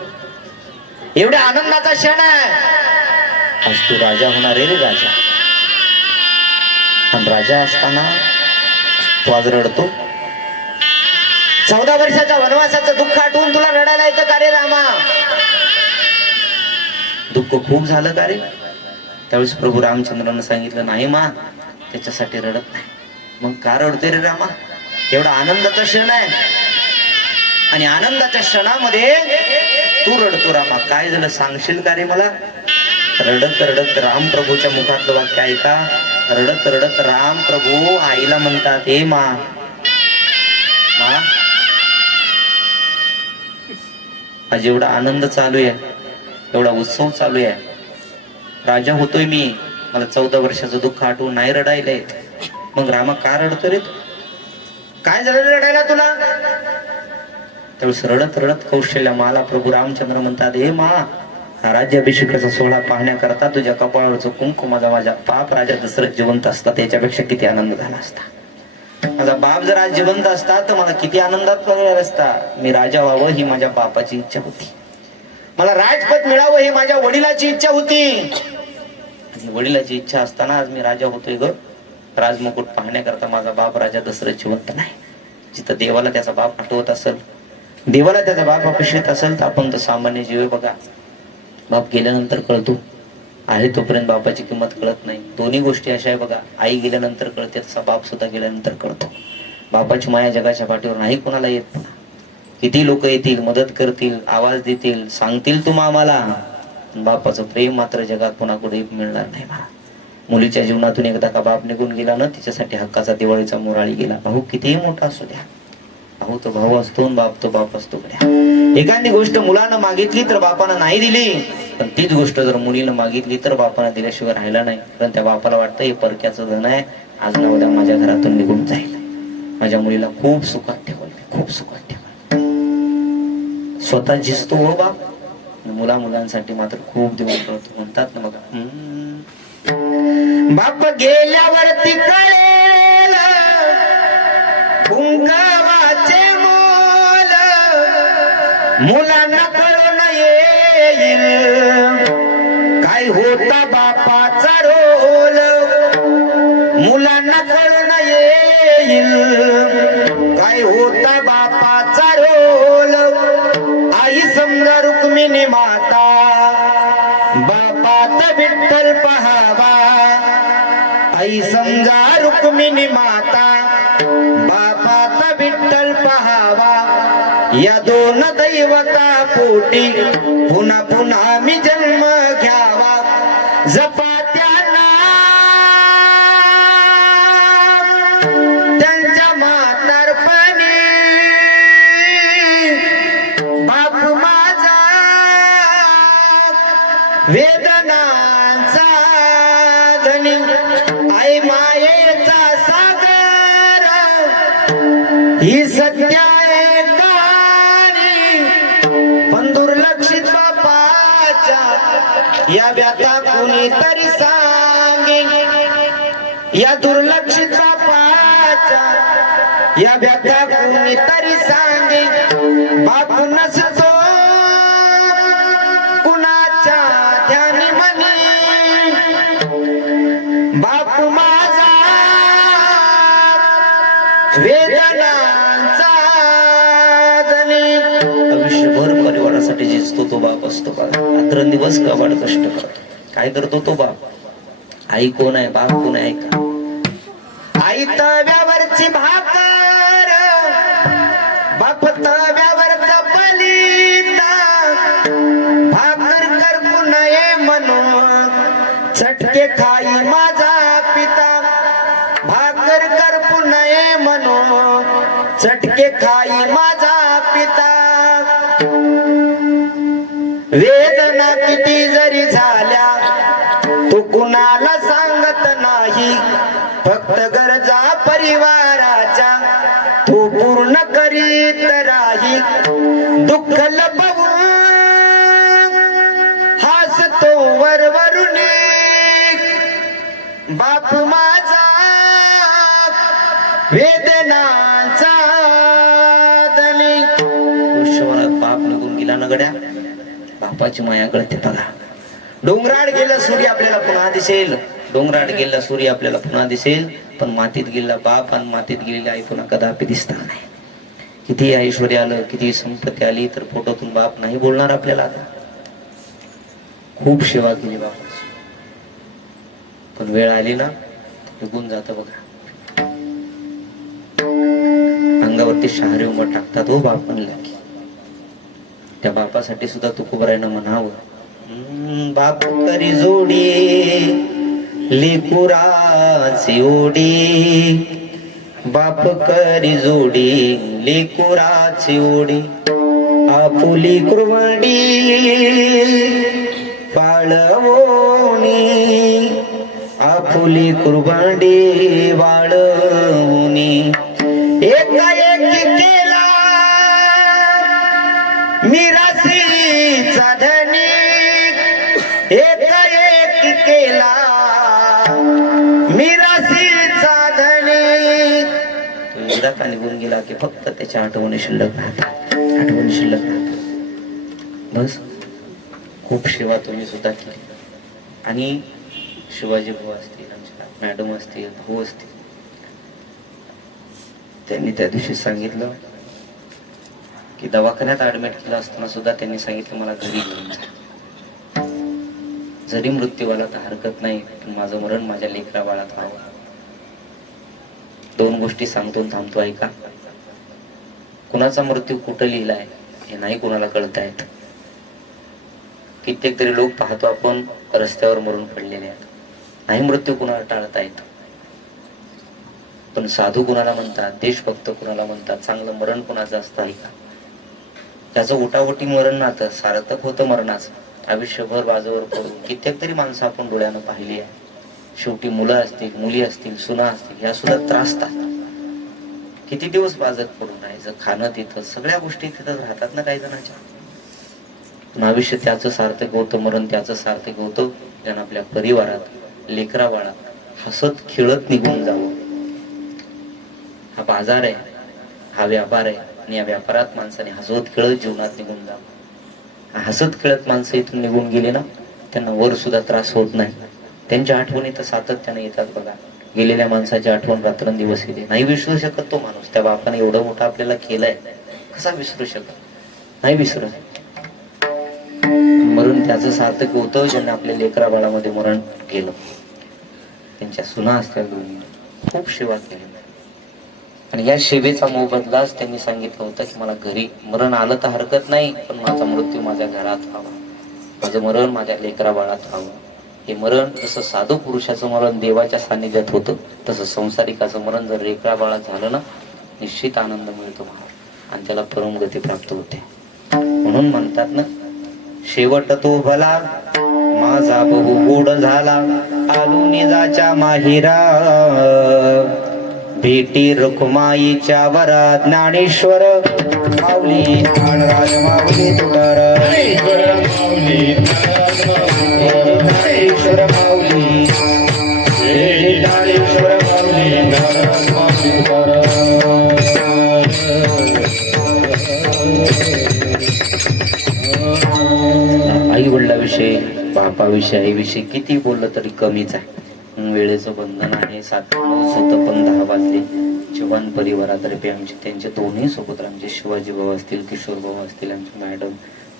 एवढ्या आनंदाचा क्षण आहे, आज तू राजा होणार रे राजा. आणि राजा असताना तो आज रडतो. 14 वर्षाच्या वनवासाचं दुःख आठवून तुला रडायला येतं का रे रामा? दुःख खूप झालं का रे? त्यावेळेस प्रभू रामचंद्रानं सांगितलं, नाही मा, त्याच्यासाठी रडत नाही. मग का रडतोय रे रामा? एवढा आनंदाचा क्षण आहे, आणि आनंदाच्या क्षणामध्ये तू रडतो रामा. काय झालं सांगशील का रे मला? रडत रडत राम प्रभूच्या मुखातलं वाक्य ऐका. रडत रडत राम प्रभू आईला म्हणतात, हे मा, आज एवढा आनंद चालू आहे, एवढा उत्सव चालू आहे, राजा होतोय मी, मला 14 वर्षाचं दुःख आठवून नाही रडायला येत. मग रामा का रडतो रे? काय झालं रडायला तुला? त्यावेळेस रडत रडत कौशल्य माला प्रभू रामचंद्र म्हणतात, हे मा, हा राज्याभिषेकाचा सोहळा पाहण्याकरता तुझ्या कपाळावरचं कुंकुमाचा माझा बाप राजा दशरथ जिवंत असता त्याच्यापेक्षा किती आनंद झाला असता. माझा बाप जर आज जिवंत असता तर मला किती आनंदात लागला असता. मी राजा व्हावं ही माझ्या बापाची इच्छा होती. मला राजपद मिळावं ही माझ्या वडिलाची इच्छा होती. आणि वडिलाची इच्छा असताना आज मी राजा होतोय ग. राजमुकुट पाहण्याकरता माझा बाप राजा दशरथ जिवंत नाही. जिथं देवाला त्याचा बाप आठवत असेल, देवाला त्याचा बाप अपेक्षित असेल, तर आपण तर सामान्य जीव आहे बघा. बाप गेल्यानंतर कळतो, आहे तोपर्यंत बापाची किंमत कळत नाही. दोन्ही गोष्टी अशा आहे बघा, आई गेल्यानंतर कळते, तसा बाप सुद्धा गेल्यानंतर कळतो. बापाची माया जगाच्या पाठीवर नाही कोणाला येत. किती लोक येतील, मदत करतील, आवाज देतील, सांगतील तुम्हा आम्हाला, बापाचं प्रेम मात्र जगात कोणाकडे मिळणार नाही. मला मुलीच्या जीवनातून एकदा का बाप निघून गेला ना, तिच्यासाठी हक्काचा दिवाळीचा मोराळी गेला. भाऊ कितीही मोठा असू द्या, भाऊ तो भाऊ असतो, बाप तो बाप असतो. एखादी गोष्ट मुलानं मागितली तर बापानं नाही दिली, पण तीच गोष्ट जर मुलीनं मागितली तर बापानं दिल्याशिवाय राहिला नाही. कारण त्या बापाला वाटतं हे परक्याचं धन आहे, आज ना उद्या माझ्या घरातून निघून जाईल. माझ्या मुलीला खूप सुखात ठेवलं, खूप सुखात ठेवलं. स्वतः झिजतो हो बाप, मुलांसाठी मात्र खूप दिवस करतो. म्हणतात ना बघा, बाप गेल्यावरती कळेल कुंकवाचे मोल, मुलांना कळून येईल काय होता बापाचा रोल. मुलांना कळून येईल काय होता बापाचा रोल. आई समजा रुक्मिणी माता, बापात विठ्ठल पहावा. आई समजा रुक्मिणी माता, बापात विठ्ठल पहावा. या दोन दैवता पोटी पुन्हा पुन्हा मी जन्म घ्यावा. जपा त्यांना त्यांच्या म्हातारपणी, बाप माझा वेदनांचा धनी, आई मायेचा सागर ही सत्य आहे गाणी. पण दुर्लक्षित बापाच्या या व्यथा कुणीतरी सांगे. या दुर्लक्षित बापाच्या या व्यथा कुणीतरी सांगे. बाप नसतो कुणाच्या ध्यानी मनी, बाप माझा वेदनांचा धनी. आयुष्यभर परिवारासाठी झिजतो तो बाप असतो बघा. रात्रंदिवस कबाड कष्ट करतो. काय करतो तो बाप? आई कोण आहे, बाप कोण आहे का? आई तव्यावरची भाकर, बाप तव्यावरचा बलिता. भाकर करपू नये म्हणून चटके खाई माझा पिता. भाकर करपू नये म्हणून चटके खाई माझा पिता. वेदना किती जरी झाल्या तो कुणाला सांगत नाही. फक्त गरजा परिवाराच्या तो पूर्ण करीत राही. दुःख लपवून हसतो वरवरुनी, बाप माझा वेदनांचा धनी. आयुष्यभरात बाप निघून गेला ना गड्या, बापाची माया कळते बघा. डोंगराड गेला सूर्य आपल्याला पुन्हा दिसेल, डोंगराड गेला सूर्य आपल्याला पुन्हा दिसेल, पण मातीत गेला बाप आणि मातीत गेलेली आई पुन्हा कदापि दिसणार नाही. किती ऐश्वर्य आलं, किती संपत्ती आली, तर फोटोतून बाप नाही बोलणार आपल्याला. आता खूप सेवा केली बापाची, पण वेळ आली ना निघून जात बघा. अंगावरती शहारे उमट टाकतात हो बाप म्हणला की. त्या बापासाठी सुद्धा तुकोबरायनं म्हणावं, बाप करी जोडी लेकुराची ओढी. बाप करी जोडी लेकुराची ओढी. आपुली कुरवडी पाळवोनी. आपुली कुरवडी वाळवोनी. एकाएकी केला मिरासीचा धनी. एकाएकी केला मिरासीचा धनी. एकदा का निघून गेला की फक्त त्याच्या आठवणी शिल्लक राहतात, आठवणी शिल्लक राहतात बस. खूप सेवा तुम्ही सुद्धा केली. आणि शिवाजी भाऊ असतील, आमच्या मॅडम असतील, भाऊ असतील, त्यांनी त्या दिवशी सांगितलं की दवाखान्यात ऍडमिट केलं असताना सुद्धा त्यांनी सांगितलं मला घरी घेऊन जा. जरी मृत्यू आला तर हरकत नाही, पण माझं मरण माझ्या लेकरा बाळात व्हावं. दोन गोष्टी सांगतो थांबतो ऐका. कुणाचा मृत्यू कुठं लिहिलाय हे नाही कुणाला कळता येत. कित्येक तरी लोक पाहतो आपण रस्त्यावर मरून पडलेले आहेत. नाही मृत्यू कुणाला टाळता येत, पण साधू कुणाला म्हणतात, देशभक्त कुणाला म्हणतात, चांगलं मरण कुणाचं असतं ऐका. त्याचं उठावटी मरण नातं सार्थक होतं मरणाचं. आयुष्यभर बाजूवर पडून कित्येक तरी माणसं आपण डोळ्यानं पाहिली आहे. शेवटी मुलं असतील, मुली असतील, सुना असतील, ह्या सुद्धा त्रासतात. किती दिवस बाजत पडून राहायचं, खाणं तिथं, सगळ्या गोष्टी तिथं राहतात ना काही जणांच्या. पण आयुष्य त्याचं सार्थक होतं, मरण त्याचं सार्थक होतं ज्यानं आपल्या परिवारात, लेकरा बाळात हसत खेळत निघून जावं. हा बाजार आहे, हा व्यापार आहे, आणि या व्यापारात माणसाने हसत खेळत जीवनात निघून जावं. हसत खेळत माणसं इथून निघून गेले ना, त्यांना वर सुद्धा त्रास होत नाही. त्यांच्या आठवणी तर सातत्याने येतात बघा. गेलेल्या माणसाची आठवण रात्रंदिवस येते. नाही विसरू शकत तो माणूस. त्या बापाने एवढं मोठं आपल्याला केलंय, कसा विसरू शकत? नाही विसरू. मरण त्याचं सार्थक होतं ज्यांना आपल्या लेकरा बाळामध्ये मरण केलं. त्यांच्या सुना असत्या दोन्ही, खूप सेवा केली. आणि या सेवेचा मोबदलाच त्यांनी सांगितलं होतं की मला घरी मरण आलं तर हरकत नाही, पण माझा मृत्यू माझ्या घरात व्हावा, माझं मरण माझ्या लेकरा बाळात व्हावं. हे मरण जसं साधू पुरुषाचं मरण देवाच्या सानिध्यात होतं, तसं संसारिकाचं मरण जर लेकरा बाळात झालं ना, निश्चित आनंद मिळतो महाराज, आणि त्याला परमगती प्राप्त होते. म्हणून म्हणतात ना, शेवट तो भला माझा बहु गोड झाला, आलू निजाच्या माहिरा, भेटी रुक्माईच्या वरात, ज्ञानेश्वर माऊली ज्ञानराज माऊली तुकार, ज्ञानेश्वर माऊली, ज्ञानेश्वर माऊली, आई वडिलाविषयी, बापाविषयी, आईविषयी किती बोललं तरी कमीच आहे. वेळेचं बंधन आहे. 7:09 होतं पण 10 वाजले. चव्हाण परिवारातर्फे आमचे, त्यांचे दोन्ही सोबत आमचे शिवाजी भाऊ असतील, किशोर भाऊ असतील, आमचे मॅडम,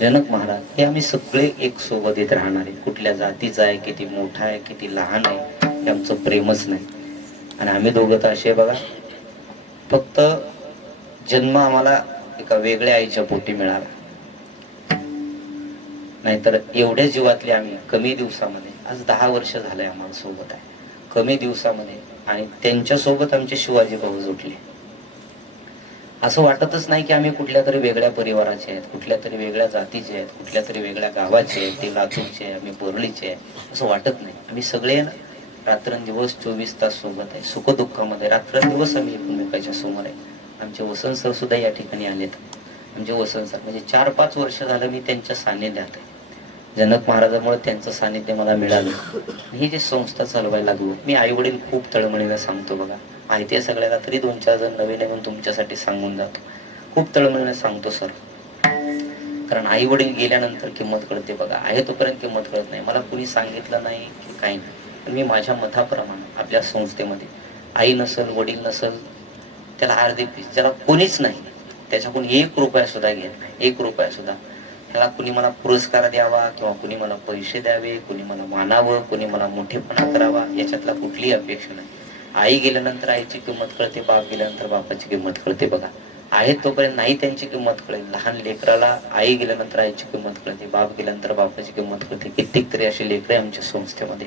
जनक महाराज, हे आम्ही सगळे एक सोबत येत राहणार आहे. कुठल्या जातीचा आहे, किती मोठा आहे, किती लहान आहे, हे आमचं प्रेमच नाही. आणि आम्ही दोघं तर असे बघा, फक्त जन्म आम्हाला एका वेगळ्या आईच्या पोटी मिळाला, नाहीतर एवढ्या जीवातले आम्ही कमी दिवसामध्ये, आज 10 वर्ष झाले आम्हाला सोबत आहे, कमी दिवसामध्ये. आणि त्यांच्या सोबत आमचे शिवाजी भाऊ जोडले. असं वाटतच नाही की आम्ही कुठल्या तरी वेगळ्या परिवाराचे आहेत, कुठल्या तरी वेगळ्या जातीचे आहेत, कुठल्या तरी वेगळ्या गावाचे आहेत, ते लातूरचे आहे, आम्ही बोरलीचे आहे, असं वाटत नाही. आम्ही सगळे रात्रंदिवस 24 तास सोबत आहे. सुखदुःखामध्ये रात्रंदिवस आम्ही एकमेकाच्या समोर आहे. आमचे वसंत सर सुद्धा या ठिकाणी आलेत. आमचे वसंत सर म्हणजे 4-5 वर्ष झालं मी त्यांच्या सानिध्यात आहे. जनक महाराजांमुळे त्यांचं सानिध्य मला मिळालं. ही जी संस्था चालवायला लागलो, मी आई वडील खूप तळमळीने सांगतो बघा, माहिती आहे सगळ्याला, तरी 2-4 जण नवीन म्हणून तुमच्यासाठी सांगून जातो. खूप तळमळीने सांगतो सर, कारण आई वडील गेल्यानंतर किंमत कळते बघा. आहे तोपर्यंत किंमत कळत नाही. मला कुणी सांगितलं नाही की काही नाही, पण मी माझ्या मताप्रमाणे आपल्या संस्थेमध्ये आई नसल, वडील नसल, त्याला अर्धे पीस, ज्याला कोणीच नाही, त्याच्याकडून 1 रुपया सुद्धा घेत नाही, 1 रुपया सुद्धा. त्याला कुणी मला पुरस्कार द्यावा, किंवा कुणी मला पैसे द्यावे, कुणी मला मानावं, कुणी मला मोठेपणा करावा, याच्यातला कुठलीही अपेक्षा नाही. आई गेल्यानंतर आईची किंमत कळते, बाप गेल्यानंतर बापाची किंमत कळते बघा. आहेत तोपर्यंत नाही त्यांची किंमत कळेल. लहान लेकराला आई गेल्यानंतर आईची किंमत कळते, बाप गेल्यानंतर बापाची किंमत कळते. कित्येक तरी असे लेकरे आमच्या संस्थेमध्ये.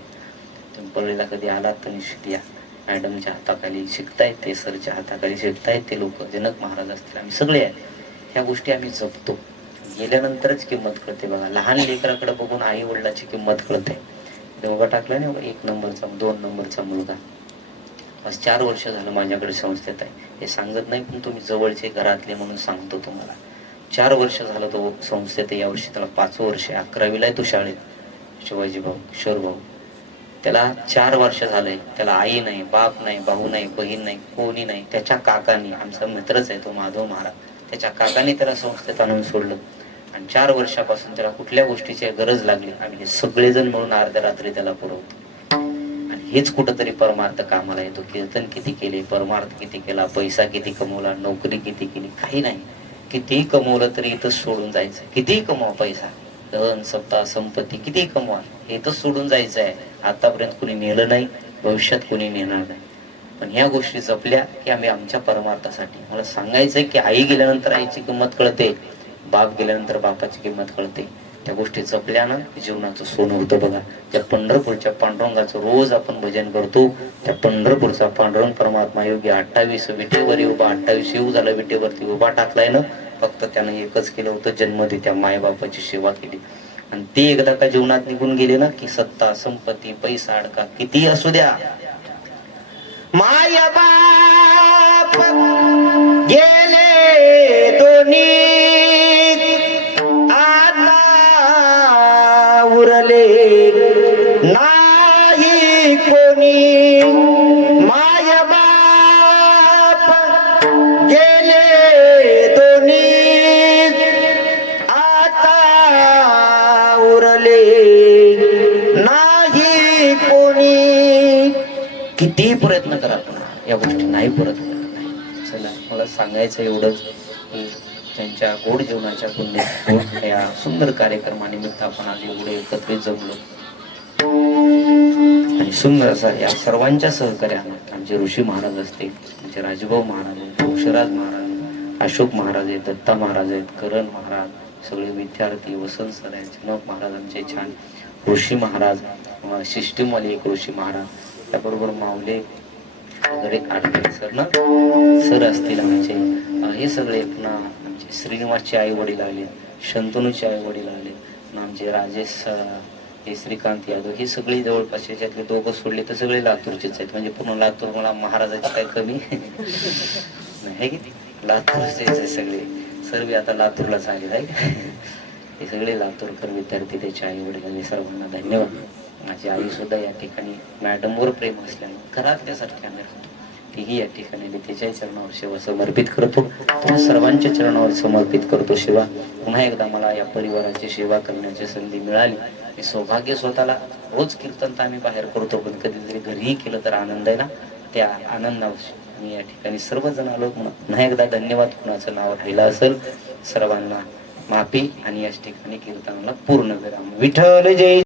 पिंपळीला कधी आलात तर निश्चित या. मॅडमच्या हाताखाली शिकतायत ते, सरच्या हाताखाली शिकतायत ते लोक, जनक महाराज असतील, आम्ही सगळे आहे. ह्या गोष्टी आम्ही जपतो. गेल्यानंतरच किंमत कळते बघा. लहान लेकराकडे बघून आई वडिलाची किंमत कळते. दोघा टाकला नाही, 1 नंबरचा 2 नंबरचा मुलगा आज 4 वर्ष झालं माझ्याकडे संस्थेत आहे. हे सांगत नाही, पण तुम्ही जवळचे घरातले म्हणून सांगतो तुम्हाला. 4 वर्ष झालं तो संस्थेत आहे. यावर्षी त्याला 5वं वर्ष आहे. 11वीला आहे तो शाळेत. शिवाजी भाऊ, किशोर भाऊ, त्याला 4 वर्ष झालंय. त्याला आई नाही, बाप नाही, भाऊ नाही, बहीण नाही, कोणी नाही. त्याच्या काकांनी, आमचा मित्रच आहे तो माधव महाराज, त्याच्या काकांनी त्याला संस्थेत आणून सोडलं. आणि 4 वर्षापासून त्याला कुठल्या गोष्टीची गरज लागली आम्ही हे सगळेजण मिळून अर्ध्या रात्री त्याला पुरवतो. आणि हेच कुठंतरी परमार्थ कामाला येतो. कीर्तन किती केले, परमार्थ किती केला, पैसा किती कमवला, नोकरी किती केली, काही नाही. कितीही कमवलं तरी इथंच सोडून जायचं. कितीही कमवा पैसा, धन सत्ता संपत्ती कितीही कमवा, इथंच सोडून जायचं आहे. आतापर्यंत कुणी नेलं नाही, भविष्यात कुणी नेणार नाही. पण ह्या गोष्टी जपल्या की आम्ही आमच्या परमार्थासाठी. मला सांगायचंय की आई गेल्यानंतर आईची किंमत कळते, बाप गेल्यानंतर बापाची किंमत कळते. त्या गोष्टी जपल्यानं जीवनाचं सोनं होतं. बघा, त्या पंढरपूरच्या पांडुरंगाचं रोज आपण भजन करतो. त्या पंढरपूरचा पांडुरंग परमात्मा योगी 28 विटेवर उभा, 28 येऊ झाला विटेवरती उभा टाकलाय ना. फक्त त्यानं एकच केलं होतं, जन्मदी त्या मायबापाची सेवा केली. आणि ते एकदा का जीवनात निघून गेले ना की सत्ता संपत्ती पैसा अडका किती असू द्या, माय बाप गेले दोन्ही, आता उरले नाही कोणी. माय बाप गेले दोन्ही, आता उरले नाही कोणी. कितीही प्रयत्न करा पण या गोष्टी नाही परत करत नाही. चला, मला सांगायचं एवढंच की त्यांच्या गोड जीवनाच्या पुण्य या सुंदर कार्यक्रमानिमित्त आपण आज एवढे एकत्रित जमलो. आणि सुंदर असा या सर्वांच्या सहकार्यानं आमचे ऋषी महाराज असतील, आमचे राजभाऊ महाराज आहेत, वंशराज महाराज, अशोक महाराज आहेत, दत्ता महाराज आहेत, करण महाराज, सगळे विद्यार्थी, वसंत सर आहेत, जनक महाराज आमचे छान, ऋषी महाराज, शिष्टीमवाले एक ऋषी महाराज, त्याबरोबर माऊले वगैरे आडके सर ना सर असतील आमचे. हे सगळे पुन्हा आमचे श्रीनिवासचे आई वडील आले, शंतनूचे आई वडील आले, आमचे राजेश हे श्रीकांत यादव, हे सगळे जवळपास याच्यातले दोघं सोडले तर सगळे लातूरचेच आहेत. म्हणजे पूर्ण लातूर मला महाराजाचे काय कमी नाही, लातूरचेच आहे सगळे. सर्व आता लातूरलाच आले आहे. हे सगळे लातूरकर विद्यार्थी, त्याचे आई वडील, सर्वांना धन्यवाद. माझी आई सुद्धा या ठिकाणी मॅडमवर प्रेम असल्यानं घरातल्यासारखे आम्ही राहतो. तीही या ठिकाणी मी तिच्याही चरणावर सेवा समर्पित करतो. तुम्हा सर्वांच्या चरणावर समर्पित करतो सेवा. पुन्हा एकदा मला या परिवाराची सेवा करण्याची संधी मिळाली. मी सौभाग्य स्वतःला रोज कीर्तन तर आम्ही बाहेर करतो, पण कधीतरी घरीही केलं तर आनंद आहे ना. त्या आनंदावर मी या ठिकाणी सर्वजण आलो. पुन्हा एकदा धन्यवाद. कुणाचं नाव राहिलं असेल सर्वांना माफी. आणि याच ठिकाणी कीर्तनाला पूर्ण विराम. विठ्ठल जय.